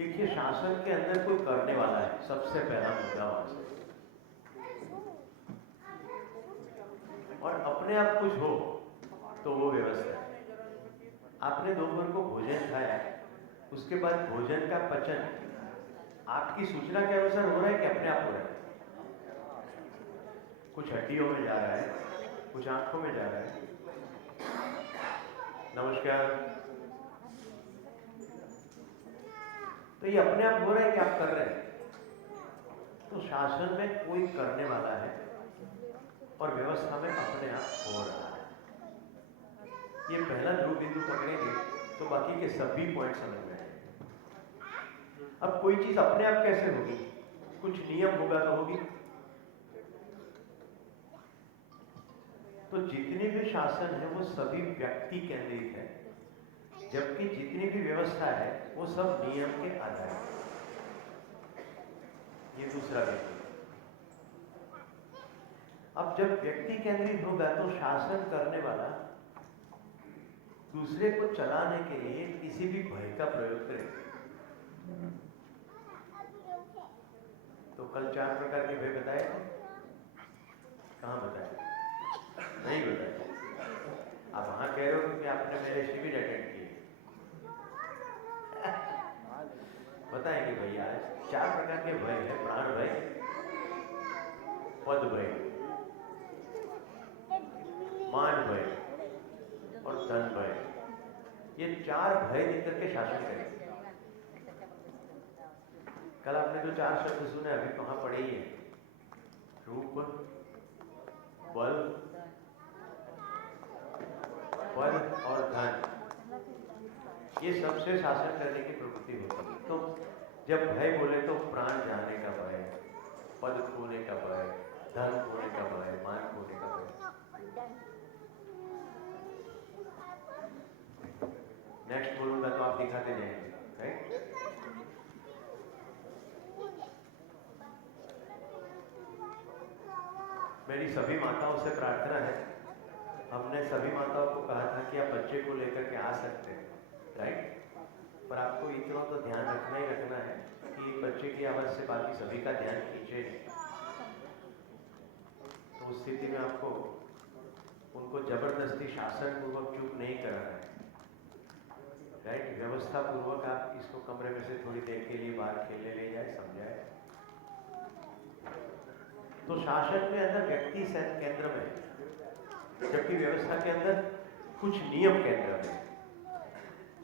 देखिए, शासन के अंदर कोई करने वाला है, सबसे पहला मुद्दा वहां से। और अपने आप कुछ हो तो वो व्यवस्था है। आपने दोपहर को भोजन खाया, उसके बाद भोजन का पचन आपकी सूचना के अनुसार हो रहा है कि अपने आप हो रहा है? कुछ हड्डियों में जा रहा है, कुछ आंखों में जा रहा है। नमस्कार। तो ये अपने आप हो रहा है कि आप कर रहे हैं? तो शासन में कोई करने वाला है और व्यवस्था में अपने आप हो रहा है। ये पहला ध्रुव बिंदु पकड़ेंगे तो बाकी के सभी पॉइंट समझ में आएंगे। अब कोई चीज अपने आप कैसे होगी? कुछ नियम होगा तो होगी। तो जितने भी शासन है वो सभी व्यक्ति केंद्रित है, जबकि जितनी भी व्यवस्था है वो सब नियम के आधार पर। ये दूसरा बिंदु। अब जब व्यक्ति केंद्रित होगा तो शासन करने वाला दूसरे को चलाने के लिए किसी भी भय का प्रयोग करेगा। तो कल 4 प्रकार के भय बताए थे, कहां बताए? नहीं बताए। आप वहां कह रहे हो कि आपने मेरे शिविर अटेंड किए। बताएंगे भैया, 4 प्रकार के भय है। प्राण भय, पद भय, मान भय और धन भय। ये 4 भय लेकर के शासन करेंगे। कल आपने जो 4 शब्द सुने अभी कहां पढ़े ही है? रूप, बल, पद और धन। ये सबसे शासन करने की प्रवृत्ति होती है। तो जब भय बोले तो प्राण जाने का भय, पद खोने का भय, धन खोने का भय, मान खोने का भय। नेक्स्ट बोलूंगा तो आप दिखाते जाएंगे, राइट? मेरी सभी माताओं से प्रार्थना है, हमने सभी माताओं को कहा था कि आप बच्चे को लेकर के आ सकते हैं, राइट? पर आपको इतना तो ध्यान रखना ही रखना है कि बच्चे की आवाज से बाकी सभी का ध्यान खींचे नहीं। तो उस स्थिति में आपको उनको जबरदस्ती शासन पूर्वक चुप नहीं कराना है, राइट? व्यवस्था पूर्वक आप इसको कमरे में से थोड़ी देर के लिए बाहर खेलने ले जाए, समझाए। तो शासन के अंदर व्यक्ति केंद्र में, जबकि व्यवस्था के अंदर कुछ नियम केंद्र में।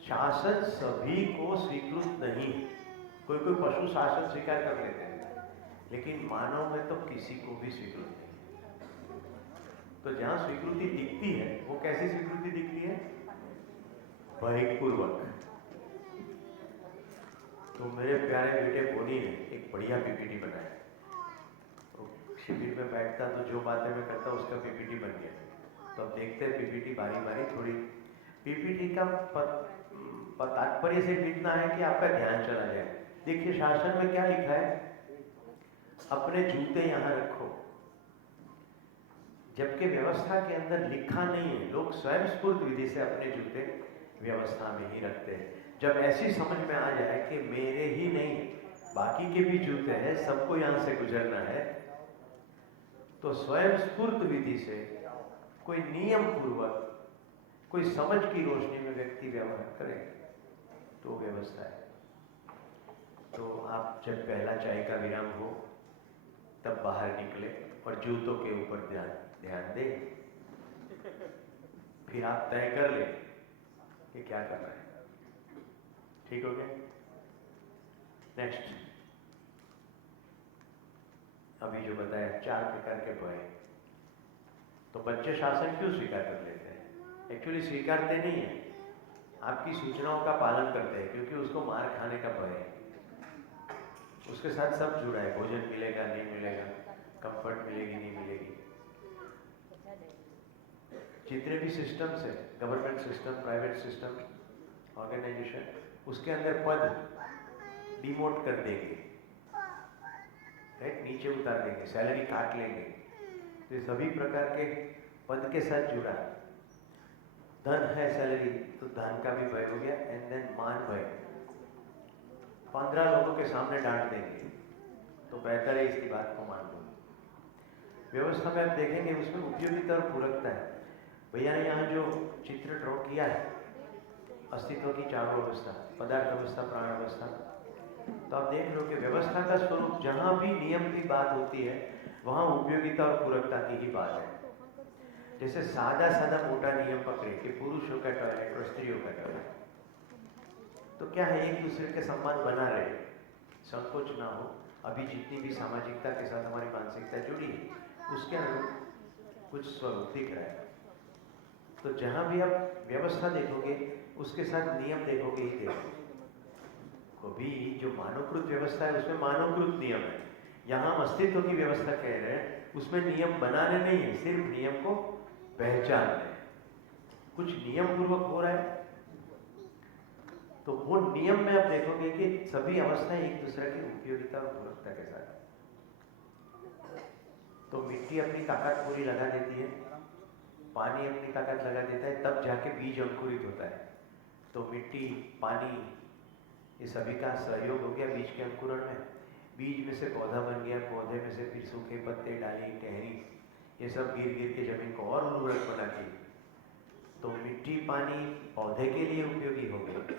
शासन सभी को स्वीकृत नहीं। कोई कोई पशु शासन स्वीकार कर लेते हैं, लेकिन मानव में तो किसी को भी स्वीकृत नहीं। तो जहां स्वीकृति दिखती है वो कैसी स्वीकृति दिखती है? भयपूर्वक। तो मेरे प्यारे बेटे बोनी ने एक बढ़िया पीपीटी बनाया। तो शिविर में बैठता तो जो बातें मैं करता उसका पीपीटी बन गया। तो अब देखते हैं पीपीटी बारी बारी। थोड़ी पीपीटी का तात्पर्य से लिखना है कि आपका ध्यान चला जाए। देखिए शासन में क्या लिखा है? अपने जूते यहां रखो। जबकि व्यवस्था के अंदर लिखा नहीं है, लोग स्वयं स्फूर्त विधि से अपने जूते व्यवस्था में ही रखते हैं। जब ऐसी समझ में आ जाए कि मेरे ही नहीं बाकी के भी जूते हैं, सबको यहां से गुजरना है, तो स्वयं स्फूर्त विधि से कोई नियम पूर्वक, कोई समझ की रोशनी में व्यक्ति व्यवहार करे तो व्यवस्था है। तो आप जब पहला चाय का विराम हो तब बाहर निकले और जूतों के ऊपर ध्यान दें। फिर आप तय कर ले कि क्या करना है। ठीक हो गया? नेक्स्ट, अभी जो बताया 4 प्रकार के भय। तो बच्चे शासन क्यों स्वीकार कर लेते हैं? एक्चुअली स्वीकारते नहीं है, आपकी सूचनाओं का पालन करते हैं, क्योंकि उसको मार खाने का भय है। उसके साथ सब जुड़ा है, भोजन मिलेगा नहीं मिलेगा, कंफर्ट मिलेगी नहीं मिलेगी। जितने भी सिस्टम्स है, government system, private system, organisation, उसके अंदर पद डिमोट कर देंगे, राइट? नीचे उतार देंगे, सैलरी काट लेंगे। तो ये सभी प्रकार के पद के साथ जुड़ा है। धन है सैलरी, तो धन का भी भय हो गया। एंड देन मान भय, 15 लोगों के सामने डांट देंगे, तो बेहतर है इसकी बात को मान लो। व्यवस्था में आप देखेंगे उसमें उपयोगिता और पूरकता है। भैया ने यहाँ जो चित्र ड्रॉ किया है, अस्तित्व की चारों अवस्था, पदार्थ अवस्था, प्राण अवस्था, तो आप देख लो कि व्यवस्था का स्वरूप जहाँ भी नियम की बात होती है वहाँ उपयोगिता और पूरकता की ही बात है। जैसे सादा सादा मोटा नियम पकड़े कि पुरुषों का टॉयलेट और स्त्रियों का टॉयलेट, तो क्या है, एक दूसरे के सम्मान बना रहे, संकोच ना हो। अभी जितनी भी सामाजिकता के साथ हमारी मानसिकता जुड़ी है उसके अनुरूप कुछ स्वरूप दिख रहा है। तो जहाँ भी आप व्यवस्था देखोगे उसके साथ नियम देखोगे ही देखोगे। कभी जो मानवकृत व्यवस्था है उसमें मानवकृत नियम है। यहाँ हम अस्तित्व की व्यवस्था कह रहे हैं, उसमें नियम बनाने नहीं है, सिर्फ नियम को पहचानने। कुछ नियम पूर्वक हो रहा है, तो वो नियम में आप देखोगे कि सभी अवस्थाएं एक दूसरे की उपयोगिता और पूरकता के साथ। तो मिट्टी अपनी ताकत पूरी लगा देती है, पानी अपनी ताकत लगा देता है, तब जाके बीज अंकुरित होता है। तो मिट्टी, पानी, ये सभी का सहयोग हो गया बीज के अंकुरण में। बीज में से पौधा बन गया, पौधे में से फिर सूखे पत्ते, डाली, टहनी, ये सब गिर गिर के जमीन को और उर्वरक बनाती है। तो मिट्टी, पानी पौधे के लिए उपयोगी हो गए,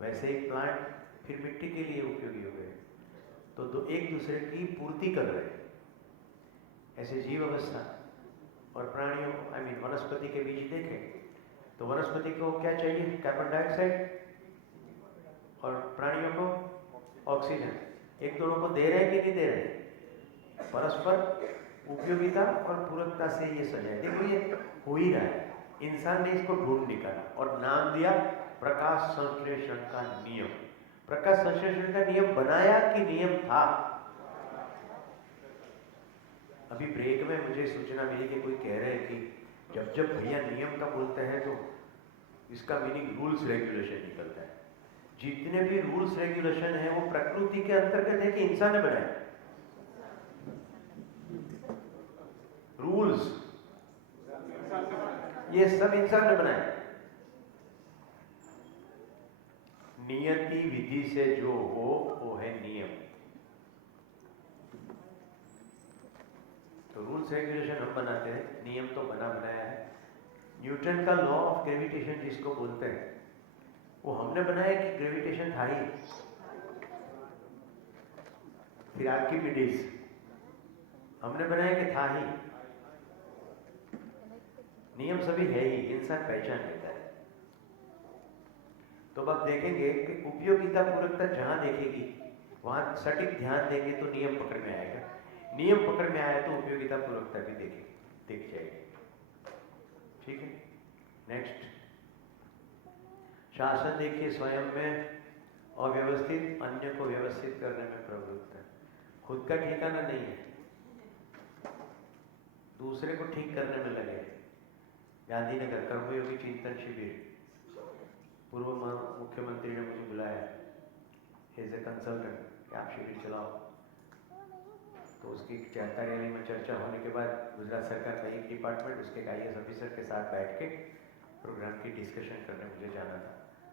वैसे ही प्लांट फिर मिट्टी के लिए उपयोगी हो गए। तो दो एक दूसरे की पूर्ति कर रहे हैं। ऐसे जीव अवस्था और प्राणियों, वनस्पति के बीज देखें तो वनस्पति को क्या चाहिए, कार्बन डाइऑक्साइड, और प्राणियों को ऑक्सीजन। एक दोनों को दे रहे हैं कि नहीं दे रहे, परस्पर उपयोगिता और पूरकता से ये सजा है। देखो ये हो ही रहा है, इंसान ने इसको ढूंढ निकाला और नाम दिया प्रकाश संश्लेषण का नियम। प्रकाश संश्लेषण का नियम बनाया कि नियम था? अभी ब्रेक में मुझे सूचना मिली कि कोई कह रहे हैं कि जब जब भैया नियम का बोलते हैं तो इसका मीनिंग रूल्स रेगुलेशन निकलता है। जितने भी रूल्स रेगुलेशन है वो प्रकृति के अंतर्गत है कि इंसान ने बनाया? रूल्स ये सब इंसान ने बनाया। नियति विधि से जो हो वो है नियम। तो रूल्स रेगुलेशन हम बनाते हैं, नियम तो बना बनाया है। न्यूटन का लॉ ऑफ ग्रेविटेशन जिसको बोलते हैं, वो हमने बनाया कि ग्रेविटेशन था ही? फिर आर्किमिडीज हमने बनाया कि था ही? नियम सभी है ही, इंसान पहचान लेता है। तो अब आप देखेंगे कि उपयोगिता पूरकता जहां देखेगी वहां सटीक ध्यान देंगे तो नियम पकड़ में आएगा। नियम पकड़ में आया तो उपयोगिता पूरकता भी दिख जाएगी। ठीक है, नेक्स्ट। शासन देखिए स्वयं में अव्यवस्थित, अन्य को व्यवस्थित करने में प्रवृत्त है। खुद का ठिकाना नहीं है, दूसरे को ठीक करने में लगे। गांधीनगर कर्मयोगी चिंतन शिविर, पूर्व मुख्यमंत्री ने मुझे बुलाया एज ए कंसल्टेंट कि आप शिविर चलाओ। तो उसकी कार्यालय में चर्चा होने के बाद गुजरात सरकार का एक डिपार्टमेंट उसके IAS ऑफिसर के साथ बैठ के प्रोग्राम की डिस्कशन करने मुझे जाना था।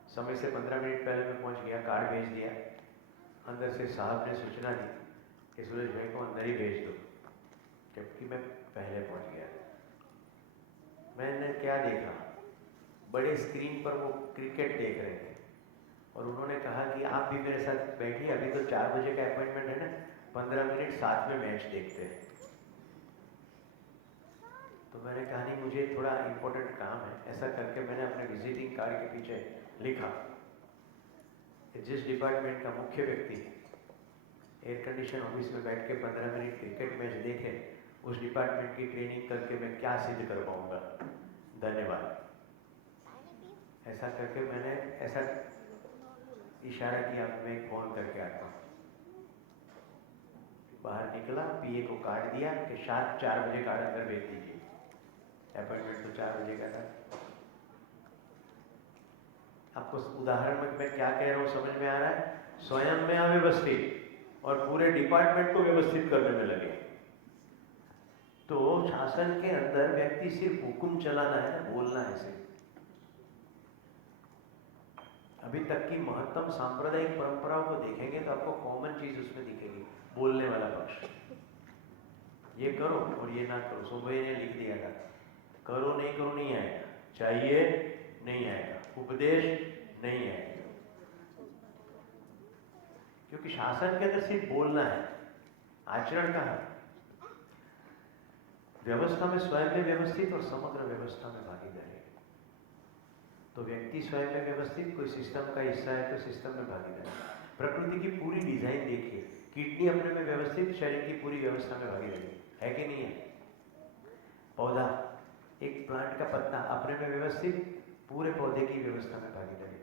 समय से 15 मिनट पहले मैं पहुंच गया, कार्ड भेज दिया। अंदर से साहब ने सूचना दी कि सूरज भाई को अंदर ही भेज दो, जबकि मैं पहले पहुंच गया। मैंने क्या देखा, बड़े स्क्रीन पर वो क्रिकेट देख रहे थे और उन्होंने कहा कि आप भी मेरे साथ बैठिए, अभी तो 4 बजे का अपॉइंटमेंट है ना, 15 मिनट साथ में मैच देखते हैं। तो मैंने कहा नहीं, मुझे थोड़ा इम्पोर्टेंट काम है। ऐसा करके मैंने अपने विजिटिंग कार्ड के पीछे लिखा कि जिस डिपार्टमेंट का मुख्य व्यक्ति एयर कंडीशन ऑफिस में बैठ के 15 मिनट क्रिकेट मैच देखे, उस डिपार्टमेंट की ट्रेनिंग करके मैं क्या सिद्ध कर पाऊंगा, धन्यवाद। ऐसा करके मैंने ऐसा इशारा किया, मैं एक फोन करके आता हूँ। बाहर निकला, PA को कार्ड दिया कि शायद 4 बजे कार्ड अंदर भेज दीजिए। अपॉइंटमेंट तो 4 बजे का था। आपको उदाहरण में मैं क्या कह रहा हूँ समझ में आ रहा है? स्वयं में अव्यवस्थित और पूरे डिपार्टमेंट को व्यवस्थित करने में लगे। तो शासन के अंदर व्यक्ति सिर्फ हुक्म चलाना है ना, बोलना है सिर्फ। अभी तक की महत्तम सांप्रदायिक परंपराओं को देखेंगे तो आपको कॉमन चीज उसमें दिखेगी, बोलने वाला पक्ष। ये करो और ये ना करो, सुबह ने लिख दिया था, करो नहीं आएगा, चाहिए नहीं आएगा, उपदेश नहीं आएगा, क्योंकि शासन के अंदर सिर्फ बोलना है, आचरण कहाँ। व्यवस्था में स्वयं में व्यवस्थित और समग्र व्यवस्था में भागीदारी। तो व्यक्ति स्वयं में व्यवस्थित, कोई सिस्टम का हिस्सा है तो सिस्टम में भागीदारी। प्रकृति की पूरी डिजाइन देखिए, किडनी अपने में व्यवस्थित, शरीर की पूरी व्यवस्था में भागीदारी है कि नहीं है। पौधा, एक प्लांट का पत्ता अपने में व्यवस्थित, पूरे पौधे की व्यवस्था में भागीदारी।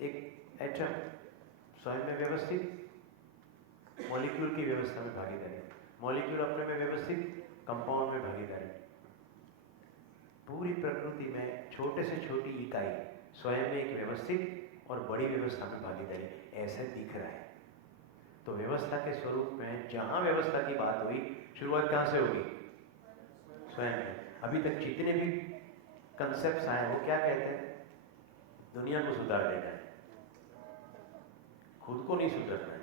एक एटम स्वयं में व्यवस्थित, मॉलिक्यूल की व्यवस्था में भागीदारी, मॉलिक्यूल अपने में व्यवस्थित, कंपाउंड में भागीदारी। पूरी प्रकृति में छोटे से छोटी इकाई स्वयं में एक व्यवस्थित और बड़ी व्यवस्था में भागीदारी, ऐसे दिख रहा है। तो व्यवस्था के स्वरूप में जहां व्यवस्था की बात हुई, शुरुआत कहां से होगी, स्वयं में। अभी तक जितने भी कंसेप्ट आए वो क्या कहते हैं, दुनिया को सुधार देना है, खुद को नहीं सुधरना है।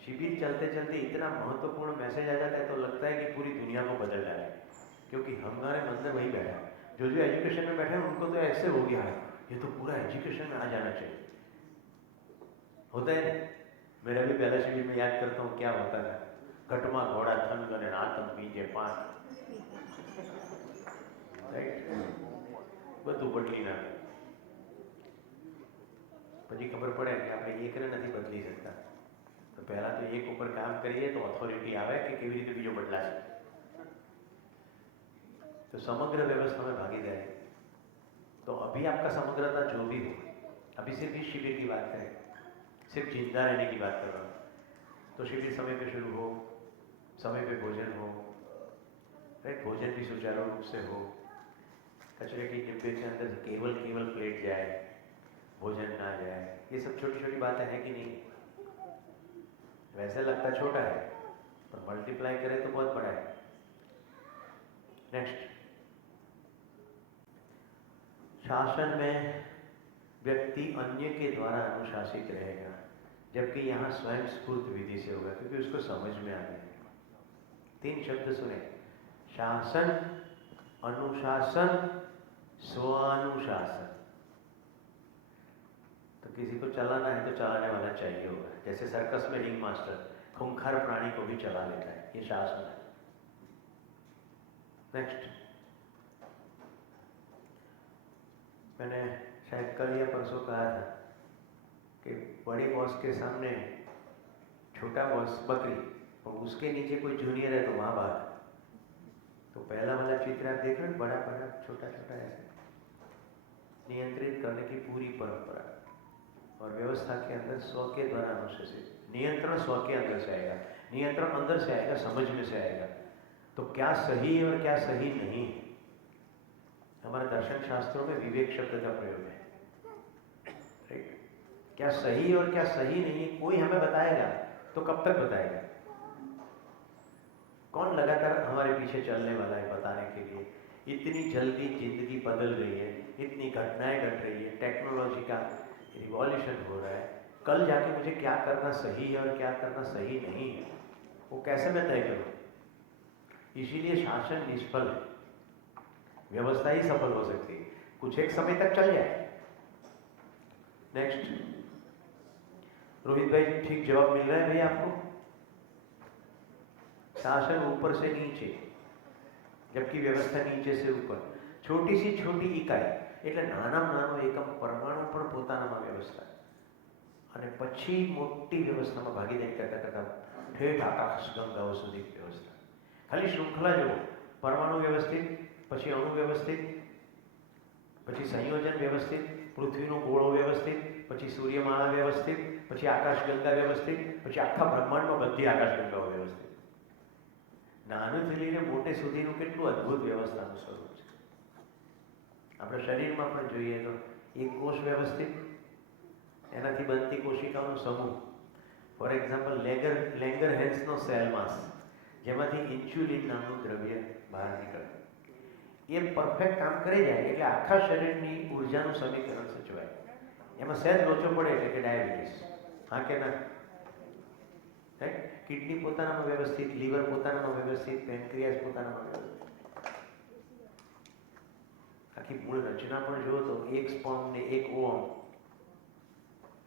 शिविर चलते चलते इतना महत्वपूर्ण मैसेज आ जाता है तो लगता है कि पूरी दुनिया को बदल जाए, क्योंकि हमारे अंदर वही बैठा है। जो एजुकेशन में बैठे हैं उनको तो ऐसे हो गया है, ये तो पूरा एजुकेशन में आ जाना चाहिए, होता है ना। मेरा भी पहला शिविर में याद करता हूँ क्या होता है, कटमा घोड़ा थन गने आतम बीजे पान, राइट, બધું બદલી નાખે, પછી ખબર પડે કે આપણે એકને નથી બદલી શકતા, તો પહેલા તો એક ઉપર કામ કરીએ તો ઓથોરિટી આવે કે કેવી રીતે બીજો બદલાશે। तो समग्र व्यवस्था में भागीदारी। तो अभी आपका समग्रता जो भी हो, अभी सिर्फ इस शिविर की बात करें, सिर्फ जिंदा रहने की बात कर रहा हूँ। तो शिविर समय पे शुरू हो, समय पे भोजन हो, राइट, भोजन भी सुचारू रूप से हो, कचरे के डिब्बे के अंदर केवल प्लेट जाए, भोजन ना जाए, ये सब छोटी छोटी बातें हैं कि नहीं। वैसे लगता छोटा है पर मल्टीप्लाई करें तो बहुत बड़ा है। नेक्स्ट, शासन में व्यक्ति अन्य के द्वारा अनुशासित रहेगा, जबकि यहाँ स्वयं स्फूर्त विधि से होगा, क्योंकि उसको समझ में आ गया। 3 शब्द सुने, शासन, अनुशासन, स्वानुशासन। तो किसी को चलाना है तो चलाने वाला चाहिए होगा, जैसे सर्कस में रिंग मास्टर खूंखार प्राणी को भी चला लेता है, ये शासन है। नेक्स्ट, मैंने शायद कल या परसों कहा था कि बड़े बॉस के सामने छोटा बॉस बकरी और उसके नीचे कोई जूनियर है तो वहाँ भाग। तो पहला वाला चित्र आप देख रहे हैं, बड़ा बड़ा छोटा छोटा ऐसे नियंत्रित करने की पूरी परंपरा, और व्यवस्था के अंदर स्व के द्वारा अनुशासित। नियंत्रण स्व के अंदर से आएगा, नियंत्रण अंदर से आएगा, समझ में से आएगा। तो क्या सही है और क्या सही नहीं है, हमारे दर्शन शास्त्रों में विवेक शब्द का प्रयोग है, राइट। क्या सही और क्या सही नहीं है कोई हमें बताएगा तो कब तक बताएगा, कौन लगातार हमारे पीछे चलने वाला है बताने के लिए। इतनी जल्दी जिंदगी बदल रही है, इतनी घटनाएं घट रही है, टेक्नोलॉजी का रिवॉल्यूशन हो रहा है, कल जाके मुझे क्या करना सही है और क्या करना सही नहीं है वो कैसे मैं तय करूं। इसीलिए शासन निष्फल है, व्यवस्था ही सफल हो सकती है, कुछ एक समय तक चल जाए। नेक्स्ट, रोहित भाई ठीक जवाब मिल रहा है भाई आपको। शासन ऊपर से नीचे, जबकि व्यवस्था नीचे से ऊपर। छोटी सी छोटी इकाई એટલે નાનામાં નાનો એકમ પરમાણુ પણ પોતાનામાં વ્યવસ્થા, અને પછી મોટી વ્યવસ્થામાં ભાગીદારી કરતા કરતા ठेठ आकाश गंगाओं सुधी व्यवस्था। खाली श्रृंखला जो परमाणु व्यवस्थित, પછી अणु व्यवस्थित, પછી संयोजन व्यवस्थित, पृथ्वीનો ગોળો व्यवस्थित, પછી सूर्यमाળા व्यवस्थित, પછી आकाशगंगा व्यवस्थित, પછી આખા બ્રહ્માંડમાં બધી આકાશગંગાઓ व्यवस्थित। નાનુંથી લઈને મોટે સુધીનું કેટલું અદ્ભુત વ્યવસ્થાનું સ્વરૂપ છે। આપણા શરીરમાં પણ જોઈએ તો એક કોષ વ્યवस्थित, એનાથી બનતી કોશિકાઓનો સમૂહ। ફોર એક્ઝામ્પલ લેંગરહેન્સનો સેલ માસ, જેમાંથી ઇન્સ્યુલિન નામનું દ્રવ્ય બહાર નીકળે। એ પરફેક્ટ કામ કરી જાય એટલે આખા શરીરની ઉર્જાનું સમીકરણ સચવાય. એમાં સહેજ લોચો પડે એટલે કે ડાયાબિટીસ. હા કે ના? રાઈટ? કિડની પોતાનામાં વ્યવસ્થિત, લીવર પોતાનામાં વ્યવસ્થિત, પેન્ક્રિયાસ પોતાનામાં વ્યવસ્થિત. આખી મૂળ રચના પણ જુઓ તો એક સ્પર્મ ને એક ઓવમ,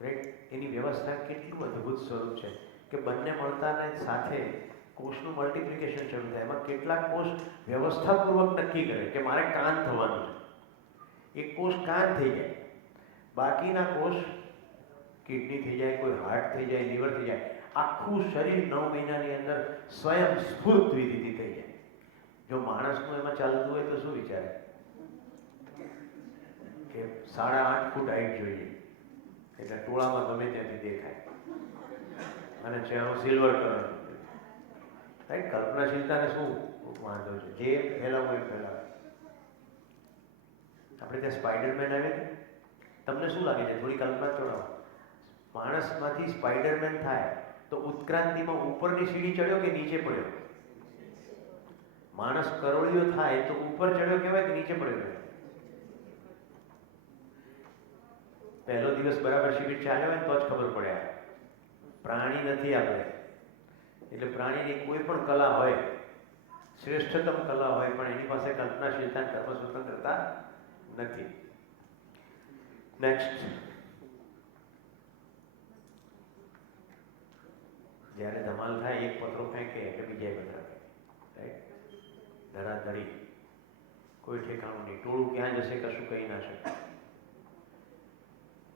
રાઈટ? એની વ્યવસ્થા કેટલું અદ્ભુત સ્વરૂપ છે કે બંને મળતાને સાથે કોષનું મલ્ટિપ્લિકેશન શરૂ થાય. એમાં કેટલાક કોષ વ્યવસ્થાપૂર્વક નક્કી કરે કે મારે કાન થવાનું છે, એક કોષ કાન થઈ જાય, બાકીના કોષ કિડની થઈ જાય, કોઈ હાર્ટ થઈ જાય, લીવર થઈ જાય. આખું શરીર 9 મહિનાની અંદર સ્વયં સ્ફૂર્ત વિધિથી થઈ જાય. જો માણસનું એમાં ચાલતું હોય તો શું વિચારે કે 8.5 ફૂટ હાઈટ જોઈએ એટલે ટોળામાં ગમે ત્યાંથી દેખાય અને ચહેરો સિલ્વર કલર. રાઈટ? કલ્પનાશીલતાને શું વાંધો છે? જે ફેલાવવું એ ફેલાવે. આપણે ત્યાં સ્પાઈડરમેન આવે ને, તમને શું લાગે છે? થોડી કલ્પના કરો. માણસમાંથી સ્પાઈડરમેન થાય તો ઉત્ક્રાંતિમાં ઉપરની સીડી ચડ્યો કે નીચે પડ્યો? માણસ કરોળિયો થાય તો ઉપર ચડ્યો કહેવાય કે નીચે પડ્યો? પહેલો દિવસ બરાબર શિબિર ચાલ્યો હોય તો જ ખબર પડે. પ્રાણી નથી આપણે. એટલે પ્રાણીની કોઈ પણ કલા હોય, શ્રેષ્ઠતમ કલા હોય, પણ એની પાસે કલ્પનાશીલતા, કર્મ સ્વતંત્રતા નથી. નેક્સ્ટ, જ્યારે ધમાલ થાય એક પથરો ફેંકે એટલે બીજા બધા, રાઈટ? ધડાધડી, કોઈ ઠેકાણું નહીં. ટોળું ક્યાં જશે કશું કહી ના શકે.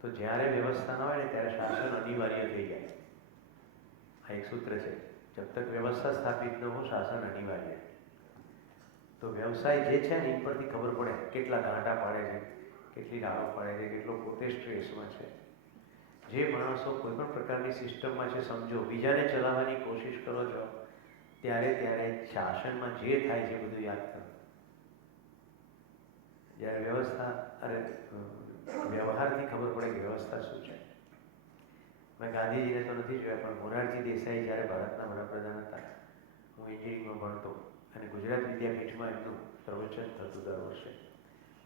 તો જ્યારે વ્યવસ્થા ના હોય ને ત્યારે શાસન અનિવાર્ય થઈ જાય. આ એક સૂત્ર છે, જબ તક વ્યવસ્થા સ્થાપિત ન હો શાસન અનિવાર્ય. તો વ્યવસાય જે છે ને એ પરથી ખબર પડે કેટલા ગાંઠા પાડે છે, કેટલી રાહો પાડે છે, કેટલો પોતે સ્ટ્રેસમાં છે. જે માણસો કોઈ પણ પ્રકારની સિસ્ટમમાં છે, સમજો, બીજાને ચલાવવાની કોશિશ કરો છો ત્યારે શાસનમાં જે થાય છે બધું યાદ કરો. જ્યારે વ્યવસ્થા અને વ્યવહારથી ખબર પડે કે વ્યવસ્થા શું છે. મેં ગાંધીજીને તો નથી જોયા, પણ મોરારજી દેસાઈ જ્યારે ભારતના વડાપ્રધાન હતા, હું એન્જિનિયરિંગમાં ભણતો અને ગુજરાત વિદ્યાપીઠમાં એમનું પ્રવચન થતું દર વર્ષે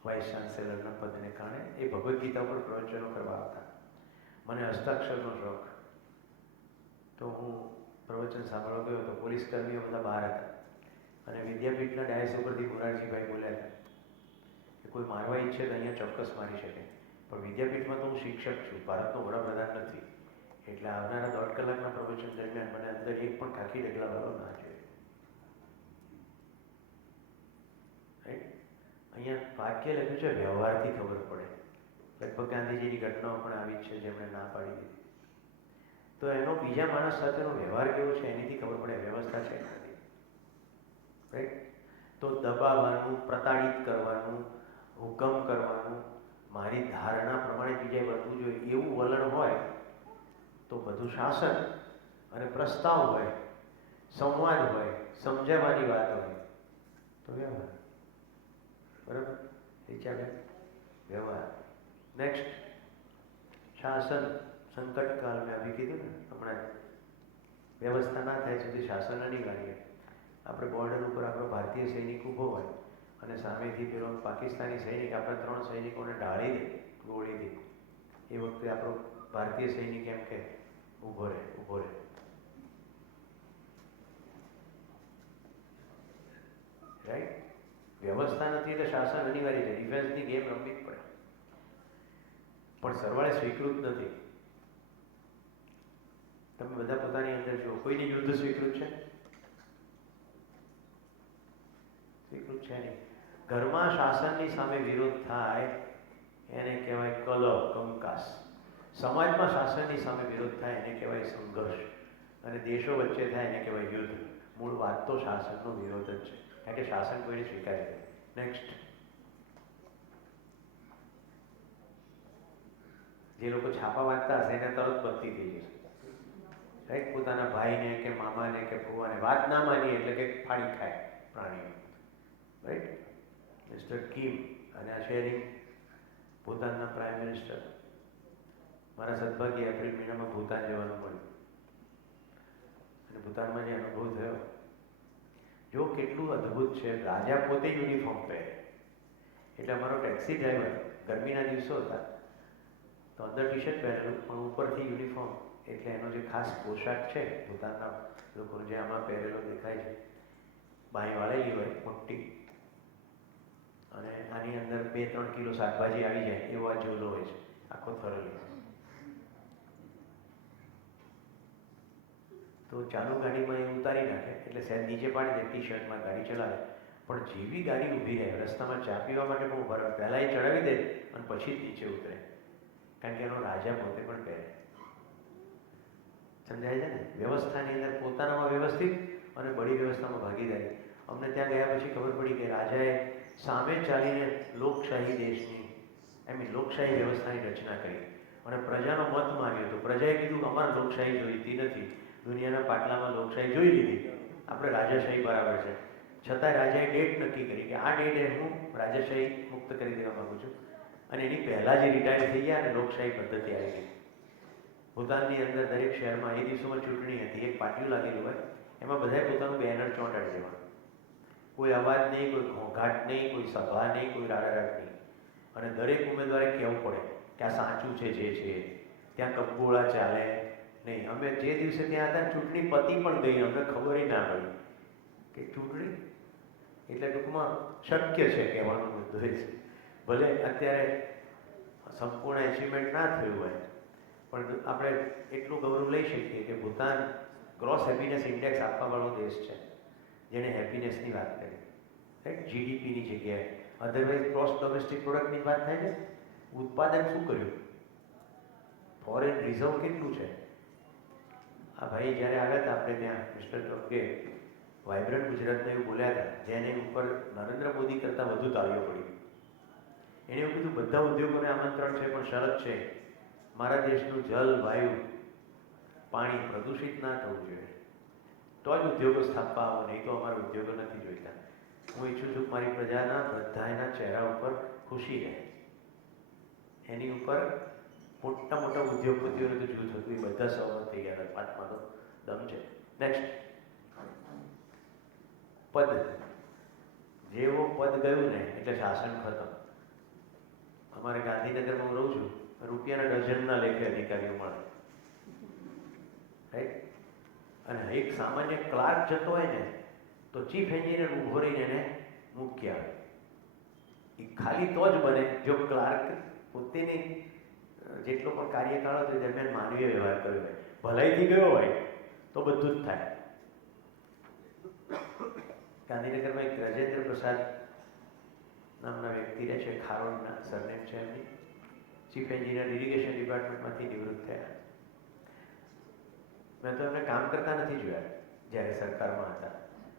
વાઇસ ચાન્સેલરના પદને કારણે. એ ભગવદ્ ગીતા ઉપર પ્રવચનો કરવા આવતા. મને હસ્તાક્ષરનો શોખ, તો હું પ્રવચન સાંભળવા ગયો તો પોલીસ કર્મીઓ બધા બહાર હતા અને વિદ્યાપીઠના ડાયસ ઉપરથી મોરારજીભાઈ બોલ્યા હતા કે કોઈ મારવા ઈચ્છે તો અહીંયા ચોક્કસ મારી શકે, પણ વિદ્યાપીઠમાં તો હું શિક્ષક છું, ભારતનો વડાપ્રધાન નથી. એટલે આવનારા 1.5 કલાકના પ્રવચન દરમિયાન મને અંદર એક પણ ખાખી ડગલા વાળો ના જોઈએ. રાઈટ? અહીંયા વાક્ય લખ્યું છે વ્યવહારથી ખબર પડે. લગભગ ગાંધીજીની ઘટનાઓ પણ આવી જ છે જેમણે ના પાડી દીધી. તો એનો બીજા માણસ સાથેનો વ્યવહાર કેવો છે એનીથી ખબર પડે વ્યવસ્થા છે નથી. રાઈટ? તો દબાવવાનું, પ્રતાડિત કરવાનું, હુકમ કરવાનું, મારી ધારણા પ્રમાણે બીજે વર્તવું જોઈએ એવું વલણ હોય તો બધું શાસન. અને પ્રસ્તાવ હોય, સંવાદ હોય, સમજાવવાની વાત હોય તો વ્યવહાર. બરાબર? એ ચાલે વ્યવહાર. નેક્સ્ટ, શાસન. સંકટકાળ મેં આવી કીધું ને હમણાં, વ્યવસ્થા ના થાય સુધી શાસન અનિવાર્ય. આપણે બોર્ડર ઉપર આપણો ભારતીય સૈનિક ઊભો હોય અને સામેથી પેલો પાકિસ્તાની સૈનિક આપણા 3 સૈનિકોને ઢાળી દે ગોળીથી. એ વખતે આપણો ભારતીય સૈનિક એમ કે ઊભો રહે, ઊભો રહે. રાઈટ? વ્યવસ્થા નથી એટલે શાસન અનિવાર્ય છે. ડિફેન્સની ગેમ રમવી જ પડે, પણ સરવાળે સ્વીકૃત નથી. તમે બધા પોતાની અંદર જુઓ, કોઈની યુદ્ધ સ્વીકૃત છે? સ્વીકૃત છે નહીં. ઘરમાં શાસનની સામે વિરોધ થાય એને કહેવાય કલહ, કંકાસ. સમાજમાં શાસનની સામે વિરોધ થાય એને કહેવાય સંઘર્ષ, અને દેશો વચ્ચે થાય એને કહેવાય યુદ્ધ. મૂળ વાત તો શાસનનો વિરોધ જ છે, કારણ કે શાસન કોઈને સ્વીકારે નહીં. નેક્સ્ટ, જે લોકો છાપા વાંચતા હશે એને તરત બત્તી થઈ જશે. રાઈટ? પોતાના ભાઈને કે મામાને કે ફુવાને વાત ના માની એટલે કે ફાડી ખાય પ્રાણીઓ. રાઈટ? મિસ્ટર કિમ અને આ શેરિંગ, ભૂતાનના પ્રાઇમ મિનિસ્ટર. મારા સદભાગ્ય એપ્રિલ મહિનામાં ભૂતાન જવાનું મળ્યું અને ભૂતાનમાં જે અનુભવ થયો, જો કેટલું અદ્ભુત છે. રાજા પોતે યુનિફોર્મ પહેરે, એટલે અમારો ટેક્સી ડ્રાઈવર, ગરમીના દિવસો હતા તો અંદર ટી શર્ટ પહેરેલું પણ ઉપરથી યુનિફોર્મ, એટલે એનો જે ખાસ પોશાક છે પોતાના લોકો જે આમાં પહેરેલો દેખાય છે, બાંય વાળેલી હોય મોટી, અને આની અંદર 2-3 કિલો શાકભાજી આવી જાય એવો આ ઝોલો હોય છે, આખો થરેલો. તો ચાલુ ગાડીમાં એ ઉતારી નાખે એટલે સહેજ નીચે પાડી દે, ટી શર્ટમાં ગાડી ચલાવે. પણ જેવી ગાડી ઊભી રહે, રસ્તામાં ચા પીવા માટે પણ ઊભા રહે, પહેલાં એ ચડાવી દે અને પછી જ નીચે ઉતરે, કારણ કે એનો રાજા પોતે પણ પહેરે. સમજાય છે ને? વ્યવસ્થાની અંદર પોતાનામાં વ્યવસ્થિત અને બડી વ્યવસ્થામાં ભાગીદારી. અમને ત્યાં ગયા પછી ખબર પડી કે રાજાએ સામે ચાલીને લોકશાહી દેશની લોકશાહી વ્યવસ્થાની રચના કરી અને પ્રજાનો મત માંગ્યો હતો. પ્રજાએ કીધું કે અમારે લોકશાહી જોઈતી નથી, દુનિયાના પાટલામાં લોકશાહી જોઈ લીધી, આપણે રાજાશાહી બરાબર છે. છતાં રાજાએ ડેટ નક્કી કરી કે આ ડેટે હું રાજાશાહી મુક્ત કરી દેવા માગું છું, અને એની પહેલાં જ રિટાયર થઈ ગયા અને લોકશાહી પદ્ધતિ આવી ગઈ. ભૂતાનની અંદર દરેક શહેરમાં એ દિવસોમાં ચૂંટણી હતી, એક પાટિયું લાગેલું હોય, એમાં બધાએ પોતાનું બેનર ચોંટાડી દેવાનું. કોઈ અવાજ નહીં, કોઈ ઘોંઘાટ નહીં, કોઈ સભા નહીં, કોઈ રાડારાડ નહીં. અને દરેક ઉમેદવારે કહેવું પડે કે આ સાચું છે જે છે, ત્યાં કપગોળા ચાલે નહીં. અમે જે દિવસે ત્યાં હતા ચૂંટણી પતી પણ ગઈ, અમને ખબર ના પડી કે ચૂંટણી એટલે ટૂંકમાં શક્ય છે કહેવાનો મુદ્દો એ છે. ભલે અત્યારે સંપૂર્ણ એચિવમેન્ટ ના થયું હોય, પણ આપણે એટલું ગૌરવ લઈ શકીએ કે ભૂતાન ગ્રોસ હેપીનેસ ઇન્ડેક્સ આપવાવાળો દેશ છે, જેણે હેપીનેસની વાત કરી, રાઈટ, જીડીપીની જગ્યાએ. અધરવાઇઝ ગ્રોસ ડોમેસ્ટિક પ્રોડક્ટની વાત થાય છે, ઉત્પાદન શું કર્યું, ફોરેન રિઝર્વ કેટલું છે. આ ભાઈ જ્યારે આવ્યા હતા આપણે ત્યાં, મિસ્ટર ટોપકે વાઇબ્રન્ટ ગુજરાતને એવું બોલ્યા હતા, જેને ઉપર નરેન્દ્ર મોદી કરતાં વધુ તાળીઓ પડી. એણે એવું કીધું બધા ઉદ્યોગોને આમંત્રણ છે, પણ શરત છે મારા દેશનું જલ, વાયુ, પાણી પ્રદૂષિત ના થવું જોઈએ, તો જ ઉદ્યોગો સ્થાપવા આવો, નહીં તો અમારા ઉદ્યોગો નથી જોઈતા. હું ઈચ્છું છું કે મારી પ્રજાના બધાના ચહેરા ઉપર ખુશી રહે. એની ઉપર મોટા મોટા ઉદ્યોગપતિઓનું તો જૂથ હતું, એ બધા સહમત થઈ ગયા. પાંચમાનો દમ છે. નેક્સ્ટ, પદ. જેવો પદ ગયું ને એટલે શાસન ખતમ. અમારે ગાંધીનગરમાં હું રહું છું, રૂપિયાના ડઝનના લેખે અધિકારીઓ મળે, રાઈટ. અને એક સામાન્ય ક્લાર્ક જતો હોય ને તો ચીફ એન્જિનિયર ઊભો રહીને એને મૂકી આવે. એ ખાલી તો જ બને જો ક્લાર્ક પોતેની જેટલો પણ કાર્યકાળ હતો દરમિયાન માનવીય વ્યવહાર કર્યો હોય, ભલાઈથી ગયો હોય તો બધું જ થાય. ગાંધીનગરમાં એક રાજેન્દ્ર પ્રસાદ નામના વ્યક્તિ રહે છે, ખારોડના સરનેમ છે એમની, ચીફ એન્જિનિયર ઇરિગેશન ડિપાર્ટમેન્ટમાંથી નિવૃત્ત થયા. મેં તો એમને કામ કરતા નથી જોયા જ્યારે સરકારમાં હતા,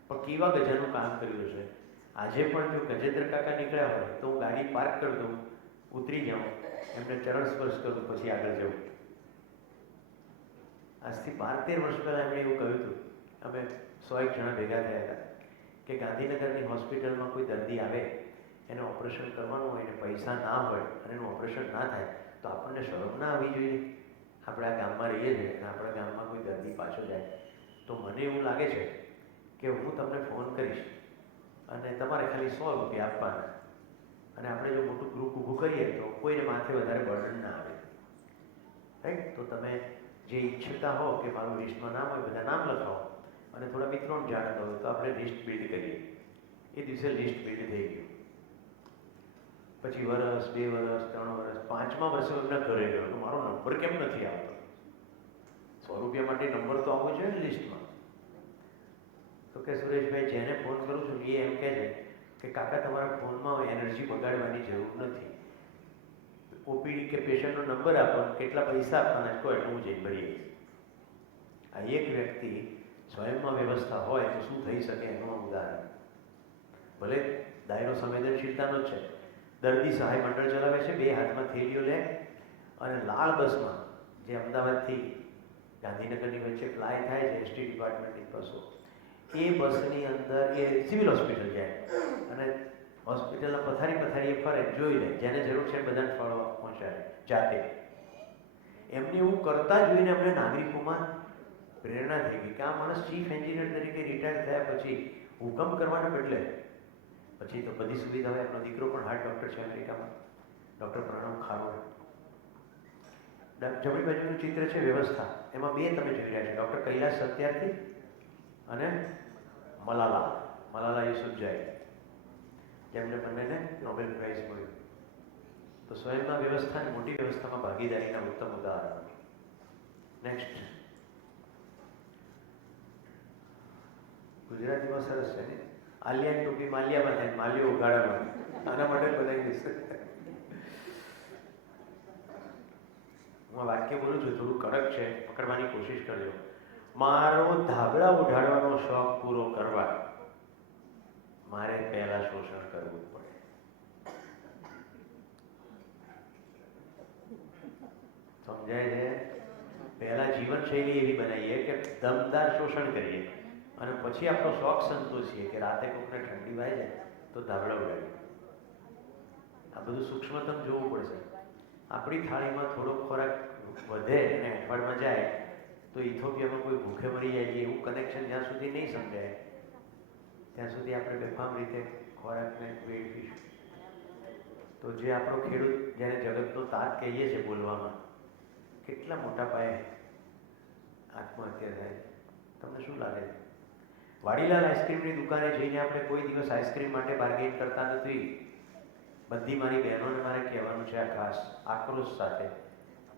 પણ કેવા ગજાનું કામ કર્યું છે. આજે પણ જો ગજેન્દ્ર કાકા નીકળ્યા હોય તો હું ગાડી પાર્ક કરી દઉં, ઉતરી જાઉં, એમને ચરણ સ્પર્શ કરું, પછી આગળ જવું. આજથી 12-13 વર્ષ પહેલાં એમણે એવું કહ્યું હતું, અમે 100 જણા ભેગા થયા હતા કે ગાંધીનગરની હોસ્પિટલમાં કોઈ દર્દી આવે, એને ઓપરેશન કરવાનું હોય ને પૈસા ના હોય અને એનું ઓપરેશન ના થાય તો આપણને શરમ ના આવવી જોઈએ. આપણે આ ગામમાં રહીએ છીએ અને આપણા ગામમાં કોઈ દર્દી પાછો જાય તો મને એવું લાગે છે કે હું તમને ફોન કરીશ અને તમારે ખાલી 100 રૂપિયા આપવાના, અને આપણે જો મોટું ગ્રુપ ઊભું કરીએ તો કોઈને માથે વધારે બર્ડન ના આવે, રાઈટ. તો તમે જે ઈચ્છતા હો કે મારું લિસ્ટમાં નામ હોય, બધા નામ લખાવો અને થોડા મિત્રોને જાણતા હોય તો આપણે લિસ્ટ બિલ્ડ કરીએ. એ દિવસે લિસ્ટ બિલ્ડ થઈ ગયું. પછી વર્ષ, 2 વર્ષ, 3 વર્ષ, 5મા વર્ષે એમના ઘરે ગયો તો મારો નંબર કેમ નથી આવતો? 100 રૂપિયા માટે નંબર તો આવવો જોઈએ ને લિસ્ટમાં. તો કે સુરેશભાઈ, જેને ફોન કરું છું એ એમ કહે છે કે કાકા તમારા ફોનમાં એનર્જી બગાડવાની જરૂર નથી, ઓપીડી કે પેશન્ટનો નંબર આપો, કેટલા પૈસા આપવાના કહો એટલે હું જઈને ભરી આવીશ. આ એક વ્યક્તિ સ્વયંમાં વ્યવસ્થા હોય તો શું થઈ શકે એનું ઉદાહરણ. ભલે દાયરો સંવેદનશીલતાનો જ છે. દર્દી સહાય મંડળ ચલાવે છે, 2 હાથમાં થેલીઓ લે અને લાલ બસમાં જે અમદાવાદથી ગાંધીનગરની વચ્ચે ફ્લાય થાય છે, એસટી ડિપાર્ટમેન્ટની બસો, એ બસની અંદર એ સિવિલ હોસ્પિટલ જાય અને હોસ્પિટલના પથારી ફરે, જોઈ લે, જેને જરૂર છે બધાને ફળો પહોંચાડે જાતે. એમને એવું કરતા જોઈને અમને નાગરિકોમાં પ્રેરણા થઈ ગઈ કે આ માણસ ચીફ એન્જિનિયર તરીકે રિટાયર થયા પછી હુકમ કરવાને બદલે પછી તો બધી સુવિધા હોય. એમનો દીકરો પણ હાર્ટ ડૉક્ટર છે અમેરિકામાં, ડૉક્ટર પ્રણવ ખારોડ. જમણી બાજુનું ચિત્ર છે વ્યવસ્થા. એમાં બે તમે જોઈ રહ્યા છો, ડૉક્ટર કૈલાસ સત્યાર્થી અને મલાલા યુસુફઝાઈ, જેમને બંનેને નોબેલ પ્રાઇઝ મળ્યું. તો સ્વયંમાં વ્યવસ્થાની મોટી વ્યવસ્થામાં ભાગીદારીના ઉત્તમ ઉદાહરણ. નેક્સ્ટ. ગુજરાતીમાં સરસ છે ને, આલિયા ટોપી માલિયામાં થાય, માલિયો ઉગાડામાં. આના માટે બનાવી દઈશ. હું આ વાક્ય બોલું છું, થોડું કડક છે, પકડવાની કોશિશ કરજો. મારો ધાબળા ઉઢાડવાનો શોખ પૂરો કરવા મારે પહેલા શોષણ કરવું પડે. સમજાય છે? પહેલા જીવનશૈલી એવી બનાવીએ કે દમદાર શોષણ કરીએ અને પછી આપણો શોખ સંતોષીએ કે રાતે કોકને ઠંડી વાય જાય તો ધાબળા ઉડાડીએ. આ બધું સૂક્ષ્મતમ જોવું પડશે. આપણી થાળીમાં થોડો ખોરાક વધે અને અઠવાડિયામાં જાય તો ઇથોપિયામાં કોઈ ભૂખે મરી જાય છે એવું કનેક્શન જ્યાં સુધી નહીં સમજાય ત્યાં સુધી આપણે બેફામ રીતે ખોરાકને વેડફીશું. તો જે આપણો ખેડૂત, જેને જગતનો તાત કહીએ છીએ બોલવામાં, કેટલા મોટા પાયે આત્મહત્યા થાય. તમને શું લાગે છે? વાડીલાલ આઈસ્ક્રીમની દુકાને જઈને આપણે કોઈ દિવસ આઈસ્ક્રીમ માટે બાર્ગેન કરતા નથી. બધી મારી બહેનોને મારે કહેવાનું છે આ ખાસ આક્રોશ સાથે,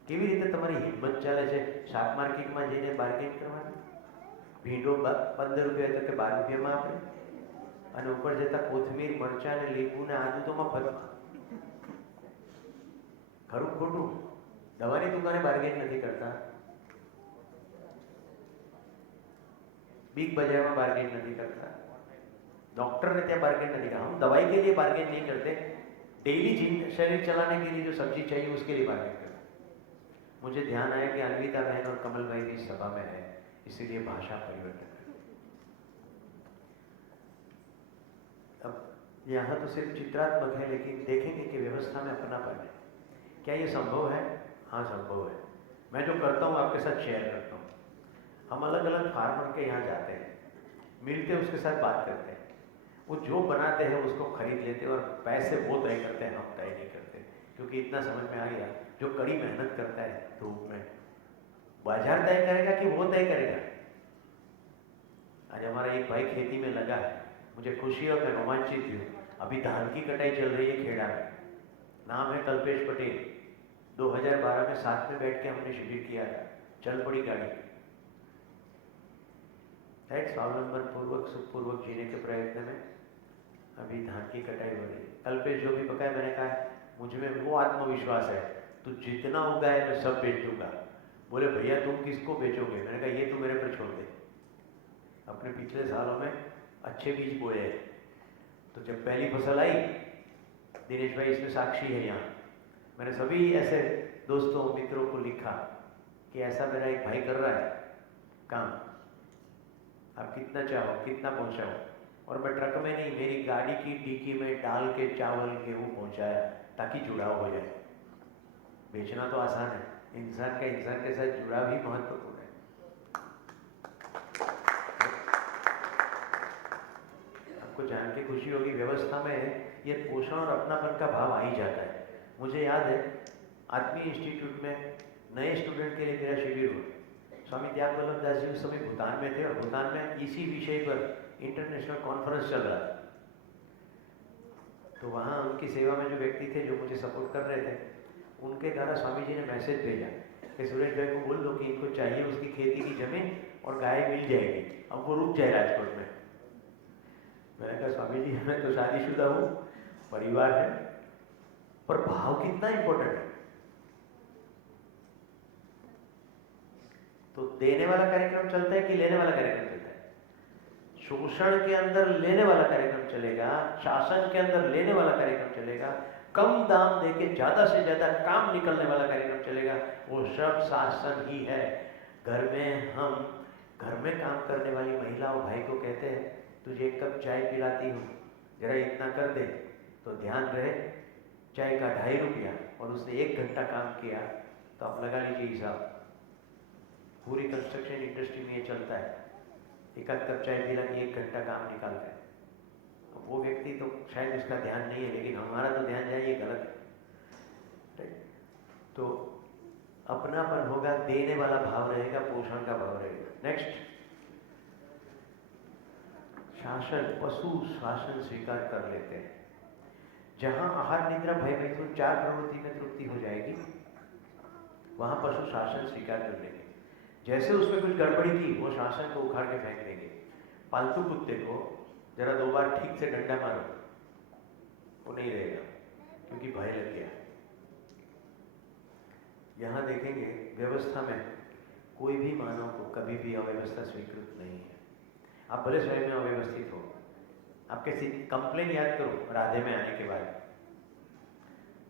કેવી રીતે તમારી હિંમત ચાલે છે શાક માર્કેટમાં જઈને બાર્ગેન કરવાની? ભીંડો 15 રૂપિયા તો કે 12 રૂપિયામાં આપણે, અને ઉપર જતા કોથમીર, મરચાં ને લીંબુ ને આદુ તો મફતમાં. ખરું ખોટું? દવાની દુકાને બાર્ગેન નથી કરતા, बिग बाजार में बार्गेन नहीं करता, डॉक्टर ने क्या बार्गेन नहीं कहा. हम दवाई के लिए बार्गेन नहीं करते, डेली शरीर चलाने के लिए जो सब्जी चाहिए उसके लिए बार्गेन करते. मुझे ध्यान आया कि अन्विता बहन और कमल भाई भी सभा में है, इसीलिए भाषा परिवर्तन कर. अब यहाँ तो सिर्फ चित्रात्मक है, लेकिन देखेंगे कि व्यवस्था में अपनापन है. क्या ये संभव है? हाँ संभव है. मैं जो करता हूँ आपके साथ शेयर करता हूँ. हम अलग अलग फार्मर के यहाँ जाते हैं, मिलते हैं, उसके साथ बात करते हैं. वो जो बनाते हैं उसको खरीद लेते हैं और पैसे वो तय करते हैं, हम तय नहीं करते. क्योंकि इतना समझ में आ गया, जो कड़ी मेहनत करता है धूप में, बाजार तय करेगा कि वो तय करेगा. आज हमारा एक भाई खेती में लगा है, मुझे खुशी और मैं रोमांचित हूँ. अभी धान की कटाई चल रही है खेड़ा में. नाम है कल्पेश पटेल. 2012 में साथ में बैठ के हमने शिविर किया था. चल पड़ी गाड़ी. स्वावलंबन पूर्वक सुखपूर्वक जीने के प्रयत्न में अभी धान की कटाई हो रही है. कल्पेश जो भी पकाए, मैंने कहा मुझ में वो आत्मविश्वास है, तू जितना उगाए मैं सब बेच दूंगा. बोले भैया तुम किसको बेचोगे? मैंने कहा ये तू मेरे पर छोड़ दे. अपने पिछले सालों में अच्छे बीज बोए हैं. तो जब पहली फसल आई, दिनेश भाई इसमें साक्षी है यहाँ, मैंने सभी ऐसे दोस्तों मित्रों को लिखा कि ऐसा मेरा एक भाई कर रहा है काम, आप कितना चाहो कितना पहुंचाओ. और मैं ट्रक में नहीं, मेरी गाड़ी की डिक्की में डाल के चावल गेहूँ पहुंचाया ताकि जुड़ाव हो जाए. बेचना तो आसान है, इंसान का इंसान के साथ जुड़ाव ही महत्वपूर्ण है. आपको जान के खुशी होगी, व्यवस्था में ये पोषण और अपनापन का भाव आ ही जाता है. मुझे याद है आत्मीय इंस्टीट्यूट में नए स्टूडेंट के लिए मेरा शिविर हुआ. स्वामी त्याग वल्लभदास जी उस समय भूटान में थे और भूटान में इसी विषय पर इंटरनेशनल कॉन्फ्रेंस चल रहा था. तो वहाँ उनकी सेवा में जो व्यक्ति थे जो मुझे सपोर्ट कर रहे थे, उनके द्वारा स्वामी जी ने मैसेज भेजा कि सुरेश भाई को बोल दो कि इनको चाहिए उसकी खेती की जमीन और गाय मिल जाएगी, अब वो रुक जाए राजकोट में. मैंने कहा स्वामी जी मैं तो शादीशुदा हूँ, परिवार है, पर भाव कितना इंपॉर्टेंट है. तो देने वाला कार्यक्रम चलता है कि लेने वाला कार्यक्रम चलता है? शोषण के अंदर लेने वाला कार्यक्रम चलेगा, शासन के अंदर लेने वाला कार्यक्रम चलेगा, कम दाम देके ज्यादा से ज्यादा काम निकलने वाला कार्यक्रम चलेगा. वो सब शासन ही है. घर में काम करने वाली महिला और भाई को कहते हैं तुझे एक कप चाय पिलाती हूँ, जरा इतना कर दे. तो ध्यान रहे चाय का 2.5 रुपया और उसने 1 घंटा काम किया, तो आप लगा लीजिए हिसाब. पूरी कंस्ट्रक्शन इंडस्ट्री में ये चलता है. 1 कप चाय पिला के 1 घंटा काम निकालते हैं. वो व्यक्ति व्यक्ति तो शायद उसका ध्यान नहीं है, लेकिन हमारा तो ध्यान जाए ये गलत है। तो अपनापन होगा, देने वाला भाव रहेगा, पोषण का भाव रहेगा। नेक्स्ट, शासन, पशु शासन स्वीकार कर लेते हैं। जहां आहार निद्रा भय मैथुन 4 प्रवृत्ति में तृप्ति हो जाएगी, वहां पशु शासन स्वीकार कर लेंगे। जैसे उसमें कुछ गड़बड़ी की, वो शासन को उखाड़ के फेंक देंगे। पालतू कुत्ते को जरा 2 बार ठीक से डंडा मारो, वो नहीं रहेगा, क्योंकि भय लग गया। यहां देखेंगे व्यवस्था में कोई भी मानव को कभी भी अव्यवस्था स्वीकृत नहीं है। आप भले स्वयं में अव्यवस्थित हो, आप कैसी कंप्लेन याद करो राधे में आने के बाद,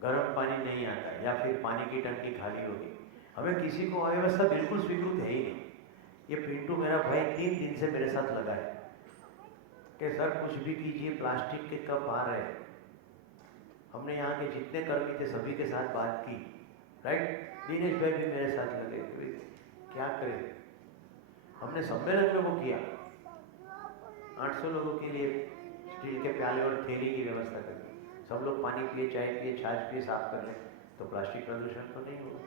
गर्म पानी नहीं आता या फिर पानी की टंकी खाली होगी, हमें किसी को अव्यवस्था बिल्कुल स्वीकृत है ही नहीं। ये पिंटू मेरा भाई 3 दिन से मेरे साथ लगा है कि सर कुछ भी कीजिए, प्लास्टिक के कप आ रहे हैं। हमने यहाँ के जितने कर्मी थे सभी के साथ बात की, राइट। दिनेश भाई भी मेरे साथ लगे, क्या करें। हमने सम्मेलन में वो किया, 800 लोगों के लिए स्टील के प्याले और थैली की व्यवस्था कर दी। सब लोग पानी पिए, चाय पिए, छाछ पिए, साफ कर लें, तो प्लास्टिक प्रदूषण तो नहीं होगा।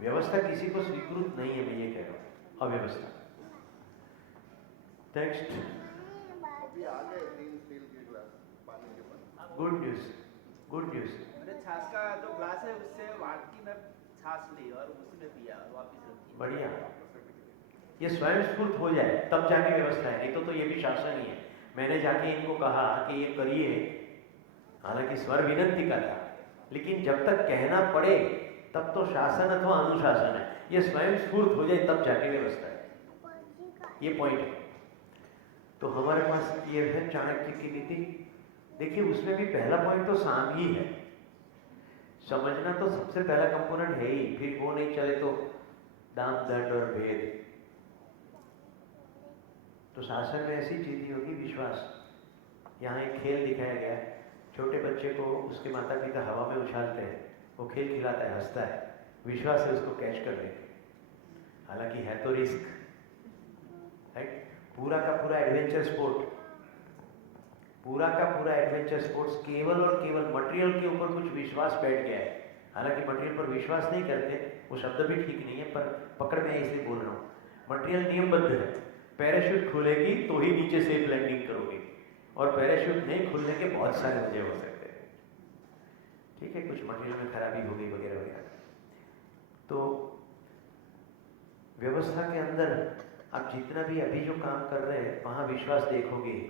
व्यवस्था किसी को स्वीकृत नहीं है, मैं ये कह रहा हूँ, अव्यवस्था। Next, good news, good news. मैंने छाछ का जो ग्लास है उससे वाट की मैं छाछ ली और उसी में पिया और वापस रख दी। बढ़िया, ये स्वयं स्फूर्त हो जाए तब जाके व्यवस्था है, नहीं तो ये भी शासन ही है। मैंने जाके इनको कहा कि ये करिए, हालांकि स्वर विनंती का था, लेकिन जब तक कहना पड़े तब तो शासन अथवा अनुशासन है। ये स्वयं स्फूर्त हो जाए तब जाके व्यवस्था है, ये पॉइंट है। तो हमारे पास ये है चाणक्य की नीति। देखिए उसमें भी पहला पॉइंट तो साम ही है, समझना तो सबसे पहला कंपोनेंट है ही, फिर वो नहीं चले तो दाम दंड और भेद। तो शासन में ऐसी चीज नहीं होगी, विश्वास। यहाँ एक खेल दिखाया गया है, छोटे बच्चे को उसके माता पिता हवा में उछालते हैं, वो खेल खिलाता है, हंसता है, विश्वास है उसको कैच कर लेंगे। हालांकि है तो रिस्क, राइट। पूरा का पूरा एडवेंचर स्पोर्ट, पूरा का पूरा एडवेंचर स्पोर्ट्स केवल और केवल मटेरियल के ऊपर कुछ विश्वास बैठ गया है। हालांकि मटेरियल पर विश्वास नहीं करते, वो शब्द भी ठीक नहीं है, पर पकड़ में इसलिए बोल रहा हूँ। मटेरियल नियमबद्ध है, पैराशूट खुलेगी तो ही नीचे सेफ लैंडिंग करोगे, और पैराशूट नहीं खुलने के बहुत सारे वजह हो सकते हैं, ठीक है। कुछ मटेरियल में खराबी हो गई वगैरह वगैरह। तो व्यवस्था के अंदर आप जितना भी अभी जो काम कर रहे हैं वहां विश्वास देखोगे,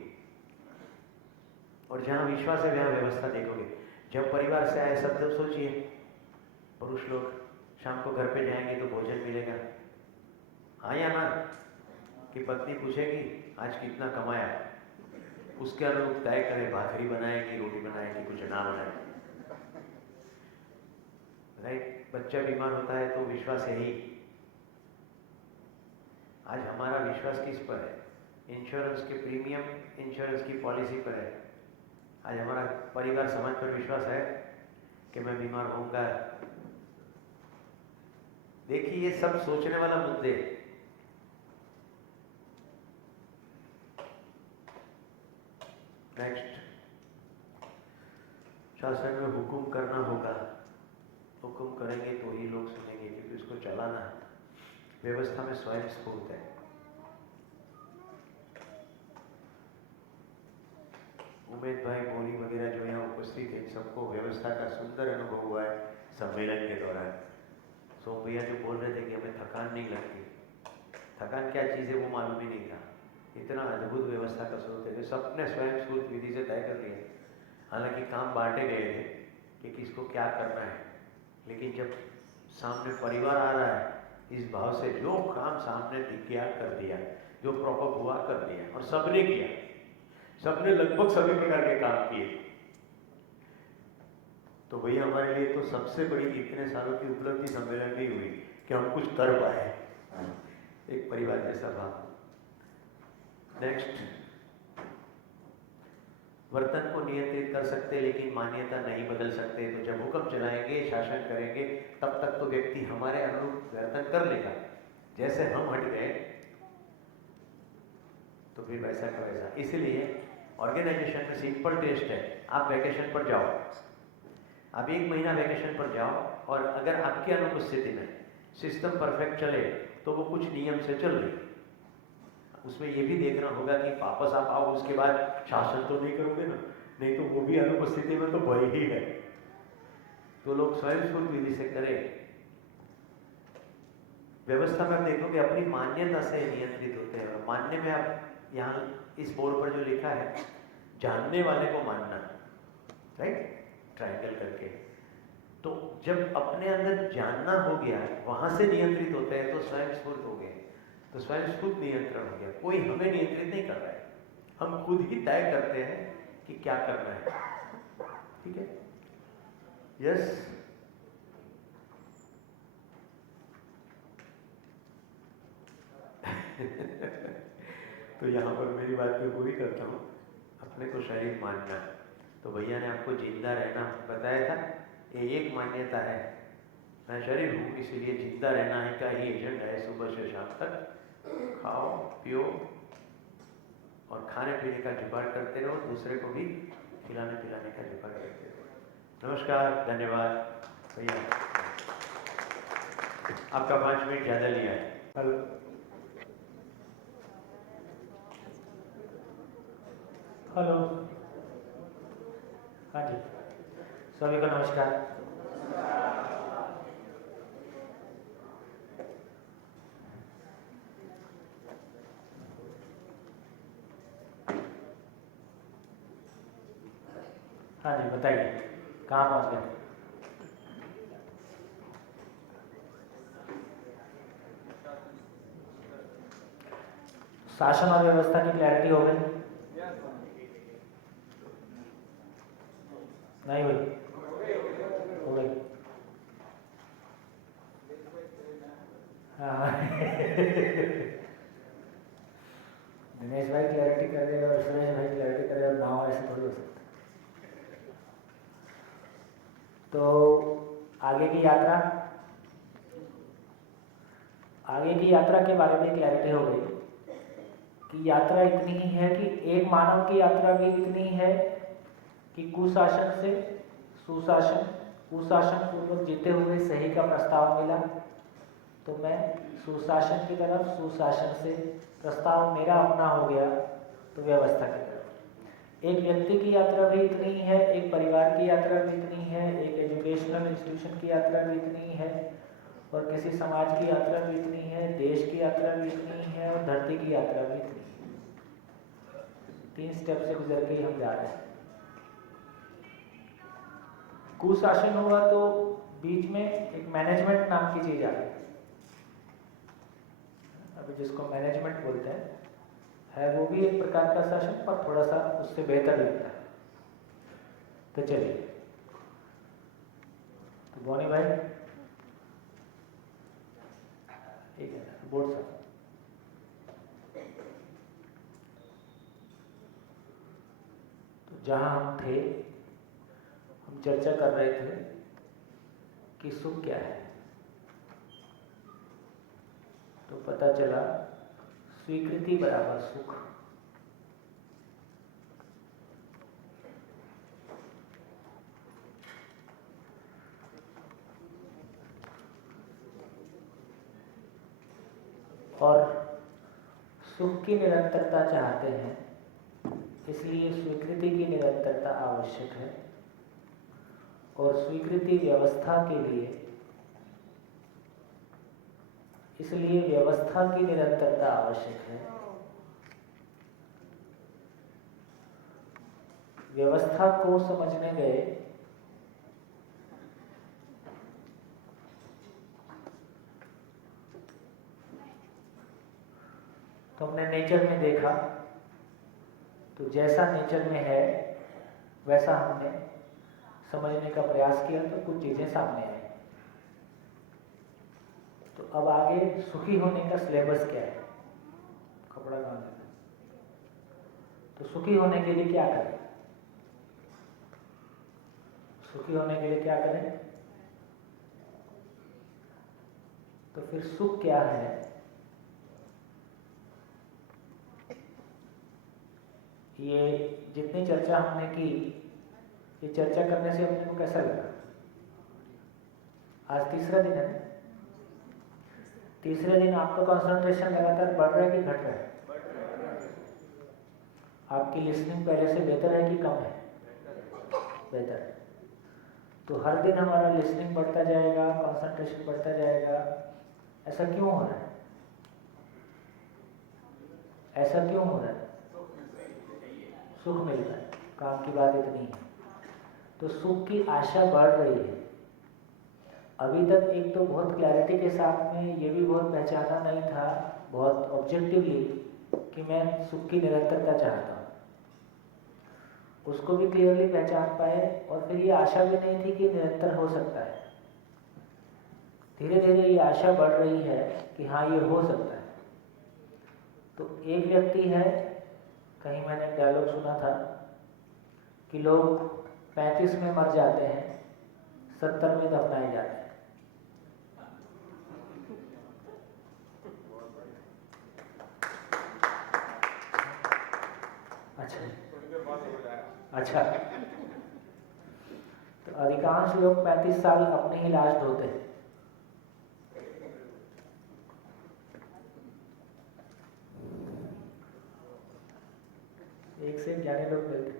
और जहां विश्वास है वहां व्यवस्था देखोगे। जब परिवार से आए शब्द सोचिए, पुरुष लोग शाम को घर पे जाएंगे तो भोजन मिलेगा, हाँ या ना, कि पत्नी पूछेगी आज कितना कमाया, उसके अनुरूप तय करें, भाखरी बनाएगी, रोटी बनाएगी, कुछ ना बनाए, राइट। बच्चा बीमार होता है तो विश्वास है ही। आज हमारा विश्वास किस पर है? इंश्योरेंस के प्रीमियम, इंश्योरेंस की पॉलिसी पर है। आज हमारा परिवार समाज पर विश्वास है कि मैं बीमार होऊंगा। देखिए ये सब सोचने वाला मुद्दे। नेक्स्ट, शासन में हुकुम करना होगा, हुकुम करेंगे तो ही लोग सुनेंगे, क्योंकि उसको चलाना है। व्यवस्था में स्वयं स्फूर्त है। उमेद भाई, बोली वगैरह जो यहाँ उपस्थित है, सबको व्यवस्था का सुंदर अनुभव हुआ है सम्मेलन के दौरान। सोम भैया जो बोल रहे थे कि हमें थकान नहीं लगती, थकान क्या चीज़ है वो मालूम ही नहीं था। इतना अद्भुत व्यवस्था का स्रोत है, सबने स्वयं स्फूर्त विधि से तय कर लिया। हालांकि काम बांटे गए थे कि किसको क्या करना है, लेकिन जब सामने परिवार आ रहा है, इस भाव से जो काम सामने दिख गया कर दिया, जो प्रॉपर हुआ कर दिया, और सबने किया। सबने लगभग सभी प्रकार के काम किए। तो भैया हमारे लिए तो सबसे बड़ी इतने सालों की उपलब्धि सम्मेलन में हुई कि हम कुछ कर पाए, एक परिवार जैसा भाव। नेक्स्ट, वर्तन को नियंत्रित कर सकते लेकिन मान्यता नहीं बदल सकते। तो जब हुक्म चलाएंगे, शासन करेंगे, तब तक तो व्यक्ति हमारे अनुरूप वर्तन कर लेगा। जैसे हम हट गए तो फिर वैसा का वैसा। इसलिए, ऑर्गेनाइजेशन में सिंपल टेस्ट है, आप वैकेशन पर जाओ, आप 1 महीना वैकेशन पर जाओ, और अगर आपकी अनुपस्थिति में सिस्टम परफेक्ट चले तो वो कुछ नियम से चल रही, उसमें ये भी देखना होगा कि वापस आप आओ उसके बाद शासन तो नहीं करोगे ना, नहीं तो वो भी अनुपस्थिति में तो भय ही है। तो लोग स्वयं स्फूर्त विधि से करें। व्यवस्था में आप देखोगे अपनी मान्यता से नियंत्रित होते हैं। और मानने में आप यहाँ इस बोर्ड पर जो लिखा है, जानने वाले को मानना, राइट, ट्रायंगल करके। तो जब अपने अंदर जानना हो गया, वहां से नियंत्रित होते हैं, तो स्वयं स्फूर्त हो गए, तो स्वयं स्फूर्त नियंत्रण हो गया। कोई हमें नियंत्रित नहीं कर रहा है, हम खुद ही तय करते हैं कि क्या करना है। ठीक है, यस। तो यहाँ पर मेरी बात को पूरी करता हूँ। अपने को शरीर मानना है, तो भैया ने आपको जिंदा रहना बताया था, ये एक मान्यता है, मैं शरीर हूँ इसलिए जिंदा रहना ही का ही एजेंट है। सुबह से शाम तक खाओ पियो और खाने पीने का जुगाड़ करते रहो, दूसरे को भी खिलाने पिलाने का जुगाड़ करते रहो। नमस्कार, धन्यवाद भैया, आपका 5 मिनट ज़्यादा लिया है। हेलो, हेलो, हाँ जी, सभी को नमस्कार। हाँ जी, बताइए कहाँ पहुँच गए? शासन और व्यवस्था की क्लैरिटी हो गई? नहीं हुई? हो गई? हाँ। दिनेश भाई क्लैरिटी कर रहे और सुरेश भाई क्लैरिटी कर रहे और ना हो, ऐसे थोड़ी हो सकता। तो आगे की यात्रा, आगे की यात्रा के बारे में क्लैरिटी हो गई कि यात्रा इतनी ही है कि एक मानव की यात्रा भी इतनी है कि कुशासन से सुशासन, कुशासन पूर्वक जीते हुए सही का प्रस्ताव मिला तो मैं सुशासन की तरफ, सुशासन से प्रस्ताव मेरा अपना हो गया तो व्यवस्था की तरफ। एक व्यक्ति की यात्रा भी इतनी है, एक परिवार की यात्रा भी इतनी है, एक एजुकेशनल इंस्टीट्यूशन की यात्रा भी इतनी है, और किसी समाज की यात्रा भी इतनी है, देश की यात्रा भी इतनी है, और धरती की यात्रा भी इतनी है। 3 स्टेप से गुजर के हम जा रहे हैं। कुशासन हुआ तो बीच में एक मैनेजमेंट नाम की चीज आ गई। अभी जिसको मैनेजमेंट बोलते हैं, है वो भी एक प्रकार का शासन, पर थोड़ा सा उससे बेहतर लगता है। तो चलिए, तो बोनी भाई ठीक है, बोर्ड साहब, तो जहां हम थे, हम चर्चा कर रहे थे कि सुख क्या है। तो पता चला स्वीकृति बराबर सुख। और सुख की निरंतरता चाहते हैं, इसलिए स्वीकृति की निरंतरता आवश्यक है। और स्वीकृति व्यवस्था के लिए, इसलिए व्यवस्था की निरंतरता आवश्यक है। व्यवस्था को समझने गए तो हमने नेचर में देखा, तो जैसा नेचर में है वैसा हमने समझने का प्रयास किया तो कुछ चीजें सामने आई। तो अब आगे सुखी होने का सिलेबस क्या है? कपड़ा कहाँ है? तो सुखी होने के लिए क्या करें? सुखी होने के लिए क्या करें? तो फिर सुख क्या है? ये जितनी चर्चा हमने की, ये चर्चा करने से अपने को कैसा लगा? आज तीसरा दिन है ना? तीसरे दिन आपका कंसंट्रेशन लगातार बढ़ रहा है कि घट रहा है? आपकी लिसनिंग पहले से बेहतर है कि कम है? बेहतर है। तो हर दिन हमारा लिसनिंग बढ़ता जाएगा, कंसंट्रेशन बढ़ता जाएगा। ऐसा क्यों हो रहा है? ऐसा क्यों हो रहा है? सुख मिल रहा है, काम की बात इतनी है। तो सुख की आशा बढ़ रही है। अभी तक एक तो बहुत क्लैरिटी के साथ में ये भी बहुत पहचाना नहीं था, बहुत ऑब्जेक्टिवली, कि मैं सुख की निरंतरता चाहता हूँ। उसको भी क्लियरली पहचान पाए और फिर ये आशा भी नहीं थी कि निरंतर हो सकता है। धीरे धीरे ये आशा बढ़ रही है कि हाँ ये हो सकता है। तो एक व्यक्ति है, कहीं मैंने डायलॉग सुना था कि लोग 35 में मर जाते हैं, 70 में दफनाए जाते हैं। अच्छा, तो अधिकांश लोग 35 साल अपने ही लाश ढोते हैं। एक से ज्ञानी लोग मिलते,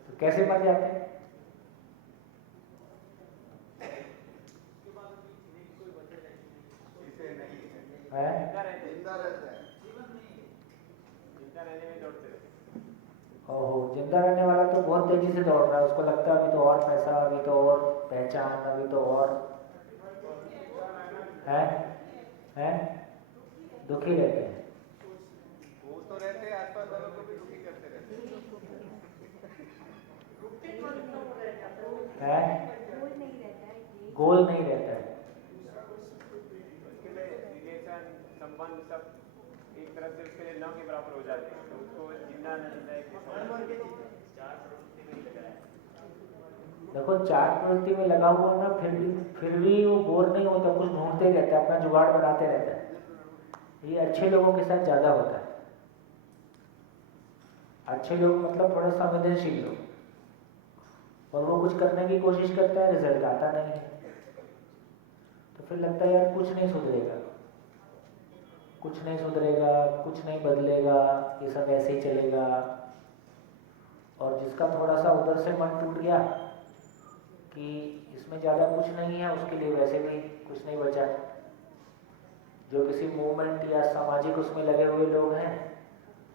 तो कैसे मर जाते हैं? ओहो, जिंदा रहने वाला तो बहुत तेजी से दौड़ रहा है, उसको लगता है अभी तो और पैसा, अभी तो और पहचान, अभी तो और है दुखी रहते हैं। वो तो रहते हैं, आसपास वालों को भी दुखी करते रहते हैं। गोल नहीं रहता है। उसके लिए रिलेशन, संबंध सब एक तरफ से उसके लिए न के बराबर हो जाते हैं। तो उसको जिंदा न जिंदा एक देखो, चार प्रवृत्ति में लगा हुआ ना, फिर भी वो बोर नहीं होता, कुछ ढूंढते रहता है, अपना जुगाड़ बनाते रहता है। ये अच्छे लोगों के साथ ज्यादा होता है। अच्छे लोग मतलब थोड़ा संवेदनशील लोग, और वो कुछ करने की कोशिश करता है, रिजल्ट आता नहीं है, तो फिर लगता है यार कुछ नहीं सुधरेगा, कुछ नहीं सुधरेगा, कुछ नहीं बदलेगा, ये सब ऐसे ही चलेगा। और जिसका थोड़ा सा उधर से मन टूट गया कि इसमें ज़्यादा कुछ नहीं है, उसके लिए वैसे भी कुछ नहीं बचा। जो किसी मूवमेंट या सामाजिक उसमें लगे हुए लोग हैं,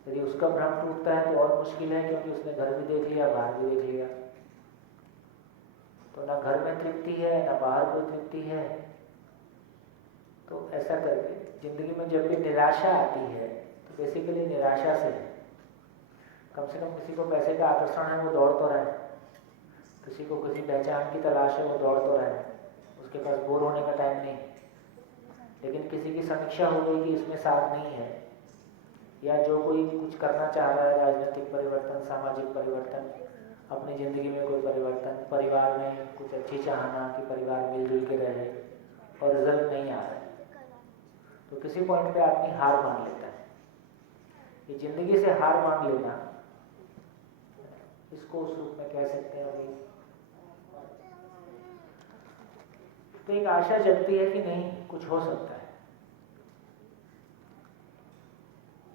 यदि उसका भ्रम टूटता है तो और मुश्किल है, क्योंकि उसने घर भी देख लिया, बाहर भी देख लिया। तो ना घर में तृप्ति है, ना बाहर कोई तृप्ति है। तो ऐसा करके जिंदगी में जब भी निराशा आती है, तो बेसिकली निराशा से है। कम से कम किसी को पैसे का आकर्षण है, वो दौड़ तो रहा है। किसी को किसी पहचान की तलाश है, वो दौड़ तो रहा है, उसके पास बोर होने का टाइम नहीं। लेकिन किसी की समीक्षा हो गई कि इसमें साथ नहीं है, या जो कोई कुछ करना चाह रहा है, राजनीतिक परिवर्तन, सामाजिक परिवर्तन, अपनी ज़िंदगी में कोई परिवर्तन, परिवार में कुछ अच्छी चाहना कि परिवार मिलजुल के रहे, और रिजल्ट नहीं आ रहा है, तो किसी पॉइंट पे आदमी हार मान लेता है। ये ज़िंदगी से हार मान लेना, इसको उस रूप में कह सकते हैं अभी। तो एक आशा जगती है कि नहीं, कुछ हो सकता है।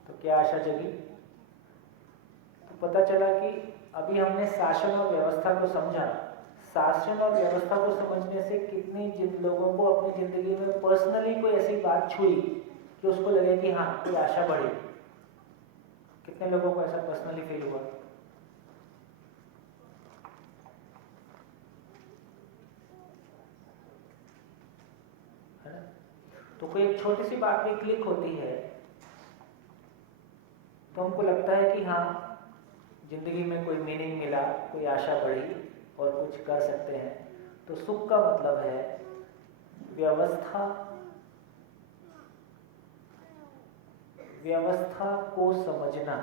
तो क्या आशा जगी? तो पता चला कि अभी हमने शासन और व्यवस्था को समझा। शासन और व्यवस्था को समझने से कितने जिन लोगों को अपनी जिंदगी में पर्सनली कोई ऐसी बात छुई कि उसको लगे कि हाँ कोई आशा बढ़ी। कितने लोगों को ऐसा पर्सनली फील हुआ? है ना? तो कोई एक छोटी सी बात भी क्लिक होती है तो हमको लगता है कि हाँ जिंदगी में कोई मीनिंग मिला, कोई आशा बढ़ी और कुछ कर सकते हैं। तो सुख का मतलब है व्यवस्था को समझना।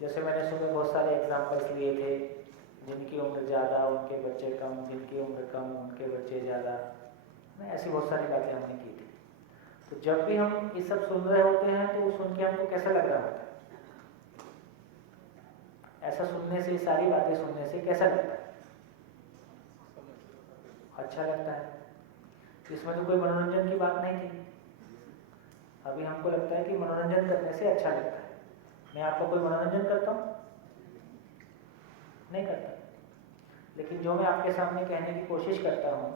जैसे मैंने सुबह बहुत सारे एग्जाम्पल्स लिए थे, जिनकी उम्र ज़्यादा उनके बच्चे कम, जिनकी उम्र कम उनके बच्चे ज़्यादा, ऐसी बहुत सारी बातें हमने की थी। तो जब भी हम ये सब सुन रहे होते हैं तो सुन के हमको कैसा लग रहा होता है? ऐसा सुनने से, सारी बातें सुनने से कैसा लगता है? अच्छा लगता है। इसमें तो कोई मनोरंजन की बात नहीं थी। अभी हमको लगता है कि मनोरंजन करने से अच्छा लगता है। मैं आपका कोई मनोरंजन करता हूँ? नहीं करता। लेकिन जो मैं आपके सामने कहने की कोशिश करता हूँ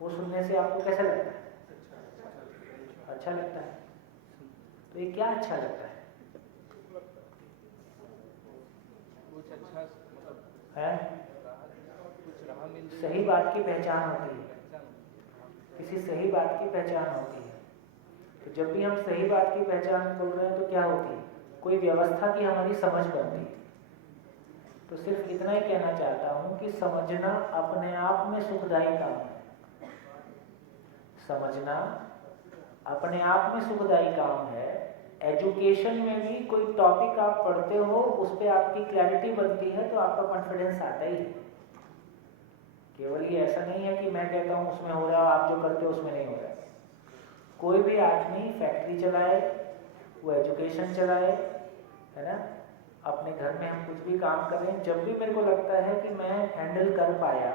वो सुनने से आपको कैसा लगता है? अच्छा लगता है। तो ये क्या अच्छा लगता है? कुछ अच्छा मतलब है? कुछ राह मिल रही सही बात की पहचान होती है। पहचान। किसी सही बात की पहचान होती है। तो जब भी हम सही बात की पहचान बोल रहे हैं तो क्या होती है? कोई व्यवस्था की हमारी समझ बनती है। तो सिर्फ इतना ही कहना चाहता हूँ कि समझना अपने आप में सुखदायी काम है। समझना अपने आप में सुखदायी काम है। एजुकेशन में भी कोई टॉपिक आप पढ़ते हो, उस पर आपकी क्लैरिटी बनती है तो आपका कॉन्फिडेंस आता ही है। केवल ये ऐसा नहीं है कि मैं कहता हूँ उसमें हो रहा, आप जो करते हो उसमें नहीं हो रहा। कोई भी आदमी फैक्ट्री चलाए, वो एजुकेशन चलाए, है ना, अपने घर में हम कुछ भी काम करें, जब भी मेरे को लगता है कि मैं हैंडल कर पाया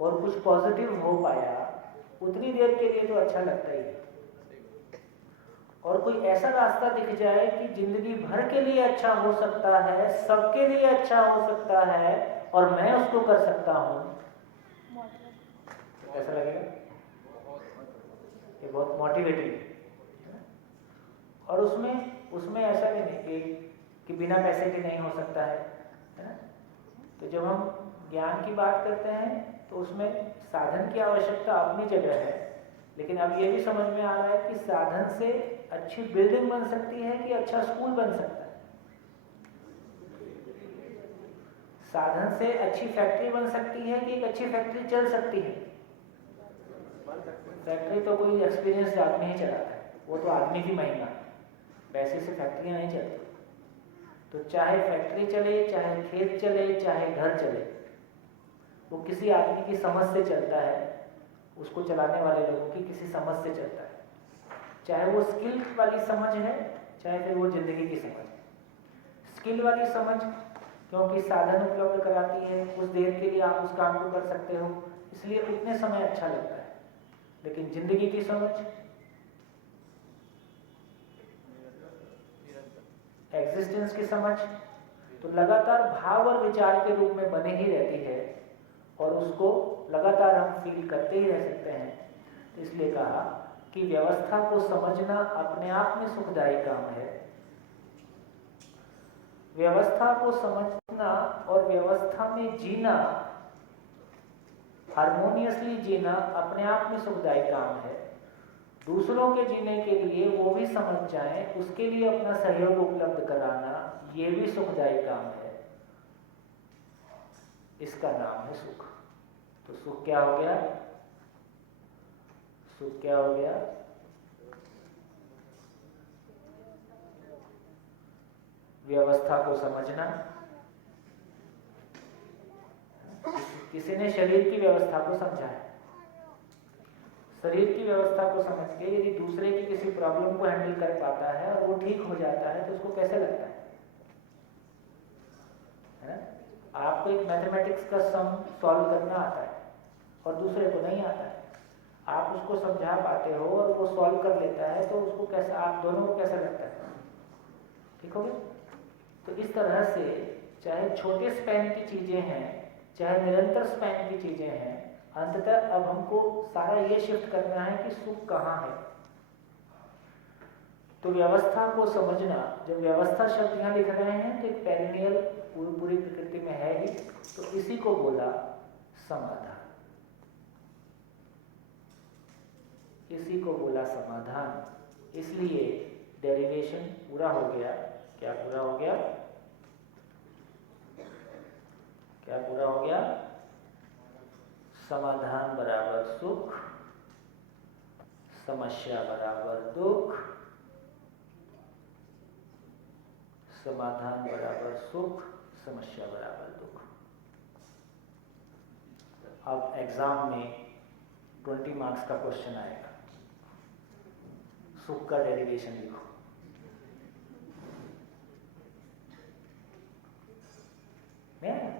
और कुछ पॉजिटिव हो पाया, उतनी देर के लिए तो अच्छा लगता ही है। और कोई ऐसा रास्ता दिख जाए कि जिंदगी भर के लिए अच्छा हो सकता है, सबके लिए अच्छा हो सकता है और मैं उसको कर सकता हूँ, तो कैसा लगेगा? ये बहुत मोटिवेटिंग है। और उसमें ऐसा भी नहीं कि बिना पैसे के नहीं हो सकता है ना। तो जब हम ज्ञान की बात करते हैं तो उसमें साधन की आवश्यकता अपनी जगह है, लेकिन अब ये भी समझ में आ रहा है कि साधन से अच्छी बिल्डिंग बन सकती है कि अच्छा स्कूल बन सकता है। साधन से अच्छी फैक्ट्री बन सकती है कि एक अच्छी फैक्ट्री चल सकती है। फैक्ट्री तो कोई एक्सपीरियंस आदमी ही चलाता है, वो तो आदमी की महिमा, पैसे से फैक्ट्रियाँ नहीं चलती। तो चाहे फैक्ट्री चले, चाहे खेत चले, चाहे घर चले, वो किसी आदमी की समझ से चलता है, उसको चलाने वाले लोगों की किसी समझ से चलता है। चाहे वो स्किल वाली समझ है, चाहे फिर वो जिंदगी की समझ है। स्किल वाली समझ क्योंकि साधन उपलब्ध कराती है, कुछ देर के लिए आप उस काम को कर सकते हो, इसलिए उतने समय अच्छा लगता है। लेकिन जिंदगी की समझ, एग्जिस्टेंस की समझ तो लगातार भाव और विचार के रूप में बने ही रहती है और उसको लगातार हम फील करते ही रह सकते हैं। इसलिए कहा कि व्यवस्था को समझना अपने आप में सुखदायी काम है। व्यवस्था को समझना और व्यवस्था में जीना, हार्मोनियसली जीना अपने आप में सुखदायी काम है। दूसरों के जीने के लिए वो भी समझ जाएं, उसके लिए अपना सहयोग उपलब्ध कराना, ये भी सुखदायी काम है। इसका नाम है सुख। तो सुख क्या हो गया? सुख क्या हो गया? व्यवस्था को समझना। किसी ने शरीर की व्यवस्था को समझा है। शरीर की व्यवस्था को समझ के यदि दूसरे की किसी प्रॉब्लम को हैंडल कर पाता है और वो ठीक हो जाता है तो उसको कैसे लगता है ना? आपको एक मैथमेटिक्स का सम सॉल्व करना आता है और दूसरे को नहीं आता है, आप उसको समझा पाते हो और वो सॉल्व कर लेता है, तो उसको कैसा, आप दोनों को कैसा लगता है? ठीक हो गया? तो इस तरह से चाहे छोटे स्पैन की चीजें हैं, चाहे निरंतर स्पैन की चीजें हैं, अंततः अब हमको सारा ये शिफ्ट करना है कि सुख कहाँ है। तो व्यवस्था को समझना, जब व्यवस्था शब्द यहाँ लिख रहे हैं तो एक पेरिनियल पूरी प्रकृति में है ही, तो इसी को बोला समाधान। इसी को बोला समाधान। इसलिए डेरिवेशन पूरा हो गया। क्या पूरा हो गया? क्या पूरा हो गया? समाधान बराबर सुख, समस्या बराबर दुख, समाधान बराबर सुख, समस्या बराबर दुख। अब एग्जाम में 20 मार्क्स का क्वेश्चन आएगा। सुख का डेरिवेशन लिखो। नहीं?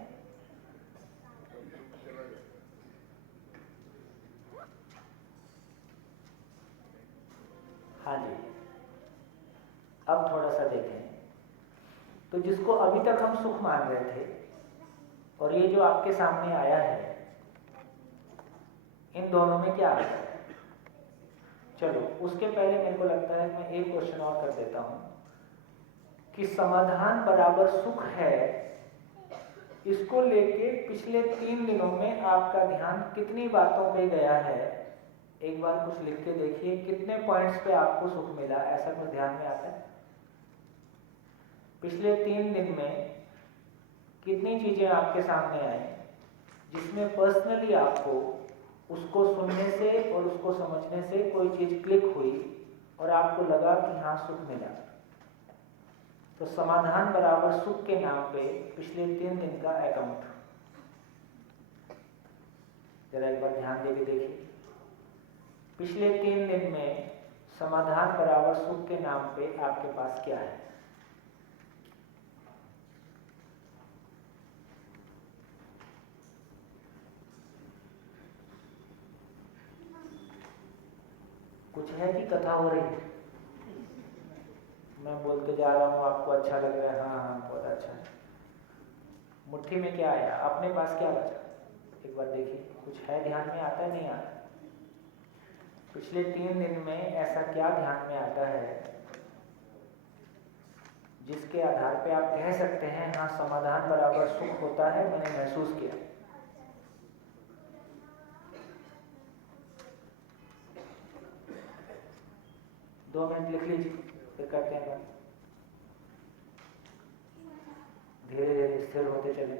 हाँ जी, अब थोड़ा सा देखें तो जिसको अभी तक हम सुख मान रहे थे और ये जो आपके सामने आया है, इन दोनों में क्या आता है? चलो उसके पहले मेरे को लगता है मैं एक क्वेश्चन और कर देता हूं कि समाधान बराबर सुख है, इसको लेके पिछले 3 दिनों में आपका ध्यान कितनी बातों पे गया है? एक बार कुछ लिख के देखिए, कितने पॉइंट्स पे आपको सुख मिला, ऐसा कुछ ध्यान में आता है? पिछले 3 दिन में कितनी चीजें आपके सामने आई जिसमें पर्सनली आपको उसको सुनने से और उसको समझने से कोई चीज क्लिक हुई और आपको लगा कि हाँ सुख मिला? तो समाधान बराबर सुख के नाम पे पिछले 3 दिन का अकाउंट जरा एक बार ध्यान देके देखिए। पिछले 3 दिन में समाधान बराबर सुख के नाम पे आपके पास क्या है? कुछ है कि कथा हो रही है? मैं बोलते जा रहा हूँ, आपको अच्छा लग रहा है, हाँ हाँ बहुत अच्छा है। मुट्ठी में क्या आया? अपने पास क्या बचा? एक बार देखिए, कुछ है ध्यान में आता है, नहीं आता? पिछले 3 दिन में ऐसा क्या ध्यान में आता है जिसके आधार पे आप कह सकते हैं हाँ समाधान बराबर सुख होता है, मैंने महसूस किया? दो मिनट लिख लीजिए, फिर करते हैं बात। धीरे धीरे स्थिर होते चले।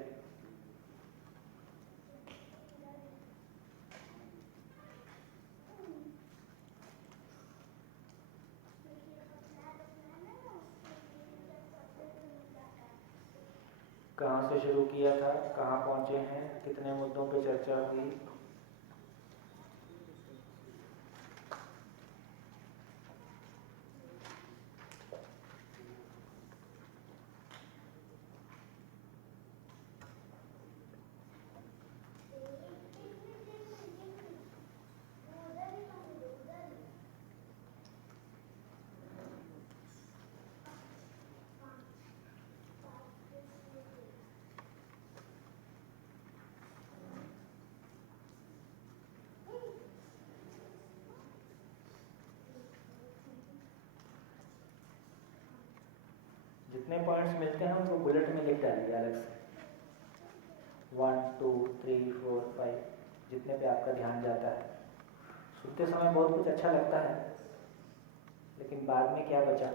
कहाँ से शुरू किया था, कहाँ पहुंचे हैं, कितने मुद्दों पे चर्चा हुई? जितने पॉइंट्स मिलते हैं उनको बुलेट में लिख डालिए अलग से, 1 2 3 4 5, जितने पे आपका ध्यान जाता है। सुनते समय बहुत कुछ अच्छा लगता है, लेकिन बाद में क्या बचा?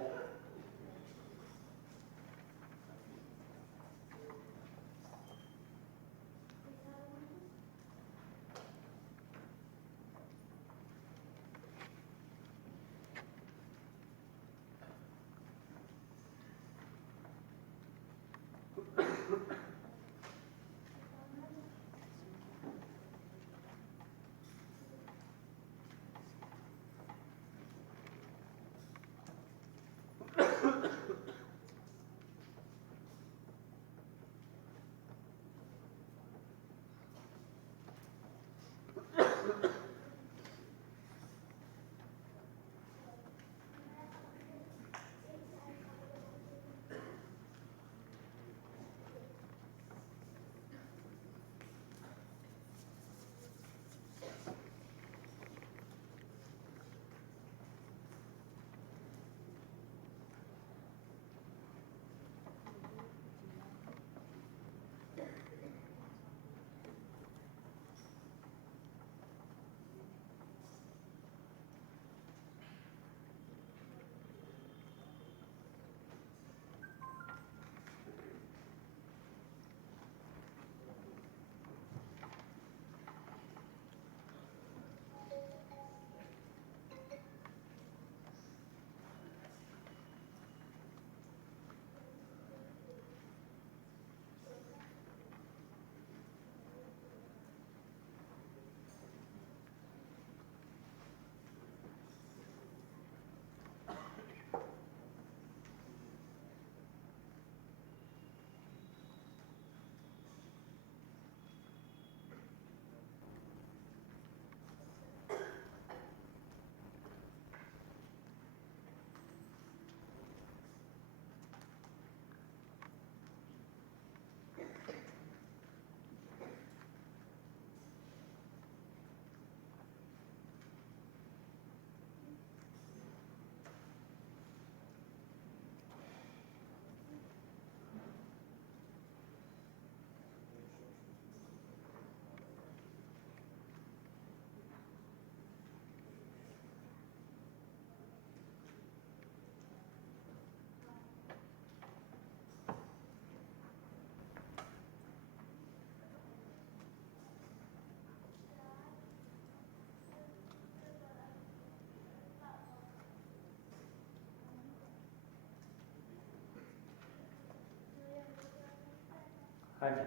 हाँ जी,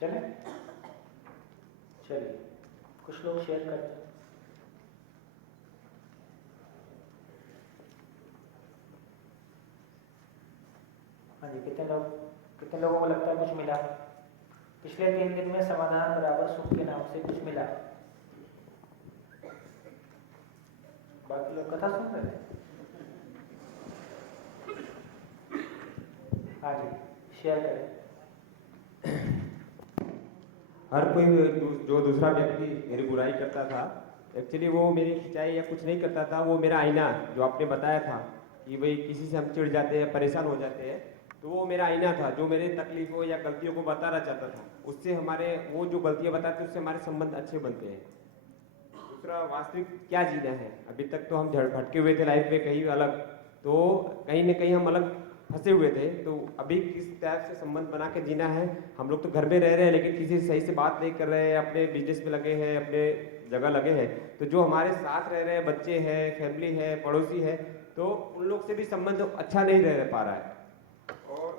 चले चलिए, कुछ लोग शेयर करते हैं। हाँ जी, कितने लोगों को लगता है कुछ मिला? पिछले 3 दिन में समाधान बराबर सुख के नाम से कुछ मिला? बाकी लोग कथा सुन रहे हैं? हाँ जी, शेयर करें। हर कोई जो दूसरा व्यक्ति मेरी बुराई करता था, एक्चुअली वो मेरी खिंचाई या कुछ नहीं करता था, वो मेरा आईना, जो आपने बताया था कि भाई किसी से हम चिढ़ जाते हैं, परेशान हो जाते हैं, तो वो मेरा आईना था जो मेरे तकलीफों या गलतियों को बताना चाहता था। उससे हमारे वो जो गलतियां बताते उससे हमारे संबंध अच्छे बनते हैं। दूसरा, वास्तविक क्या जीना है। अभी तक तो हम भटके हुए थे लाइफ में कहीं अलग, तो कहीं ना कहीं हम अलग फंसे हुए थे। तो अभी किस टाइप से संबंध बना के जीना है। हम लोग तो घर में रह रहे हैं लेकिन किसी से सही से बात नहीं कर रहे हैं, अपने बिजनेस में लगे हैं, अपने जगह लगे हैं। तो जो हमारे साथ रह रहे हैं, बच्चे हैं, फैमिली है, पड़ोसी है, तो उन लोग से भी संबंध अच्छा नहीं रह पा रहा है। और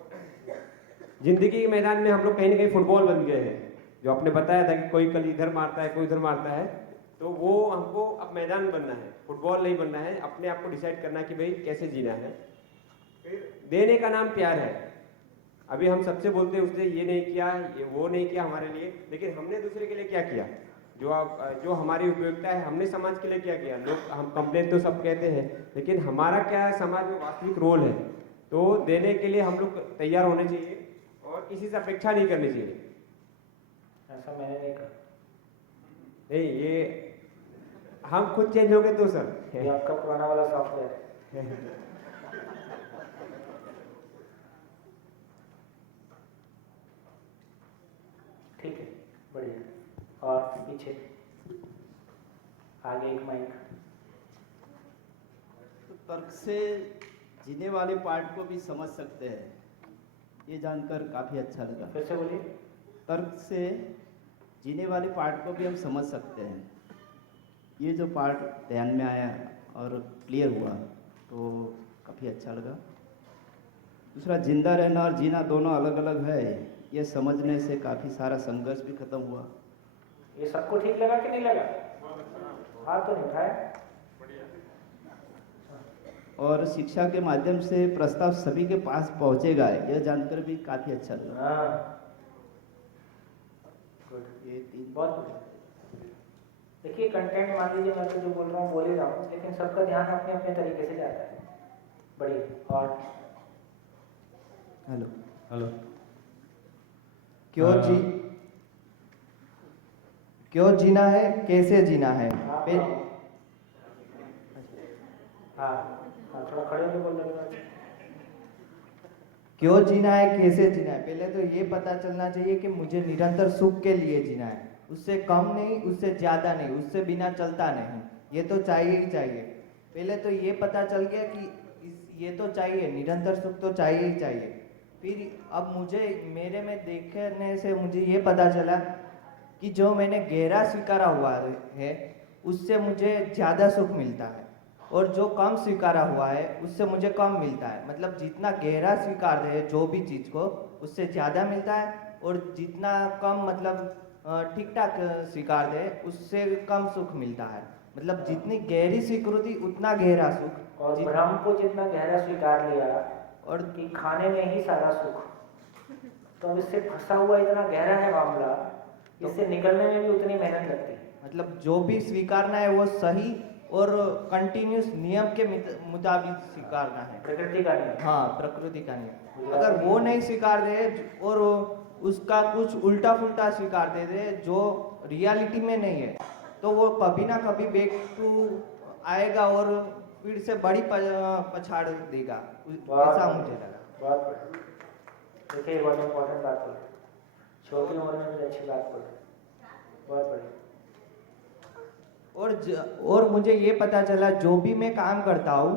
जिंदगी के मैदान में हम लोग कहीं ना कहीं फुटबॉल बन गए हैं। जो आपने बताया था कि कोई कल इधर मारता है, कोई उधर मारता है, तो वो हमको अब मैदान बनना है, फुटबॉल नहीं बनना है। अपने आप को डिसाइड करना है कि भाई कैसे जीना है। फिर देने का नाम प्यार है। अभी हम सबसे बोलते हैं उसने ये नहीं किया, ये वो नहीं किया हमारे लिए, लेकिन हमने दूसरे के लिए क्या किया? जो हमारी उपयोगिता है, हमने समाज के लिए क्या किया? लोग हम कंप्लेन तो सब कहते हैं, लेकिन हमारा क्या है समाज में वास्तविक रोल है। तो देने के लिए हम लोग तैयार होने चाहिए और किसी से अपेक्षा नहीं करनी चाहिए। ऐसा मैंने नहीं कहा। नहीं, ये हम खुद चेंज हो गए तो सर। ये आपका पुराना वाला सॉफ्टवेयर है। ठीक है, बढ़िया। और पीछे आगे एक माइक। तो तर्क से जीने वाले पार्ट को भी समझ सकते हैं, ये जानकर काफ़ी अच्छा लगा। फिर से बोलिए। तर्क से जीने वाले पार्ट को भी हम समझ सकते हैं, ये जो पार्ट ध्यान में आया और क्लियर हुआ तो काफ़ी अच्छा लगा। दूसरा, जिंदा रहना और जीना दोनों अलग अलग है, ये समझने से काफ़ी सारा संघर्ष भी खत्म हुआ। ये सबको ठीक लगा कि नहीं लगा? हाथ तो नहीं उठाया। और शिक्षा के माध्यम से प्रस्ताव सभी के पास पहुंचेगा, यह जानकर भी काफ़ी अच्छा लगा। हाँ, ये 3 बहुत बढ़िया। देखिए, कंटेंट मान लीजिए मैं तो जो बोल रहा हूँ बोल ही रहा हूँ, लेकिन सबका ध्यान अपने अपने तरीके से जाता है। बढ़िया। और हेलो, हेलो। क्यों जीना है, कैसे जीना है? हाँ हाँ, थोड़ा खड़े होकर बोल रहे। क्यों जीना है, कैसे जीना है? पहले तो ये पता चलना चाहिए कि मुझे निरंतर सुख के लिए जीना है, उससे कम नहीं, उससे ज़्यादा नहीं, उससे बिना चलता नहीं, ये तो चाहिए ही चाहिए। पहले तो ये पता चल गया कि ये तो चाहिए, निरंतर सुख तो चाहिए ही चाहिए। फिर अब मुझे मेरे में देखने से मुझे ये पता चला कि जो मैंने गहरा स्वीकारा हुआ है उससे मुझे ज़्यादा सुख मिलता है, और जो कम स्वीकारा हुआ है उससे मुझे कम मिलता है। मतलब जितना गहरा स्वीकार है जो भी चीज़ को, उससे ज़्यादा मिलता है, और जितना कम मतलब ठीक ठाक स्वीकार दे उससे कम सुख मिलता है। मतलब जितनी गहरी स्वीकृति उतना गहरा सुख। और ब्रह्म को जितना गहरा स्वीकार लिया और कि खाने में ही सारा सुख, तो अब इससे फंसा हुआ इतना गहरा है मामला, इससे निकलने में भी उतनी मेहनत लगती है। मतलब जो भी स्वीकारना है वो सही और कंटिन्यूस नियम के मुताबिक स्वीकारना है, प्रकृति का नियम। हाँ, प्रकृति का नियम। अगर वो नहीं स्वीकार दे और उसका कुछ उल्टा फुल्टा स्वीकार दे दे जो रियलिटी में नहीं है, तो वो कभी ना कभी बैक टू आएगा और फिर से बड़ी पछाड़ देगा। ऐसा मुझे लगा। बहुत बढ़िया। देखिए, बहुत इम्पोर्टेंट बात बोल, छोटी उम्र में भी अच्छी बात बोल, बहुत बढ़िया। और मुझे ये पता चला जो भी मैं काम करता हूँ,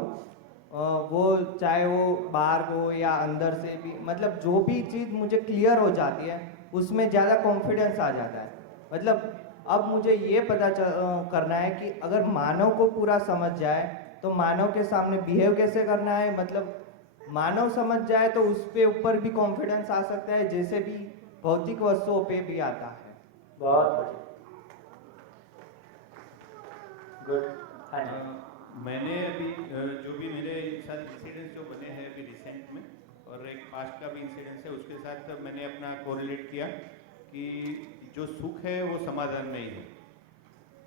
वो चाहे वो बाहर हो या अंदर से भी, मतलब जो भी चीज़ मुझे क्लियर हो जाती है उसमें ज़्यादा कॉन्फिडेंस आ जाता है। मतलब अब मुझे ये पता करना है कि अगर मानव को पूरा समझ जाए तो मानव के सामने बिहेव कैसे करना है, मतलब मानव समझ जाए तो उस पे ऊपर भी कॉन्फिडेंस आ सकता है, जैसे भी भौतिक वस्तुओं पे भी आता है। बहुत बढ़िया, गुड। हाँ जी, मैंने अभी जो भी मेरे साथ इंसिडेंट्स जो बने हैं अभी रिसेंट में, और एक पास्ट का भी इंसिडेंस है, उसके साथ मैंने अपना कोरिलेट किया कि जो सुख है वो समाधान में ही है।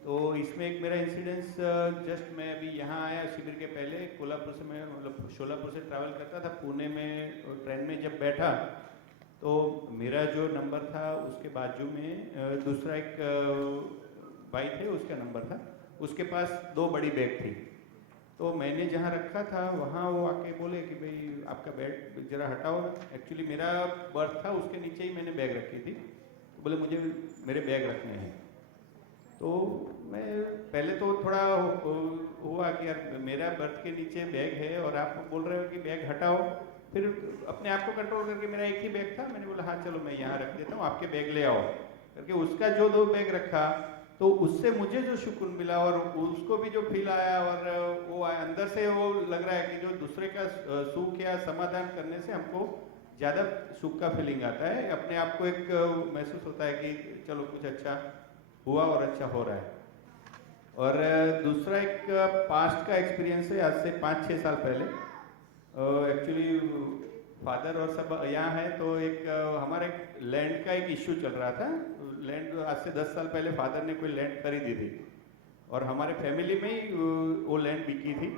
तो इसमें एक मेरा इंसिडेंस, जस्ट मैं अभी यहाँ आया शिविर के पहले, कोल्हापुर से मैं मतलब शोलापुर से ट्रैवल करता था, पुणे में ट्रेन में जब बैठा तो मेरा जो नंबर था उसके बाजू में दूसरा एक भाई थे, उसका नंबर था, उसके पास 2 बड़ी बैग थी। तो मैंने जहाँ रखा था वहाँ वो आके बोले कि भाई आपका बैग जरा हटाओ ना। एक्चुअली मेरा बर्थ था उसके नीचे ही मैंने बैग रखी थी, तो बोले मुझे मेरे बैग रखने हैं। तो मैं पहले तो थोड़ा हुआ कि यार मेरा बर्थ के नीचे बैग है और आप बोल रहे हो कि बैग हटाओ। फिर अपने आप को कंट्रोल करके, मेरा एक ही बैग था, मैंने बोला हाँ चलो मैं यहाँ रख देता हूँ, आपके बैग ले आओ करके उसका जो 2 बैग रखा, तो उससे मुझे जो सुकून मिला और उसको भी जो फील आया, और वो अंदर से वो लग रहा है कि जो दूसरे का सुख या समाधान करने से हमको ज़्यादा सुख का फीलिंग आता है, अपने आप को एक महसूस होता है कि चलो कुछ अच्छा हुआ और अच्छा हो रहा है। और दूसरा एक पास्ट का एक्सपीरियंस है, आज से 5-6 साल पहले। एक्चुअली फादर और सब यहाँ है, तो एक हमारे लैंड का एक इश्यू चल रहा था। लैंड आज से 10 साल पहले फादर ने कोई लैंड खरीदी थी और हमारे फैमिली में ही वो लैंड बिकी थी।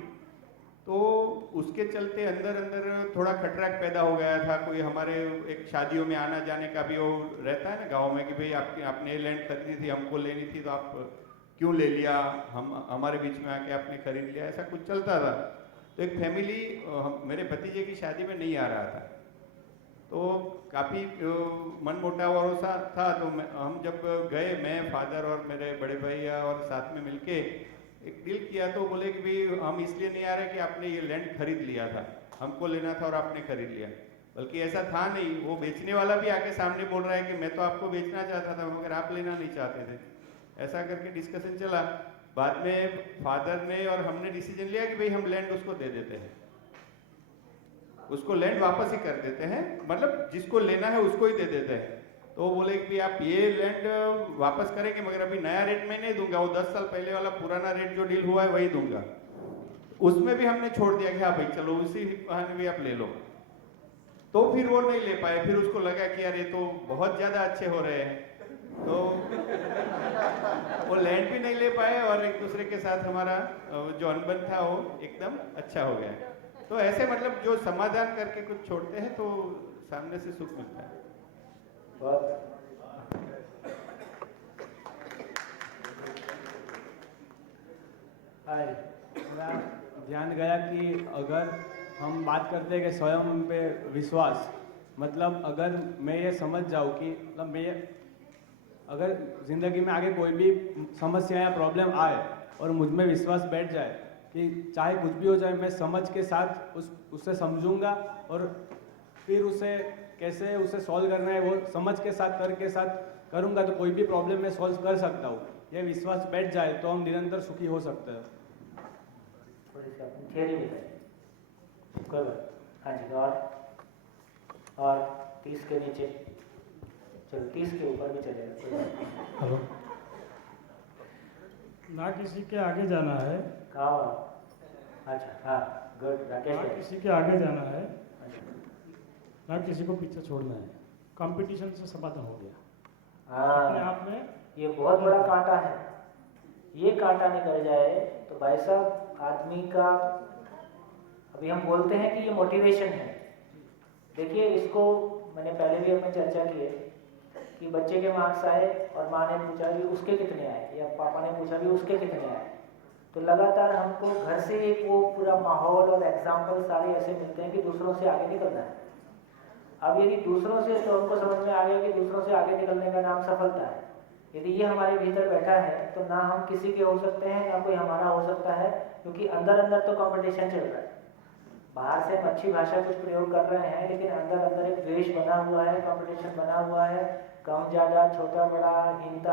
तो उसके चलते अंदर अंदर थोड़ा खटराक पैदा हो गया था। कोई हमारे एक शादियों में आना जाने का भी वो रहता है ना गांव में कि भाई आपने लैंड खरीदी थी, हमको लेनी थी, तो आप क्यों ले लिया, हम हमारे बीच में आके आपने खरीद लिया, ऐसा कुछ चलता था। तो एक फैमिली मेरे भतीजे की शादी में नहीं आ रहा था, तो काफ़ी मनमुटाव और सा था। तो हम जब गए, मैं, फादर और मेरे बड़े भैया और साथ में मिलके एक डील किया, तो बोले कि भाई हम इसलिए नहीं आ रहे कि आपने ये लैंड खरीद लिया था, हमको लेना था और आपने खरीद लिया। बल्कि ऐसा था नहीं, वो बेचने वाला भी आके सामने बोल रहा है कि मैं तो आपको बेचना चाहता था मगर आप लेना नहीं चाहते थे। ऐसा करके डिस्कशन चला। बाद में फादर ने और हमने डिसीजन लिया कि भाई हम लैंड उसको दे देते हैं, उसको लैंड वापस ही कर देते हैं, मतलब जिसको लेना है उसको ही दे देते हैं। तो वो बोले कि आप ये लैंड वापस करेंगे मगर अभी नया रेट में नहीं दूंगा, वो 10 साल पहले वाला पुराना रेट जो डील हुआ है वही दूंगा। उसमें भी हमने छोड़ दिया कि हाँ भाई चलो उसी बहाने भी आप ले लो। तो फिर वो नहीं ले पाए, फिर उसको लगा कि यार ये तो बहुत ज़्यादा अच्छे हो रहे हैं, तो वो लैंड भी नहीं ले पाए और एक दूसरे के साथ हमारा जो अनबन था वो एकदम अच्छा हो गया। तो ऐसे मतलब जो समाधान करके कुछ छोड़ते हैं तो सामने से सुख मिलता है। बहुत हाय, मेरा ध्यान गया कि अगर हम बात करते हैं कि स्वयं पे विश्वास, मतलब अगर मैं ये समझ जाऊँ कि मतलब मैं अगर ज़िंदगी में आगे कोई भी समस्या या प्रॉब्लम आए और मुझ में विश्वास बैठ जाए कि चाहे कुछ भी हो जाए मैं समझ के साथ उससे समझूंगा और फिर उसे कैसे उसे सॉल्व करना है वो समझ के साथ करके साथ करूंगा, तो कोई भी प्रॉब्लम मैं सॉल्व कर सकता हूँ। ये विश्वास बैठ जाए तो हम निरंतर सुखी हो सकते हैं। थोड़ी सी अपनी थियरी बताइए। कोई बात, हाँ जी। और 30 के नीचे, चलो 30 के ऊपर भी चलेगा। हेलो, ना किसी के आगे जाना है, कहाँ? अच्छा, हाँ, गुड। ना राकेश, किसी के आगे जाना है, ना किसी को पीछे छोड़ना है। कंपटीशन से समाधान हो गया अपने हाँ, आप में। ये बहुत बड़ा कांटा है। ये कांटा निकल जाए तो भाई साहब आदमी का, अभी हम बोलते हैं कि ये मोटिवेशन है। देखिए इसको मैंने पहले भी अपने चर्चा की है कि बच्चे के मार्क्स आए और माँ ने पूछा भी उसके कितने आए या पापा ने पूछा भी उसके कितने आए, तो लगातार हमको घर से एक वो पूरा माहौल और एग्जाम्पल सारे ऐसे मिलते हैं कि दूसरों से आगे निकलना है। अब यदि दूसरों से, तो हमको समझ में आ गया कि दूसरों से आगे निकलने का नाम सफलता है। यदि ये हमारे भीतर बैठा है तो ना हम किसी के हो सकते हैं ना कोई हमारा हो सकता है, क्योंकि अंदर अंदर तो कंपटीशन चल रहा है। बाहर से हम अच्छी भाषा कुछ प्रयोग कर रहे हैं लेकिन अंदर अंदर एक द्वेष बना हुआ है, कंपटीशन बना हुआ है। कम ज़्यादा, छोटा बड़ा, हीनता,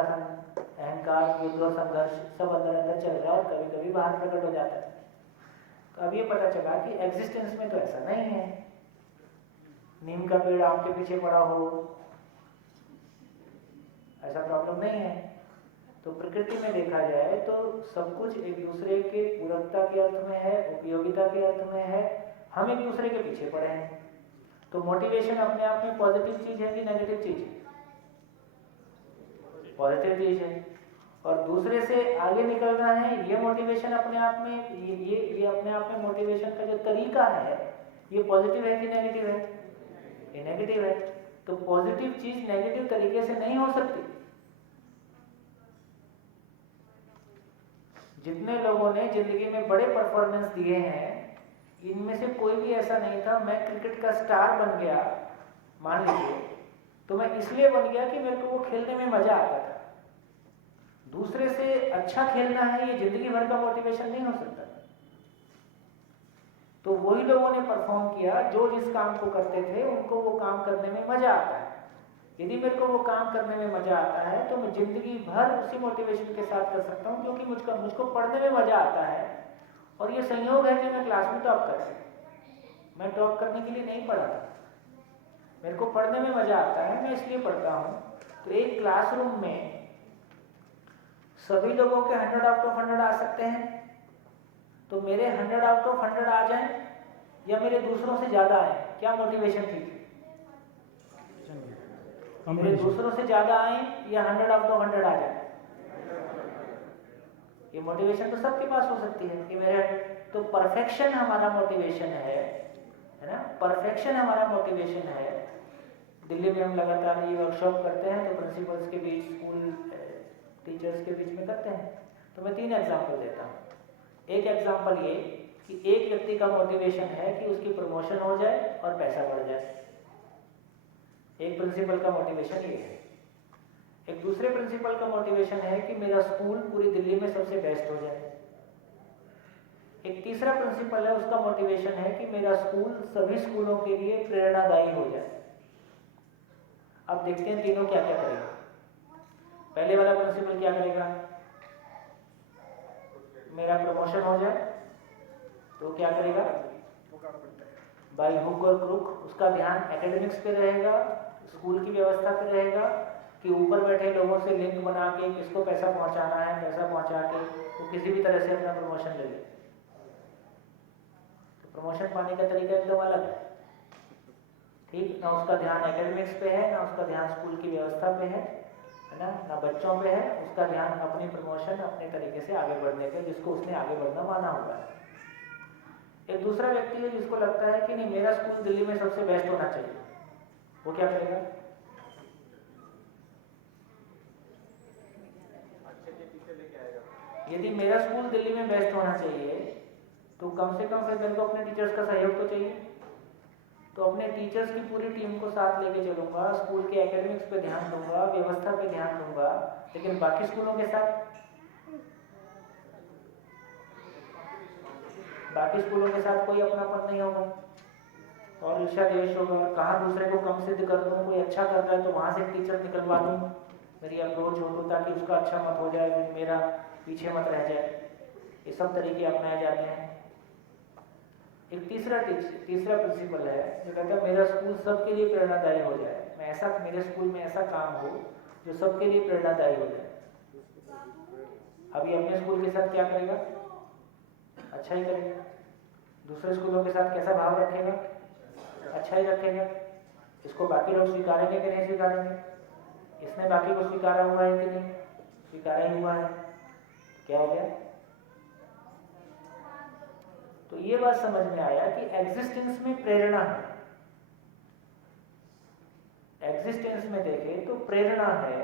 अहंकार, युद्ध और संघर्ष सब अंदर अंदर चल रहा है और कभी कभी बाहर प्रकट हो जाता है। तो अब ये पता चला कि एग्जिस्टेंस में तो ऐसा नहीं है, नीम का पेड़ आम के पीछे पड़ा हो, ऐसा प्रॉब्लम नहीं है। तो प्रकृति में देखा जाए तो सब कुछ एक दूसरे के पूरकता के अर्थ में है, उपयोगिता के अर्थ में है, हम एक दूसरे के पीछे पड़े हैं। तो मोटिवेशन अपने आप में पॉजिटिव चीज है कि नेगेटिव चीज है? पॉजिटिव चीज है। और दूसरे से आगे निकलना है, ये मोटिवेशन अपने आप में ये अपने आप में मोटिवेशन का जो तरीका है ये पॉजिटिव है कि नेगेटिव है? ये नेगेटिव है। तो पॉजिटिव चीज नेगेटिव तरीके से नहीं हो सकती। जितने लोगों ने जिंदगी में बड़े परफॉर्मेंस दिए हैं, इनमें से कोई भी ऐसा नहीं था मैं क्रिकेट का स्टार बन गया मान लीजिए तो मैं इसलिए बन गया कि मेरे को वो खेलने में मजा आता था। दूसरे से अच्छा खेलना है ये जिंदगी भर का मोटिवेशन नहीं हो सकता। तो वही लोगों ने परफॉर्म किया जो जिस काम को करते थे उनको वो काम करने में मजा आता है। यदि मेरे को वो काम करने में मजा आता है तो मैं जिंदगी भर उसी मोटिवेशन के साथ कर सकता हूँ, क्योंकि मुझको पढ़ने में मजा आता है। और ये संयोग है कि मैं क्लास में टॉप कर सकता। मैं टॉप करने के लिए नहीं पढ़ा था, मेरे को पढ़ने में मजा आता है, मैं इसलिए पढ़ता हूँ। तो एक क्लासरूम में सभी लोगों के 100 आउट ऑफ 100 आ सकते हैं, तो मेरे 100 आउट ऑफ 100 आ जाए या मेरे दूसरों से ज्यादा आए, क्या मोटिवेशन थी? मेरे दूसरों से ज्यादा आए या 100 आउट ऑफ 100 आ जाए, ये मोटिवेशन तो सबके पास हो सकती है कि मेरे तो परफेक्शन हमारा मोटिवेशन है ना? परफेक्शन हमारा मोटिवेशन है। दिल्ली में हम लगातार ये वर्कशॉप करते हैं तो प्रिंसिपल्स के बीच, स्कूल टीचर्स के बीच में करते हैं। तो मैं 3 एग्जाम्पल देता हूँ। एक एग्जाम्पल ये कि एक व्यक्ति का मोटिवेशन है कि उसकी प्रमोशन हो जाए और पैसा बढ़ जाए, एक प्रिंसिपल का मोटिवेशन ये है। एक दूसरे प्रिंसिपल का मोटिवेशन है कि मेरा स्कूल पूरी दिल्ली में सबसे बेस्ट हो जाए। एक तीसरा प्रिंसिपल है, उसका मोटिवेशन है कि मेरा स्कूल सभी स्कूलों के लिए प्रेरणादायी हो जाए। अब देखते हैं तीनों क्या क्या करेगा। पहले वाला प्रिंसिपल क्या करेगा? मेरा प्रमोशन हो जाए तो क्या करेगा? बाई हुक और क्रुक उसका ध्यान एकेडमिक्स पे रहेगा, स्कूल की व्यवस्था पे रहेगा कि ऊपर बैठे लोगों से लिंक बना के किसको पैसा पहुंचाना है, पैसा पहुंचा के वो किसी भी तरह से अपना प्रमोशन ले ले। तो प्रमोशन पाने का तरीका एकदम अलग है, ठीक ना? उसका ध्यान एकेडमिक्स पे है, ना उसका ध्यान स्कूल की व्यवस्था पे है ना बच्चों पे है। उसका ध्यान अपनी प्रमोशन, अपने तरीके से आगे बढ़ने पे, जिसको उसने आगे बढ़ना माना हुआ है। एक दूसरा व्यक्ति है जिसको लगता है कि नहीं, मेरा स्कूल दिल्ली में सबसे बेस्ट होना चाहिए, वो क्या करेगा? यदि मेरा स्कूल दिल्ली में बेस्ट होना चाहिए तो कम से कम फिर मेरे को अपने टीचर्स का सहयोग तो चाहिए। तो अपने टीचर्स की पूरी टीम को साथ लेके चलूंगा, स्कूल के एकेडमिक्स पे ध्यान दूंगा, व्यवस्था पे ध्यान दूंगा, लेकिन बाकी स्कूलों के साथ कोई अपनापन नहीं होगा और ईर्ष्या द्वेष होगा। कहाँ दूसरे को कम सिद्ध कर दूं, कोई अच्छा कर रहा है तो वहां से टीचर निकलवा दूं, मेरी अप्रोच हो तो ताकि उसका अच्छा मत हो जाए, मेरा पीछे मत रह जाए। ये सब तरीके अपनाए जाते हैं। एक तीसरा प्रिंसिपल है जो कहता है मेरा स्कूल सबके लिए प्रेरणादायी हो जाए, मेरे स्कूल में ऐसा काम हो जो सबके लिए प्रेरणादायी हो जाए। अभी अपने स्कूल के साथ क्या करेगा? अच्छा ही करेगा। दूसरे स्कूलों के साथ कैसा भाव रखेगा? अच्छा ही रखेगा। इसको बाकी लोग स्वीकारेंगे कि नहीं स्वीकारेंगे? इसने बाकी को स्वीकारा हुआ है कि नहीं? स्वीकारा ही हुआ है। क्या हो गया? तो ये बात समझ में आया कि एग्जिस्टेंस में प्रेरणा है। एग्जिस्टेंस में देखें तो प्रेरणा है।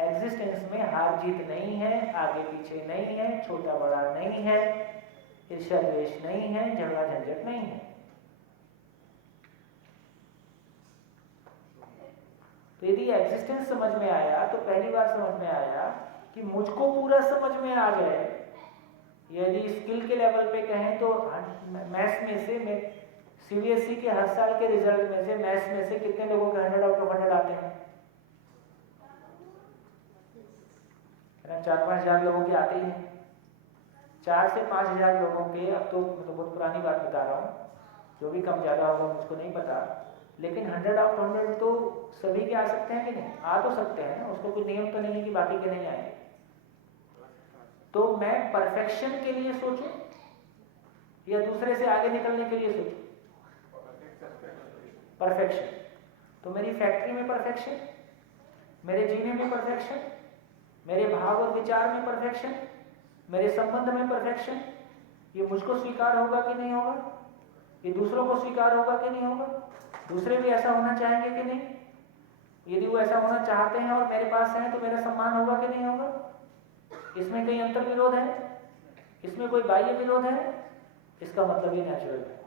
एग्जिस्टेंस में हार जीत नहीं है, आगे पीछे नहीं है, छोटा बड़ा नहीं है, ईर्ष्या द्वेष नहीं है, झगड़ा झंझट नहीं है। तो यदि एग्जिस्टेंस समझ में आया तो पहली बार समझ में आया कि मुझको पूरा समझ में आ जाए। यदि स्किल के लेवल पे कहें तो मैथ्स में से सीबीएसई के हर साल के रिजल्ट में से मैथ्स में से कितने लोगों के 100 आउट ऑफ 100 आते हैं? 4-5 हजार लोगों के आते ही हैं। 4 से 5 हज़ार लोगों के, अब तो मतलब बहुत पुरानी बात बता रहा हूँ, जो भी कम ज़्यादा होगा मुझको नहीं पता, लेकिन 100 आउट 100 तो सभी के आ सकते हैं कि नहीं? आ तो सकते हैं ना, उसको कोई नियम तो नहीं है कि बाकी के नहीं आए। तो मैं परफेक्शन के लिए सोचूं या दूसरे से आगे निकलने के लिए सोचूं? परफेक्शन। तो मेरी फैक्ट्री में परफेक्शन, मेरे जीने में परफेक्शन, मेरे भाव और विचार में परफेक्शन, मेरे संबंध में परफेक्शन, ये मुझको स्वीकार होगा कि नहीं होगा? ये दूसरों को स्वीकार होगा कि नहीं होगा? दूसरे भी ऐसा होना चाहेंगे कि नहीं? यदि वो ऐसा होना चाहते हैं और मेरे पास हैं तो मेरा सम्मान होगा कि नहीं होगा? इसमें कहीं अंतर विरोध है? इसमें कोई बाह्य विरोध है? इसका मतलब ये नेचुरल है।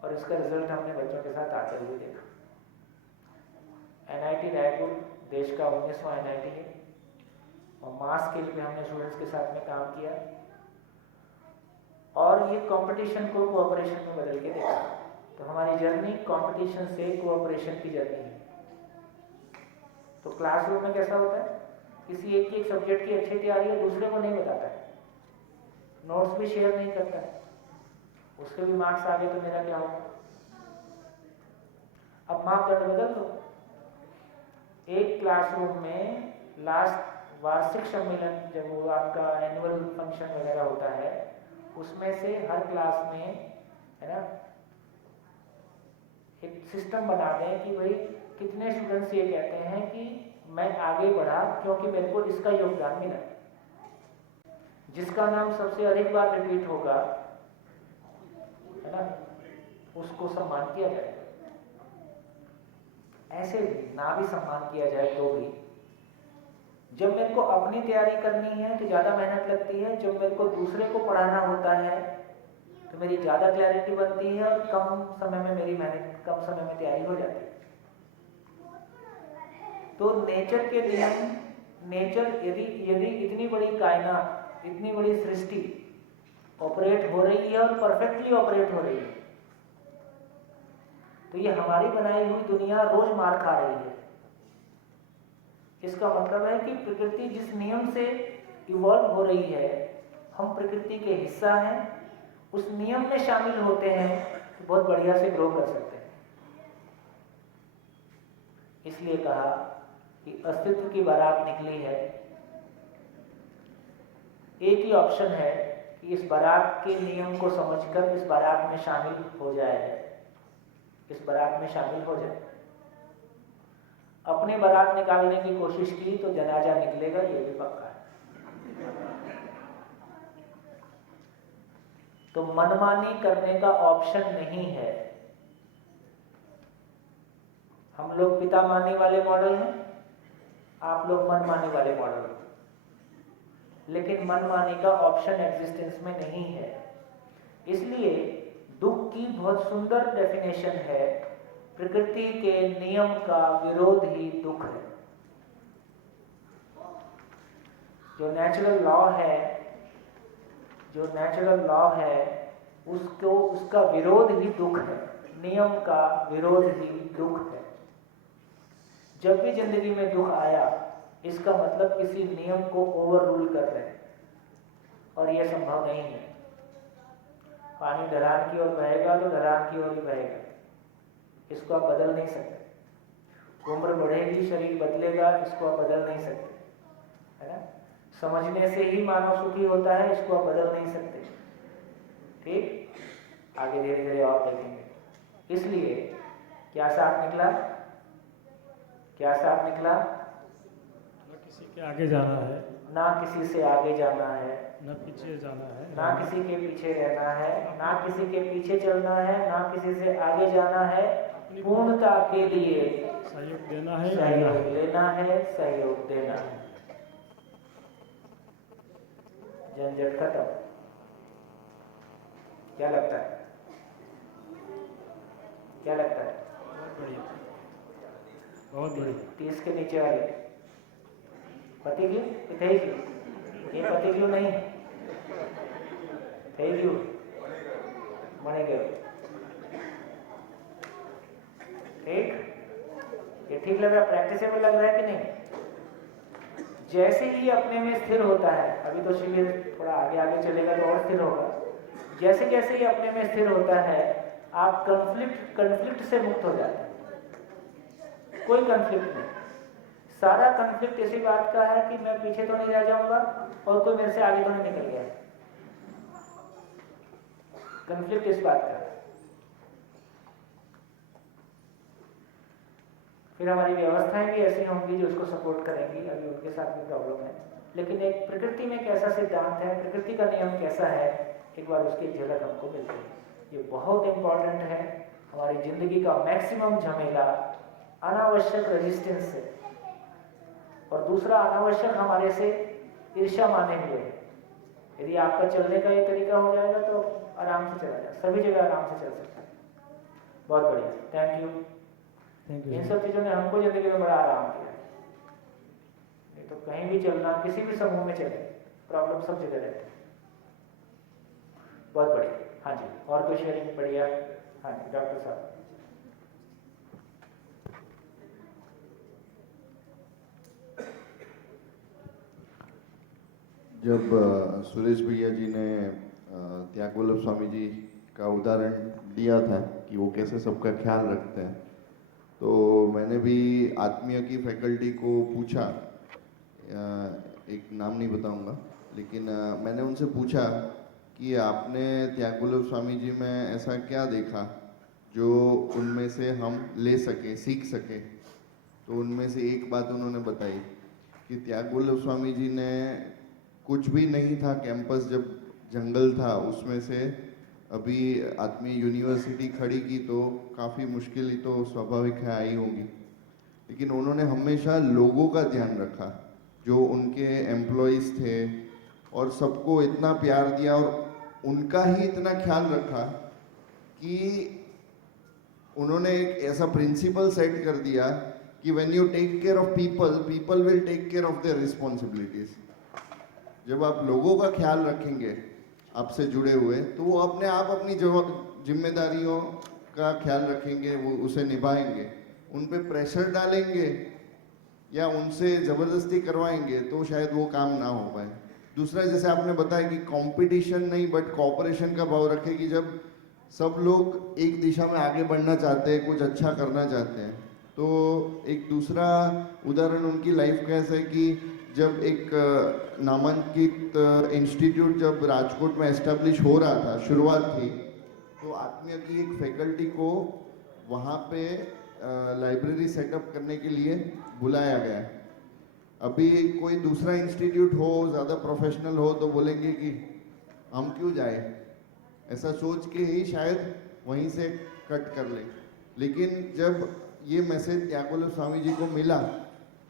और इसका रिजल्ट हमने बच्चों के साथ आते हुए देखा। NIT रायपुर देश का 19वां NIT है और मास स्केल पे हमने स्टूडेंट्स के साथ में काम किया और ये कंपटीशन को कोऑपरेशन में बदल के देखा। तो हमारी जर्नी कंपटीशन से कोऑपरेशन की जर्नी है। तो क्लासरूम में कैसा होता है, किसी एक सब्जेक्ट की अच्छी तैयारी है, दूसरे को नहीं बताता है, नोट्स भी शेयर नहीं करता है, उसके भी मार्क्स आ गए तो मेरा क्या होगा? अब मापदंड बदल दो। एक क्लासरूम में लास्ट वार्षिक सम्मेलन, जब वो आपका एनुअल फंक्शन वगैरह होता है, उसमें से हर क्लास में, है ना, एक सिस्टम बना दें कि भाई कितने स्टूडेंट्स ये कहते हैं कि मैं आगे बढ़ा क्योंकि मेरे को इसका योगदान मिला। जिसका नाम सबसे अधिक बार रिपीट होगा, है ना, उसको सम्मान किया जाए। ऐसे भी ना भी सम्मान किया जाए तो भी, जब मेरे को अपनी तैयारी करनी है तो ज़्यादा मेहनत लगती है, जब मेरे को दूसरे को पढ़ाना होता है तो मेरी ज़्यादा क्लैरिटी बनती है और कम समय में मेरी मेहनत, कम समय में तैयारी हो जाती है। तो नेचर के नियम, नेचर यदि इतनी बड़ी कायनात, इतनी बड़ी सृष्टि ऑपरेट हो रही है और परफेक्टली ऑपरेट हो रही है, तो ये हमारी बनाई हुई दुनिया रोज मार खा रही है। इसका मतलब है कि प्रकृति जिस नियम से इवॉल्व हो रही है, हम प्रकृति के हिस्सा हैं, उस नियम में शामिल होते हैं तो बहुत बढ़िया से ग्रो कर सकते हैं। इसलिए कहा कि अस्तित्व की बारात निकली है। एक ही ऑप्शन है कि इस बारात के नियम को समझकर इस बारात में शामिल हो जाए, इस बारात में शामिल हो जाए। अपने बारात निकालने की कोशिश की तो जनाजा निकलेगा, ये भी पक्का है। तो मनमानी करने का ऑप्शन नहीं है। हम लोग पिता मानने वाले मॉडल हैं, आप लोग मनमानी वाले मॉडल हैं, लेकिन मनमानी का ऑप्शन एग्जिस्टेंस में नहीं है। इसलिए दुख की बहुत सुंदर डेफिनेशन है, प्रकृति के नियम का विरोध ही दुख है। जो नेचुरल लॉ है, जो नेचुरल लॉ है, उसको, उसका विरोध ही दुख है। नियम का विरोध ही दुख है। जब भी जिंदगी में दुख आया, इसका मतलब किसी नियम को ओवर रूल कर रहे हैं, और यह संभव नहीं है। पानी ढलान की ओर बहेगा तो ढलान की ओर ही बहेगा, इसको आप बदल नहीं सकते। उम्र बढ़ेगी, शरीर बदलेगा, इसको आप बदल नहीं सकते, है ना। समझने से ही मानव सुखी होता है, इसको आप बदल नहीं सकते। ठीक, आगे धीरे धीरे और देखेंगे। इसलिए क्या साफ निकला, क्या साफ निकला? न किसी के आगे जाना है, ना किसी से आगे जाना है, न पीछे जाना है, ना किसी के पीछे रहना है, ना किसी के पीछे चलना है, ना किसी से आगे जाना है। पूर्णता के लिए सहयोग देना है, सहयोग लेना है, सहयोग देना है। झंझट खत्म। क्या लगता है, क्या लगता है? बहुत बढ़िया, बहुत बढ़िया। 30 के नीचे वाले पति क्यों? Thank you. ये पति क्यों नहीं? थैंक यू, बने गए। ठीक, ये ठीक लग रहा है, प्रैक्टिसेबल लग रहा है कि नहीं? जैसे ही अपने में स्थिर होता है, अभी तो शिविर थोड़ा आगे आगे चलेगा तो और स्थिर होगा, जैसे जैसे ही अपने में स्थिर होता है आप कन्फ्लिक्ट से मुक्त हो जाते हैं। कोई कन्फ्लिक्ट नहीं, सारा कन्फ्लिक्ट इसी बात का है कि मैं पीछे तो नहीं रह जाऊंगा और कोई मेरे से आगे तो नहीं निकल गया। कन्फ्लिक्ट इस बात का है। फिर हमारी व्यवस्थाएं भी ऐसी होंगी जो उसको सपोर्ट करेंगी, अभी उनके साथ भी प्रॉब्लम है, लेकिन एक प्रकृति में कैसा सिद्धांत है, प्रकृति का नियम कैसा है, एक बार उसकी झलक हमको मिलती है। ये बहुत इंपॉर्टेंट है। हमारी जिंदगी का मैक्सिमम झमेला अनावश्यक रेजिस्टेंस से, और दूसरा अनावश्यक हमारे से ईर्ष्या माने हुए है। यदि आपका चलने का ये तरीका हो जाएगा तो आराम से चला जाए, सभी जगह आराम से चल सकता है। बहुत बढ़िया, थैंक यू। इन सब चीज़ों ने हमको जिंदगी में बड़ा आराम किया। नहीं तो कहीं भी चलना, किसी भी समूह में चले, प्रॉब्लम सब जगह रहती है। बहुत बढ़िया। हाँ जी, और कोई शेयरिंग? बढ़िया। हाँ जी, डॉक्टर साहब। जब सुरेश भैया जी ने त्यागवल्लभ स्वामी जी का उदाहरण दिया था कि वो कैसे सबका ख्याल रखते हैं, तो मैंने भी आत्मीय की फैकल्टी को पूछा, एक नाम नहीं बताऊंगा, लेकिन मैंने उनसे पूछा कि आपने त्यागवल्लभ स्वामी जी में ऐसा क्या देखा जो उनमें से हम ले सके, सीख सके। तो उनमें से एक बात उन्होंने बताई कि त्यागवल्लभ स्वामी जी ने कुछ भी नहीं था कैंपस, जब जंगल था उसमें से अभी आत्मीय यूनिवर्सिटी खड़ी की, तो काफ़ी मुश्किल ही तो स्वाभाविक है आई होंगी, लेकिन उन्होंने हमेशा लोगों का ध्यान रखा, जो उनके एम्प्लॉयज़ थे, और सबको इतना प्यार दिया और उनका ही इतना ख्याल रखा कि उन्होंने एक ऐसा प्रिंसिपल सेट कर दिया कि when you take care of people, people will take care of their responsibilities. जब आप लोगों का ख्याल रखेंगे आपसे जुड़े हुए, तो वो अपने आप अपनी जिम्मेदारियों का ख्याल रखेंगे, वो उसे निभाएंगे। उन पे प्रेशर डालेंगे या उनसे ज़बरदस्ती करवाएंगे तो शायद वो काम ना हो पाए। दूसरा, जैसे आपने बताया कि कंपटीशन नहीं बट कोऑपरेशन का भाव रखें, कि जब सब लोग एक दिशा में आगे बढ़ना चाहते हैं, कुछ अच्छा करना चाहते हैं, तो एक दूसरा उदाहरण उनकी लाइफ का ऐसा है कि जब एक नामांकित इंस्टीट्यूट जब राजकोट में एस्टेब्लिश हो रहा था, शुरुआत थी, तो आत्मीय की एक फैकल्टी को वहाँ पे लाइब्रेरी सेटअप करने के लिए बुलाया गया। अभी कोई दूसरा इंस्टीट्यूट हो, ज़्यादा प्रोफेशनल हो, तो बोलेंगे कि हम क्यों जाए, ऐसा सोच के ही शायद वहीं से कट कर ले। लेकिन जब ये मैसेज त्यागवल्लभ स्वामी जी को मिला,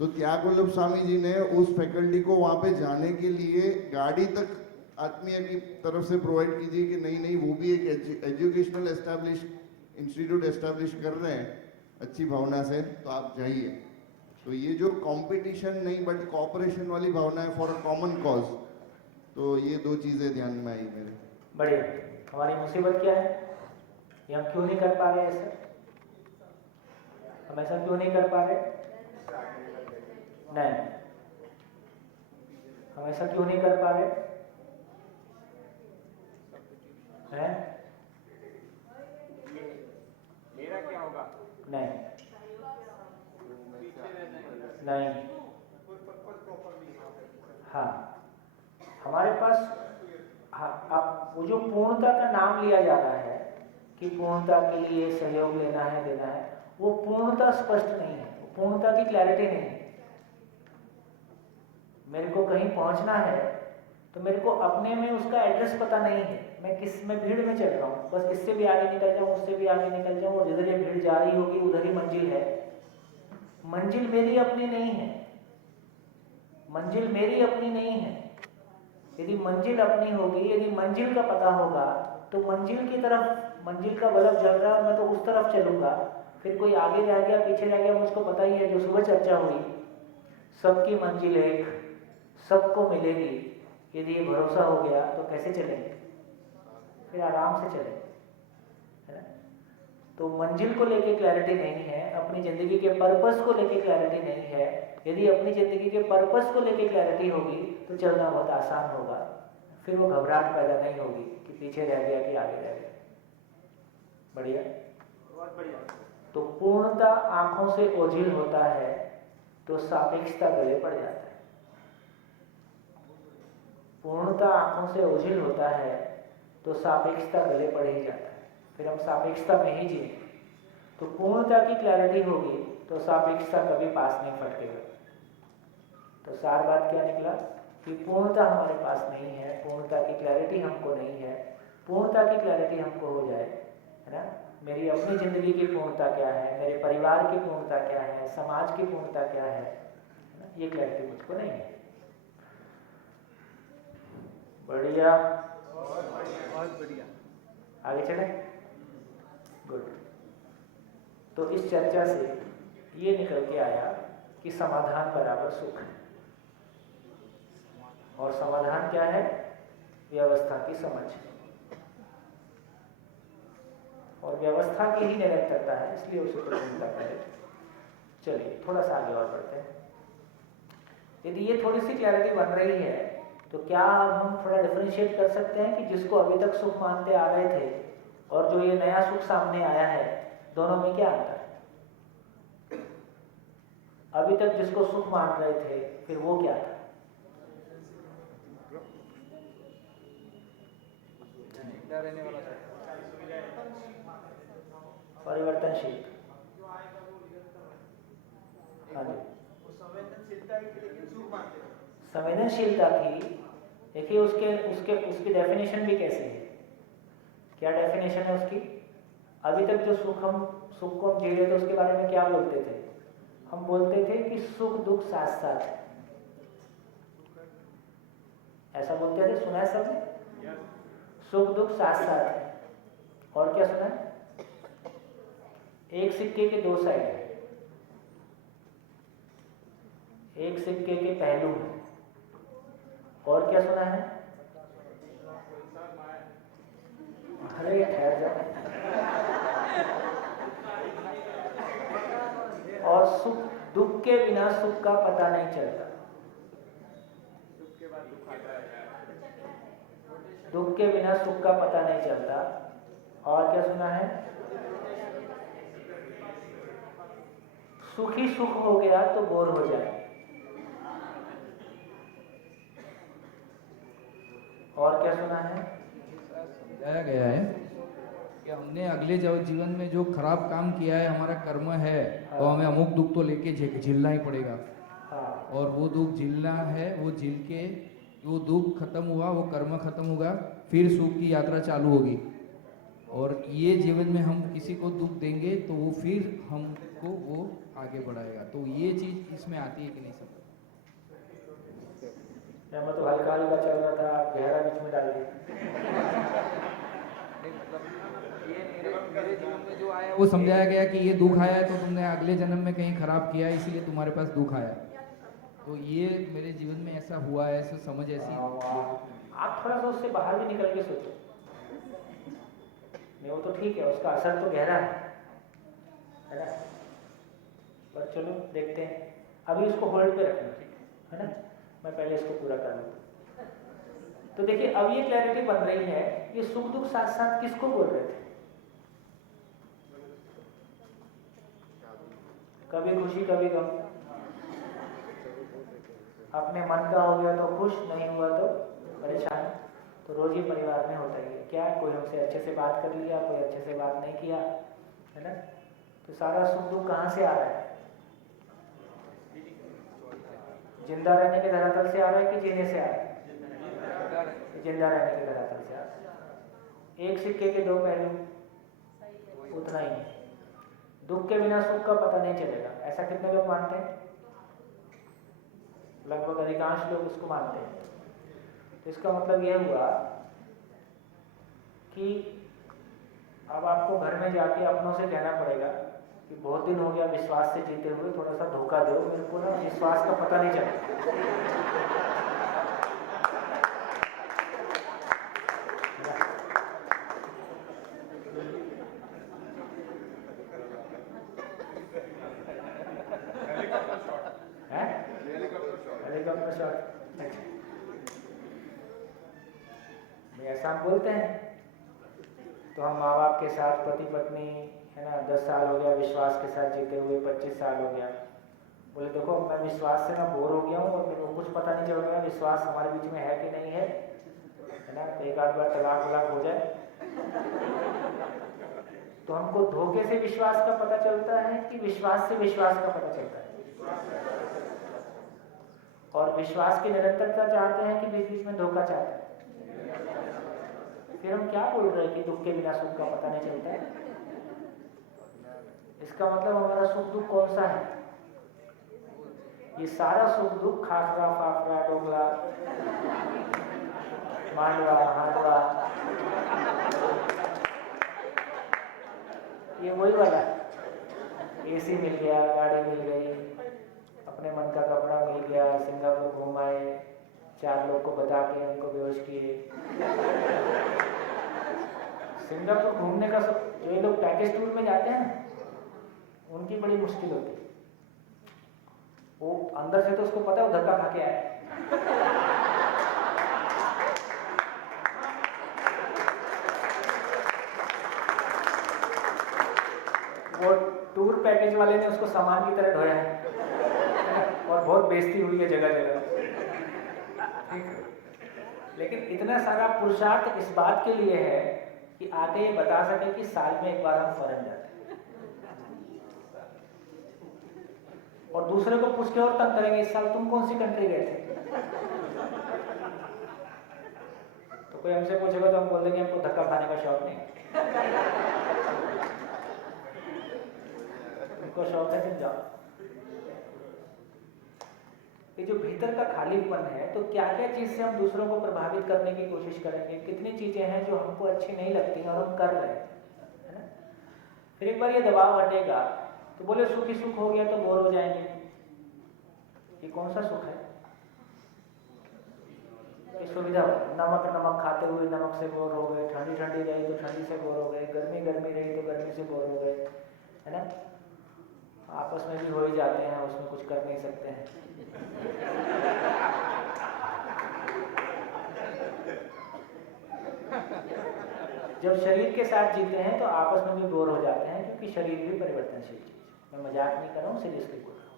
तो त्यागवल्लभ स्वामी जी ने उस फैकल्टी को वहाँ पे जाने के लिए गाड़ी तक आत्मीय की तरफ से प्रोवाइड कीजिए कि नहीं, वो भी एक एजुकेशनल इंस्टीट्यूट एस्टैब्लिश कर रहे हैं अच्छी भावना से, तो आप जाइए। तो ये जो कंपटीशन नहीं बट कोऑपरेशन वाली भावना है फॉर अ कॉमन कॉज, तो ये दो चीज़ें ध्यान में आई मेरे। बढ़िया। हमारी मुसीबत क्या है? ये हम क्यों नहीं कर पा रहे ऐसा? हम ऐसा क्यों नहीं कर पा रहे? नहीं, हम ऐसा क्यों नहीं कर पा रहे हैं? मेरा क्या होगा? नहीं, नहीं। हाँ, हमारे पास, हाँ, अब वो जो पूर्णता का नाम लिया जा रहा है कि पूर्णता के लिए सहयोग लेना है, देना है, वो पूर्णता स्पष्ट नहीं है, पूर्णता की क्लैरिटी नहीं है। मेरे को कहीं पहुंचना है तो मेरे को अपने में उसका एड्रेस पता नहीं है, मैं भीड़ में चल रहा हूँ, बस इससे भी आगे निकल जाऊँ, उससे भी आगे निकल जाऊँ, और जिधर ये भीड़ जा रही होगी उधर ही मंजिल है। मंजिल मेरी अपनी नहीं है, मंजिल मेरी अपनी नहीं है। यदि मंजिल अपनी होगी, यदि मंजिल का पता होगा, तो मंजिल की तरफ, मंजिल का बल्ब जल रहा है, मैं तो उस तरफ चलूंगा। फिर कोई आगे रह गया, पीछे रह गया, मुझको पता ही है, जो सुबह चर्चा हुई, सबकी मंजिल एक, सबको मिलेगी। यदि ये भरोसा हो गया तो कैसे चलेंगे? फिर आराम से चलेंगे, है ना? तो मंजिल को लेके क्लैरिटी नहीं है, अपनी ज़िंदगी के पर्पस को लेके क्लैरिटी नहीं है। यदि अपनी ज़िंदगी के पर्पस को लेके क्लैरिटी होगी तो चलना बहुत आसान होगा, फिर वो घबराहट पैदा नहीं होगी कि पीछे रह गया कि आगे रह गया। बढ़िया, बहुत बढ़िया। तो पूर्णता आंखों से ओझिल होता है तो सापेक्षता गले पड़ जाता है। पूर्णता आंखों से ओझिल होता है तो सापेक्षता गले पड़ ही जाता है, फिर हम सापेक्षता में ही जिए। तो पूर्णता की क्लैरिटी होगी तो सापेक्षता कभी पास नहीं फटकेगा। तो सार बात क्या निकला कि पूर्णता हमारे पास नहीं है, पूर्णता की क्लैरिटी हमको नहीं है। पूर्णता की क्लैरिटी हमको हो जाए, है ना, मेरी अपनी ज़िंदगी की पूर्णता क्या है, मेरे परिवार की पूर्णता क्या है, समाज की पूर्णता क्या है ना, ये क्लैरिटी मुझको नहीं है। बढ़िया, बहुत बढ़िया। आगे चले। गुड। तो इस चर्चा से ये निकल के आया कि समाधान बराबर सुख है, और समाधान क्या है? व्यवस्था की समझ, और व्यवस्था की ही निरंतरता है, इसलिए उसे तो चिंता करें। चलिए थोड़ा सा आगे और बढ़ते हैं। यदि ये थोड़ी सी क्लैरिटी बन रही है तो क्या हम थोड़ा डिफरेंशिएट कर सकते हैं कि जिसको अभी तक सुख मानते आ रहे थे और जो ये नया सुख सामने आया है, दोनों में क्या अंतर है? अभी तक जिसको सुख मान रहे थे फिर वो क्या था? रहने वाला था, परिवर्तनशील। हाँ जी, संवेदनशीलता थी। देखिए उसके उसके उसकी डेफिनेशन भी कैसी है, क्या डेफिनेशन है उसकी? अभी तक जो सुख को हम जी रहे थे उसके बारे में क्या बोलते थे? हम बोलते थे कि सुख दुख साथ साथ है, ऐसा बोलते थे, सुना है सबने? सुख दुख साथ साथ है। और क्या सुना है? एक सिक्के के दो साइड है, एक सिक्के के पहलू हैं। और क्या सुना है? अरे ठहर जाओ। और सुख दुख के बिना सुख का पता नहीं चलता, दुख के बिना सुख का पता नहीं चलता। और क्या सुना है? सुख ही सुख हो गया तो बोर हो जाए। और क्या सुना है? समझाया गया है कि हमने अगले जीवन में जो खराब काम किया है, हमारा कर्म है, तो हमें अमुक दुख तो लेके झेलना ही पड़ेगा। हाँ। और वो दुख झेलना है, वो झेल के वो दुख खत्म हुआ, वो कर्म खत्म होगा, फिर सुख की यात्रा चालू होगी। और ये जीवन में हम किसी को दुख देंगे तो वो फिर हमको वो आगे बढ़ाएगा। तो ये चीज़ इसमें आती है कि नहीं समझ? मैं तो हल्का हल्का चल रहा था, गहरा बीच में डाल दिया। ये मेरे जीवन में जो आया वो समझाया गया कि ये दुख आया है तो तुमने अगले जन्म में कहीं खराब किया है, इसलिए तुम्हारे पास दुख आया। तो ये मेरे जीवन में ऐसा हुआ है, ऐसा समझ ऐसी। आप थोड़ा सा उससे बाहर भी निकल के सोचो। नहीं, वो तो ठीक है, उसका असर तो गहरा है ना? पर चलो देखते हैं, अभी उसको होल्ड पे रखना, है ना? मैं पहले इसको पूरा कर लूँ। तो देखिए अब ये क्लैरिटी बन रही है, ये सुख दुख साथ साथ किसको बोल रहे थे? कभी खुशी कभी गम। अपने मन का हो गया तो खुश, नहीं हुआ तो परेशान। तो रोज ही परिवार में होता ही है। क्या कोई हमसे अच्छे से बात कर लिया, कोई अच्छे से बात नहीं किया, है ना? तो सारा सुख दुख कहाँ से आ रहा है? जिंदा रहने के धरातल से आ रहा है कि जीने से आ रहा है? जिंदा रहने के धरातल से आ रहा है। एक सिक्के के दो पहलू, उतना ही है। दुख के बिना सुख का पता नहीं चलेगा, ऐसा कितने लोग मानते हैं? लगभग अधिकांश लोग इसको मानते हैं। तो इसका मतलब यह हुआ कि अब आपको घर में जाके अपनों से कहना पड़ेगा कि बहुत दिन हो गया विश्वास से जीते हुए, थोड़ा सा धोखा दो, मेरे को ना विश्वास का पता नहीं चला। शॉर्ट। ऐसा हम बोलते हैं तो हम माँ बाप के साथ पति पत्नी है ना 10 साल हो गया विश्वास के साथ जीते हुए, 25 साल हो गया। बोले देखो मैं विश्वास से मैं बोर हो गया हूँ और मेरे को कुछ पता नहीं चल रहा विश्वास हमारे बीच में है कि नहीं है ना। तो एक आध बार तलाक वलाक हो जाए तो हमको धोखे से विश्वास का पता चलता है कि विश्वास से विश्वास का पता चलता है। और विश्वास की निरंतरता चाहते हैं कि बीच बीच में धोखा चाहते हैं। फिर हम क्या बोल रहे हैं कि दुख के बिना सुख का पता नहीं चलता है। इसका मतलब हमारा सुख दुख कौन सा है? ये सारा सुख दुख खाखरा फाफरा डोगला मांडवा हांडवा ये वही वाला है। एसी मिल गया, गाड़ी मिल गई, अपने मन का कपड़ा मिल गया, सिंगापुर घूम आए, 4 लोग को बता के उनको बेहोश किए। सिंगापुर घूमने का सब जो ये लोग पैकेज टूर में जाते हैं ना उनकी बड़ी मुश्किल होती है। वो अंदर से तो उसको पता है वो धक्का खा के आए। वो टूर पैकेज वाले ने उसको सामान की तरह ढोया है और बहुत बेइज्जती हुई है जगह जगह। लेकिन इतना सारा पुरुषार्थ इस बात के लिए है कि आगे ये बता सके कि साल में एक बार हम फॉरेन जाते हैं और दूसरे को पूछ के और तंग करेंगे इस साल तुम कौन सी कंट्री गए थे। तो कोई हमसे पूछेगा तो हम बोल देंगे हमको धक्का खाने का शौक नहीं, तुमको शौक है तुम जाओ। ये जो भीतर का खालीपन है तो क्या क्या चीज से हम दूसरों को प्रभावित करने की कोशिश करेंगे, कितनी चीजें हैं जो हमको अच्छी नहीं लगती और हम कर रहे हैं, है ना। फिर एक बार ये दबाव हटेगा तो बोले सुख ही सुख हो गया तो बोर हो जाएंगे। ये कौन सा सुख है? ये सुविधा नमक नमक खाते हुए नमक से बोर हो गए, ठंडी ठंडी रही तो ठंडी से बोर हो गए, गर्मी गर्मी रही तो गर्मी से बोर हो गए, है ना। आपस में भी हो ही जाते हैं, उसमें कुछ कर नहीं सकते हैं। जब शरीर के साथ जीते हैं तो आपस में भी बोर हो जाते हैं क्योंकि शरीर भी परिवर्तनशील चीज है। मैं मजाक नहीं कर रहा हूँ, सीरियसली बोल रहा हूँ।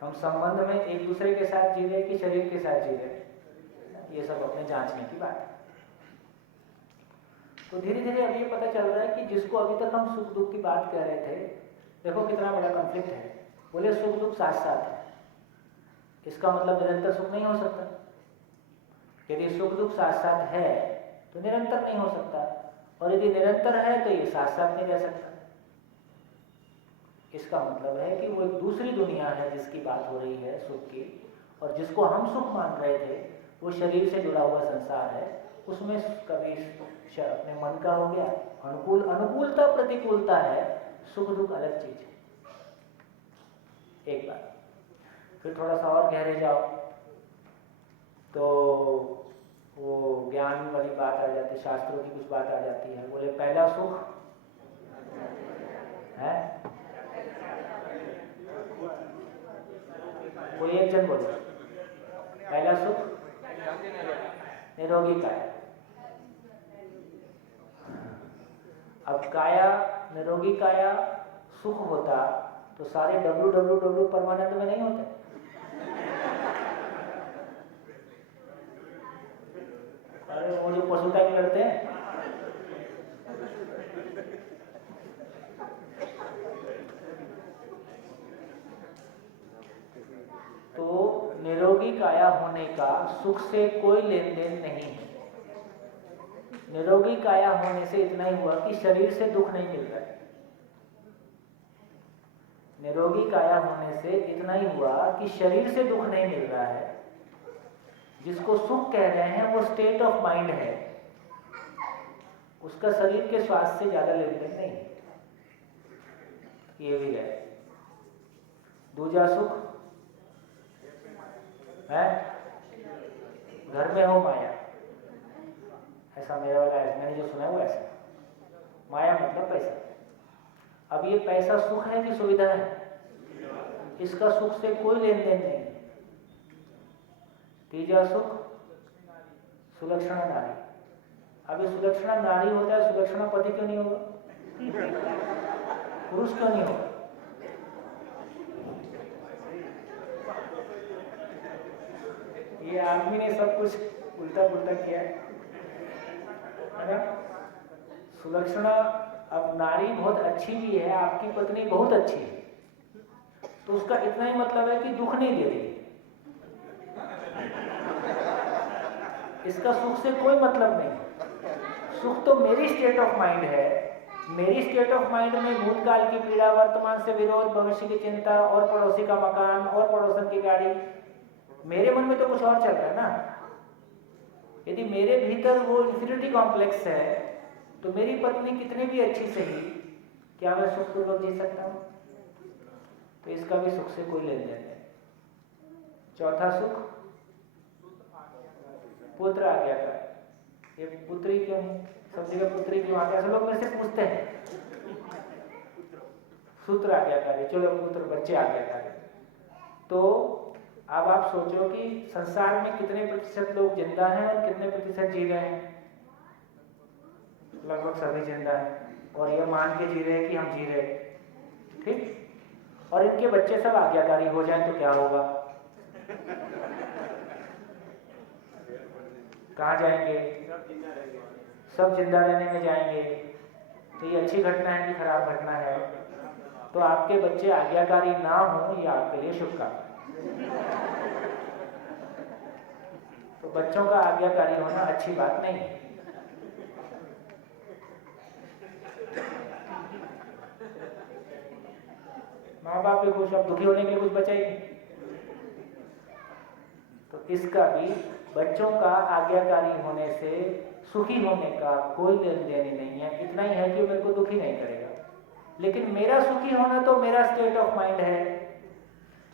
हम संबंध में एक दूसरे के साथ जी रहे कि शरीर के साथ जी रहे, ये सब अपने जांचने की बात है। तो धीरे धीरे अब ये पता चल रहा है कि जिसको अभी तक हम सुख दुख की बात कह रहे थे, देखो कितना बड़ा कॉन्फ्लिक्ट है। बोले सुख दुख साथ साथ है, इसका मतलब निरंतर सुख नहीं हो सकता। यदि सुख दुख साथ साथ है तो निरंतर नहीं हो सकता, और यदि निरंतर है तो ये साथ साथ नहीं रह सकता। इसका मतलब है कि वो एक दूसरी दुनिया है जिसकी बात हो रही है सुख की, और जिसको हम सुख मान रहे थे वो शरीर से जुड़ा हुआ संसार है। उसमें कभी अपने मन का हो गया, अनुकूलता प्रतिकूलता है, सुख दुख अलग चीज है। एक बार फिर थोड़ा सा और गहरे जाओ तो वो ज्ञान वाली बात आ जाती है, शास्त्रों की कुछ बात आ जाती है। बोले पहला सुख है, कोई एक जन बोले पहला सुख निरोगी काया। अब काया निरोगी काया सुख होता तो सारे www परमानंद में नहीं होते। अरे वो जो पशु टाइप लड़ते हैं, तो निरोगी काया होने का सुख से कोई लेन देन नहीं है। निरोगी काया होने से इतना ही हुआ कि शरीर से दुख नहीं मिल रहा है। निरोगी काया होने से इतना ही हुआ कि शरीर से दुख नहीं मिल रहा है। जिसको सुख कह रहे हैं वो स्टेट ऑफ माइंड है, उसका शरीर के स्वास्थ्य से ज्यादा लेन देन नहीं है। ये भी है। दूजा सुख है घर में हो माया, ऐसा मेरा वाला है, मैंने जो सुना है वो ऐसा। माया मतलब पैसा। अब ये पैसा सुख है कि सुविधा है? इसका सुख से कोई लेन देन नहीं है। तीजा सुख सुलक्षणा नारी। अब ये सुलक्षणा नारी होता है, सुलक्षणा पति क्यों नहीं होगा? पुरुष क्यों नहीं होगा? ये आदमी ने सब कुछ उल्टा पुल्टा किया है ना। सुलक्षणा, अब नारी बहुत अच्छी भी है, आपकी पत्नी बहुत अच्छी है, तो उसका इतना ही मतलब है कि दुख नहीं दे रही। इसका सुख से कोई मतलब नहीं। सुख तो मेरी स्टेट ऑफ माइंड है। मेरी स्टेट ऑफ माइंड में भूतकाल की पीड़ा, वर्तमान से विरोध, भविष्य की चिंता, और पड़ोसी का मकान, और पड़ोसन की गाड़ी। मेरे मन में तो कुछ और चल रहा है ना। यदि मेरे भीतर वो इंफीरियरिटी कॉम्प्लेक्स है, तो मेरी पत्नी कितनी भी अच्छी सही, क्या मैं सुखपूर्वक जी सकता हूँ? तो इसका भी सुख से कोई लेन देन नहीं। चौथा सुख पुत्र आज्ञाकारी। ये पुत्री क्यों नहीं? सब जगह पुत्री क्यों आते हैं? ऐसे लोग मेरे से पूछते हैं। सूत्र आज्ञाकारी, चलो पुत्र बच्चे आज्ञाकारी। तो अब आप सोचो कि संसार में कितने प्रतिशत लोग जिंदा हैं और कितने प्रतिशत जी रहे हैं? लगभग सभी जिंदा हैं, और ये मान के जी रहे हैं कि हम जी रहे हैं, ठीक। और इनके बच्चे सब आज्ञाकारी हो जाएं तो क्या होगा? कहाँ जाएंगे? सब जिंदा रहने में जाएंगे। तो ये अच्छी घटना है कि खराब घटना है? तो आपके बच्चे आज्ञाकारी ना हो, ये आपके लिए शुभकामनाएं। तो बच्चों का आज्ञाकारी होना अच्छी बात नहीं है। माँ बाप भी खुश, अब दुखी होने के लिए कुछ बचा ही नहीं। तो इसका भी बच्चों का आज्ञाकारी होने से सुखी होने का कोई लेन देन ही नहीं है। इतना ही है कि मेरे को दुखी नहीं करेगा। लेकिन मेरा सुखी होना तो मेरा स्टेट ऑफ माइंड है।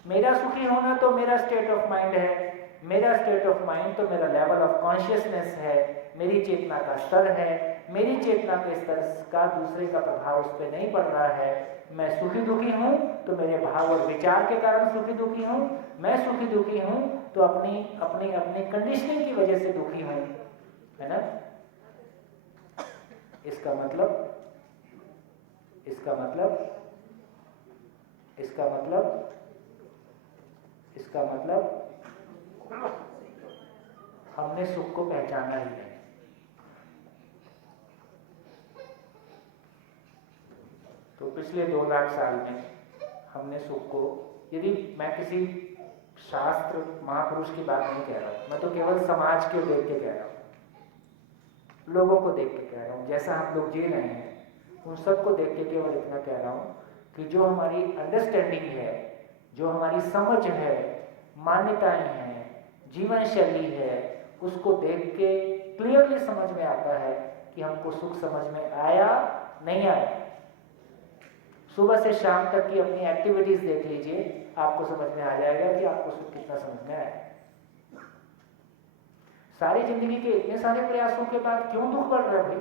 मेरा सुखी होना तो मेरा स्टेट ऑफ माइंड है। मेरा स्टेट ऑफ माइंड तो मेरा लेवल ऑफ कॉन्शियसनेस है, मेरी चेतना का स्तर है। मेरी चेतना के स्तर का दूसरे का प्रभाव उस पर नहीं पड़ रहा है। मैं सुखी दुखी हूँ तो मेरे भाव और विचार के कारण सुखी दुखी हूँ। मैं सुखी दुखी हूँ तो अपनी अपनी अपनी कंडीशनिंग की वजह से दुखी हूँ, है ना। इसका मतलब हमने सुख को पहचाना ही नहीं। तो पिछले 2 लाख साल में हमने सुख को, यदि मैं किसी शास्त्र महापुरुष की बात नहीं कह रहा हूँ, मैं तो केवल समाज के देख के कह रहा हूँ, लोगों को देख के कह रहा हूँ, जैसा हम लोग जी रहे हैं उन सबको देख के केवल इतना कह रहा हूँ कि जो हमारी अंडरस्टैंडिंग है, जो हमारी समझ है, मान्यताएं हैं, जीवन शैली है, उसको देख के क्लियरली समझ में आता है कि हमको सुख समझ में आया नहीं आया। सुबह से शाम तक की अपनी एक्टिविटीज देख लीजिए, आपको समझ में आ जाएगा कि आपको सुख कितना समझ में आया। सारी जिंदगी के इतने सारे प्रयासों के बाद क्यों दुख बढ़ रहा है भाई?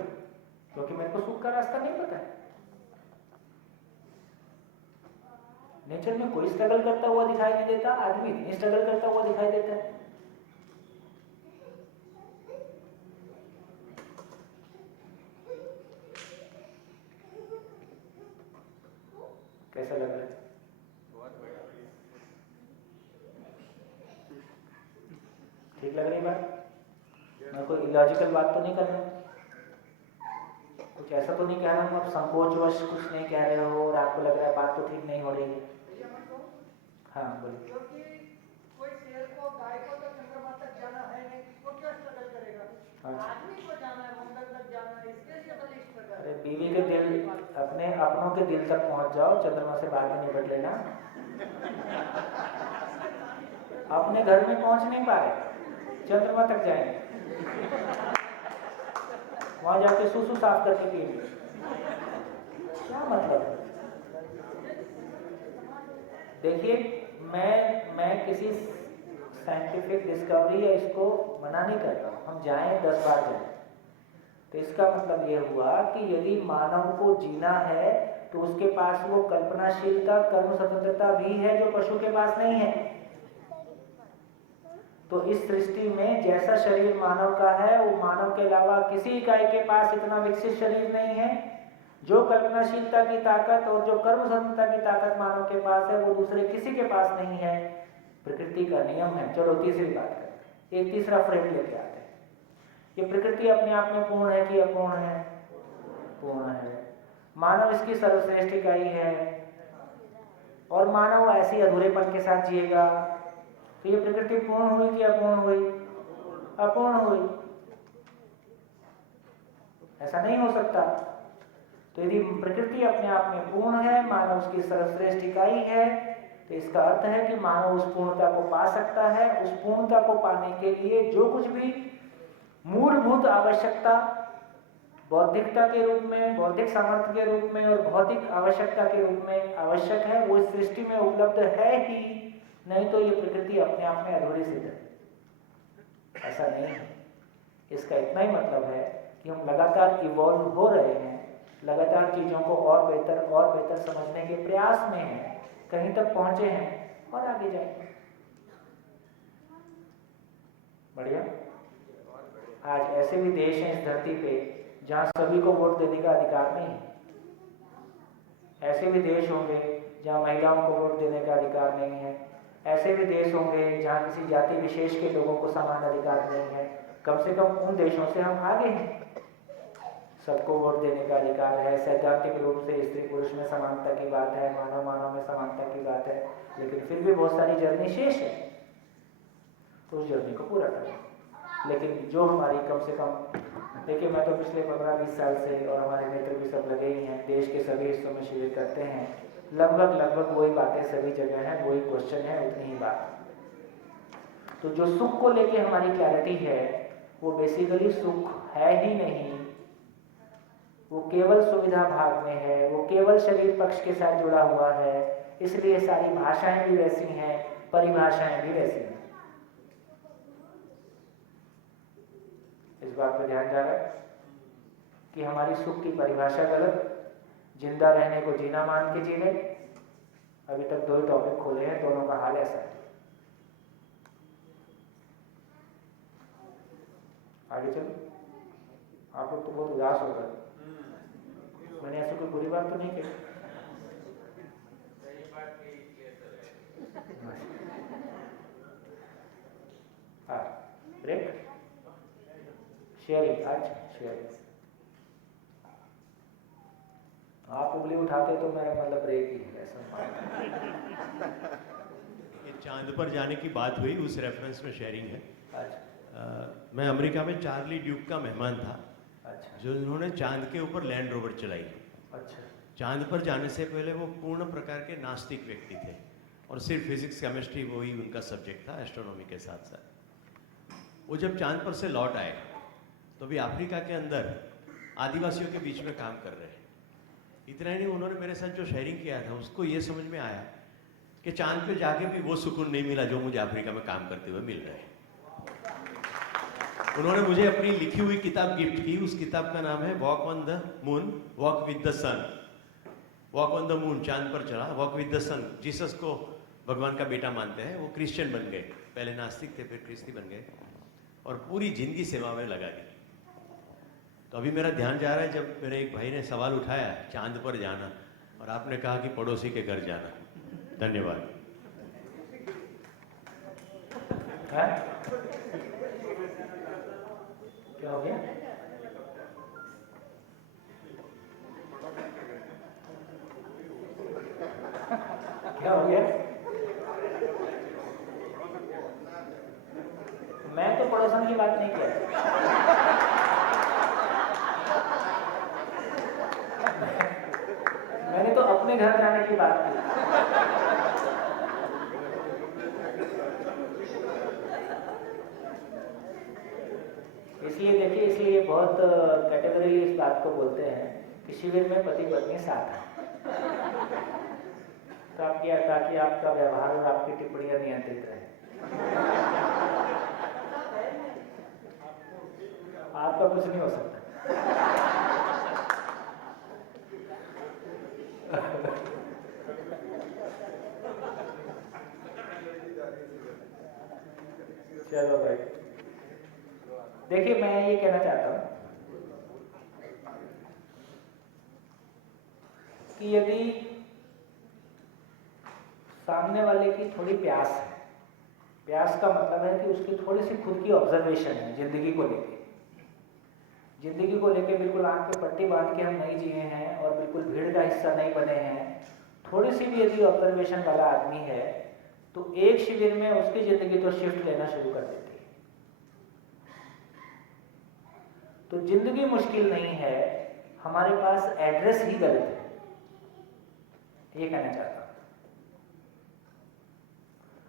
क्योंकि मेरे को सुख का रास्ता नहीं पता है। नेचर में कोई स्ट्रगल करता हुआ दिखाई नहीं देता, आदमी इतनी स्ट्रगल करता हुआ दिखाई देता है। कैसा लग रहा है? ठीक लग रही बात? मैं कोई इलॉजिकल बात तो नहीं कर रहा, कुछ ऐसा तो नहीं कह रहा हूँ आप संकोचवश कुछ नहीं कह रहे हो और आपको लग रहा है बात तो ठीक नहीं हो रही है। हाँ बोलिए। कोई शेर को, गाय को तो चंद्रमा तक जाना है नहीं, वो क्यों स्ट्रगल करेगा? आदमी को जाना है, मंगल तक जाना है, इसके लिए भले स्ट्रगल। अरे बीवी के दिल, अपने अपनों के दिल तक पहुंच जाओ, चंद्रमा से बाद में निपट लेना। अपने घर में पहुंच नहीं पा रहे, चंद्रमा तक जाएंगे, वहां जाके सुसु साफ करके पिएंगे। क्या मतलब है? देखिए, मैं किसी साइंटिफिक डिस्कवरी या इसको मना नहीं करता हूँ, हम जाएं 10 बार जाएं। तो इसका मतलब ये हुआ कि यदि मानव को जीना है तो उसके पास वो कल्पनाशीलता, कर्म स्वतंत्रता भी है जो पशु के पास नहीं है। तो इस सृष्टि में जैसा शरीर मानव का है, वो मानव के अलावा किसी इकाई के पास इतना विकसित शरीर नहीं है। जो कल्पनाशीलता की ताकत और जो कर्म स्वतंत्रता की ताकत मानव के पास है, वो दूसरे किसी के पास नहीं है। प्रकृति का नियम है। चलो तीसरी बात करते हैं, एक तीसरा फ्रेम लेके आते हैं। ये प्रकृति अपने आप में पूर्ण है कि अपूर्ण है? पूर्ण है। मानव इसकी सर्वश्रेष्ठ इकाई है और मानव ऐसी अधूरेपन के साथ जिएगा। तो ये प्रकृति पूर्ण हुई कि अपूर्ण हुई? अपूर्ण हुई। ऐसा नहीं हो सकता। तो यदि प्रकृति अपने आप में पूर्ण है, मानव उसकी सर्वश्रेष्ठ इकाई है, तो इसका अर्थ है कि मानव उस पूर्णता को पा सकता है। उस पूर्णता को पाने के लिए जो कुछ भी मूलभूत आवश्यकता बौद्धिकता के रूप में, बौद्धिक सामर्थ्य के रूप में और भौतिक आवश्यकता के रूप में आवश्यक है, वो इस सृष्टि में उपलब्ध है ही। नहीं तो ये प्रकृति अपने आप में अधूरी सिद्ध है। ऐसा नहीं है। इसका इतना ही मतलब है कि हम लगातार इवॉल्व हो रहे हैं, लगातार चीजों को और बेहतर समझने के प्रयास में हैं, कहीं तक पहुंचे हैं और आगे जाएंगे। बढ़िया। आज ऐसे भी देश हैं इस धरती पे जहां सभी को वोट देने का अधिकार नहीं है। ऐसे भी देश होंगे जहां महिलाओं को वोट देने का अधिकार नहीं है। ऐसे भी देश होंगे जहां किसी जाति विशेष के लोगों को समान अधिकार नहीं है। कम से कम उन देशों से हम आगे हैं। सबको वोट देने का अधिकार है, सैद्धांतिक रूप से स्त्री पुरुष में समानता की बात है, मानव मानव में समानता की बात है, लेकिन फिर भी बहुत सारी जर्नी शेष है। तो उस जर्नी को पूरा करें। लेकिन जो हमारी कम से कम, देखिए मैं तो पिछले 15-20 साल से, और हमारे मित्र भी सब लगे ही हैं, देश के सभी हिस्सों में शिविर करते हैं। लगभग वही बातें सभी जगह हैं, वही क्वेश्चन है, उतनी ही बात। तो जो सुख को लेके हमारी क्लैरिटी है, वो बेसिकली सुख है ही नहीं। वो केवल सुविधा भाग में है, वो केवल शरीर पक्ष के साथ जुड़ा हुआ है। इसलिए सारी भाषाएं भी वैसी हैं, परिभाषाएं भी वैसी हैं। इस बात पर ध्यान जा रहा है कि हमारी सुख की परिभाषा गलत। जिंदा रहने को जीना मान के जी ले। अभी तक 2 ही टॉपिक खोले हैं, दोनों का हाल ऐसा है। आगे चलो। आप लोग तो बहुत उदास हो गए। मैंने ऐसा कोई बुरी बात तो नहीं की। हाँ, ब्रेक शेयरिंग। आज शेयरिंग आप उंगली उठाते तो मेरा मतलब ब्रेक ही है। ऐसा ये चांद पर जाने की बात हुई, उस रेफरेंस में शेयरिंग है। मैं अमेरिका में चार्ली ड्यूक का मेहमान था। अच्छा। जो उन्होंने चांद के ऊपर लैंड रोवर चलाई। अच्छा। चांद पर जाने से पहले वो पूर्ण प्रकार के नास्तिक व्यक्ति थे और सिर्फ फिजिक्स केमिस्ट्री वही उनका सब्जेक्ट था, एस्ट्रोनॉमी के साथ साथ। वो जब चांद पर से लौट आए तो भी अफ्रीका के अंदर आदिवासियों के बीच में काम कर रहे हैं। इतना ही नहीं, उन्होंने मेरे साथ जो शेयरिंग किया था उसको ये समझ में आया कि चांद पे जाके भी वो सुकून नहीं मिला जो मुझे अफ्रीका में काम करते हुए मिल रहा है। उन्होंने मुझे अपनी लिखी हुई किताब गिफ्ट की। उस किताब का नाम है walk on the moon, walk with the sun. Walk on the moon, चांद पर चढ़ा, walk with the sun. Jesus को भगवान का बेटा मानते हैं, वो क्रिश्चियन बन गए। पहले नास्तिक थे, फिर क्रिस्ती बन गए और पूरी जिंदगी सेवा में लगा दी। तो अभी मेरा ध्यान जा रहा है, जब मेरे एक भाई ने सवाल उठाया चांद पर जाना, और आपने कहा कि पड़ोसी के घर जाना। धन्यवाद। क्या हो गया? क्या हो गया? मैं तो पड़ोसन की बात नहीं किया। मैंने तो अपने घर जाने की बात की। इसलिए देखिए, इसलिए बहुत कैटेगरी इस बात को बोलते हैं कि शिविर में पति पत्नी साथ है, ताकि आपका व्यवहार और आपकी टिप्पणियां नियंत्रित रहे। आपका कुछ नहीं हो सकता। चलो भाई, देखिए मैं ये कहना चाहता हूँ कि यदि सामने वाले की थोड़ी प्यास है, प्यास का मतलब है कि उसकी थोड़ी सी खुद की ऑब्जर्वेशन है जिंदगी को लेके, जिंदगी को लेके बिल्कुल आंख पे पट्टी बांध के हम नहीं जिए हैं और बिल्कुल भीड़ का हिस्सा नहीं बने हैं, थोड़ी सी भी यदि ऑब्जर्वेशन वाला आदमी है तो एक शिविर में उसकी जिंदगी तो शिफ्ट लेना शुरू कर देती है। तो जिंदगी मुश्किल नहीं है, हमारे पास एड्रेस ही गलत है, ये कहना चाहता हूं।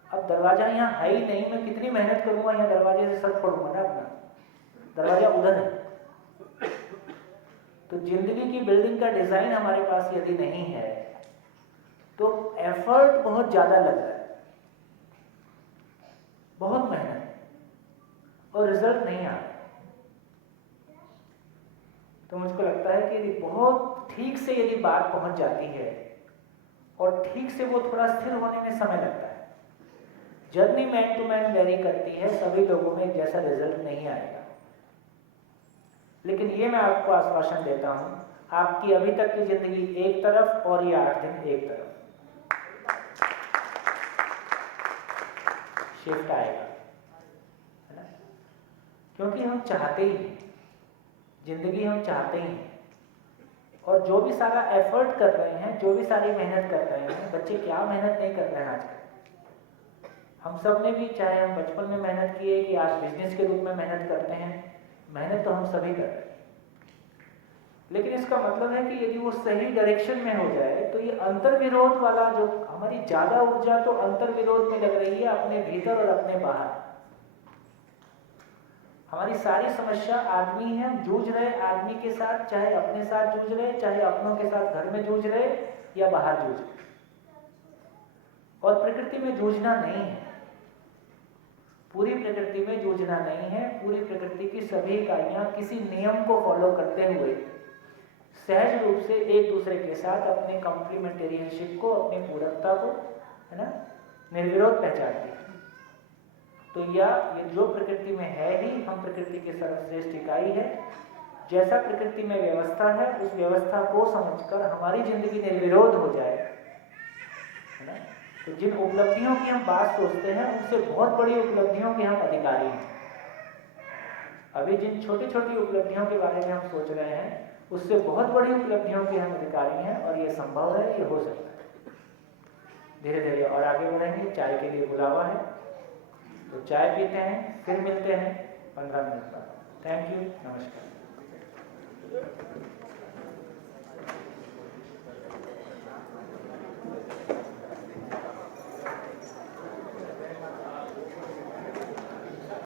अब दरवाजा यहाँ है ही नहीं, मैं कितनी मेहनत करूंगा यहाँ दरवाजे से सर फोड़ूंगा ना अपना, दरवाजा उधर है। तो जिंदगी की बिल्डिंग का डिजाइन हमारे पास यदि नहीं है तो एफर्ट बहुत ज्यादा लग रहा है, बहुत मेहनत और रिजल्ट नहीं आ रहा। तो मुझको लगता है कि यदि बहुत ठीक से यदि बात पहुंच जाती है और ठीक से वो थोड़ा स्थिर होने में समय लगता है, journey man to man vary करती है, सभी लोगों में एक जैसा रिजल्ट नहीं आएगा। लेकिन ये मैं आपको आश्वासन देता हूं, आपकी अभी तक की जिंदगी एक तरफ और ये 8 दिन एक तरफ शिफ्ट आएगा, है ना? क्योंकि हम चाहते ही हैं, जिंदगी हम चाहते ही हैं, और जो भी सारा एफर्ट कर रहे हैं, जो भी सारी मेहनत कर रहे हैं, बच्चे क्या मेहनत नहीं कर रहे हैं आजकल। हम सब ने भी, चाहे हम बचपन में मेहनत किए कि आज बिजनेस के रूप में मेहनत करते हैं, मेहनत तो हम सभी कर रहे हैं। लेकिन इसका मतलब है कि यदि वो सही डायरेक्शन में हो जाए तो ये अंतर्विरोध वाला, जो हमारी ज्यादा ऊर्जा तो अंतर्विरोध में लग रही है, अपने भीतर और अपने बाहर। हमारी सारी समस्या आदमी है, हम जूझ रहे आदमी के साथ, चाहे अपने साथ जूझ रहे, चाहे अपनों के साथ घर में जूझ रहे या बाहर जूझ रहे, और प्रकृति में जूझना नहीं है, पूरी प्रकृति में जूझना नहीं है। पूरी प्रकृति की सभी इकाइयां किसी नियम को फॉलो करते हुए सहज रूप से एक दूसरे के साथ अपने कॉम्प्लीमेंटेरियनशिप को, अपनी पूरकता को, है ना, निर्विरोध पहचानती है। तो या ये जो प्रकृति में है ही, हम प्रकृति की सर्वश्रेष्ठ इकाई है। जैसा प्रकृति में व्यवस्था है, उस व्यवस्था को समझकर हमारी जिंदगी निर्विरोध हो जाए, है ना, तो जिन उपलब्धियों की हम बात सोचते हैं उनसे बहुत बड़ी उपलब्धियों के हम अधिकारी हैं। अभी जिन छोटी छोटी उपलब्धियों के बारे में हम सोच रहे हैं उससे बहुत बड़ी उपलब्धियों के हम अधिकारी हैं, और ये संभव है, ये हो सकता है। धीरे धीरे और आगे बढ़ेंगे। चाय के लिए बुलावा है तो चाय पीते हैं, फिर मिलते हैं 15 मिनट बाद। थैंक यू, नमस्कार।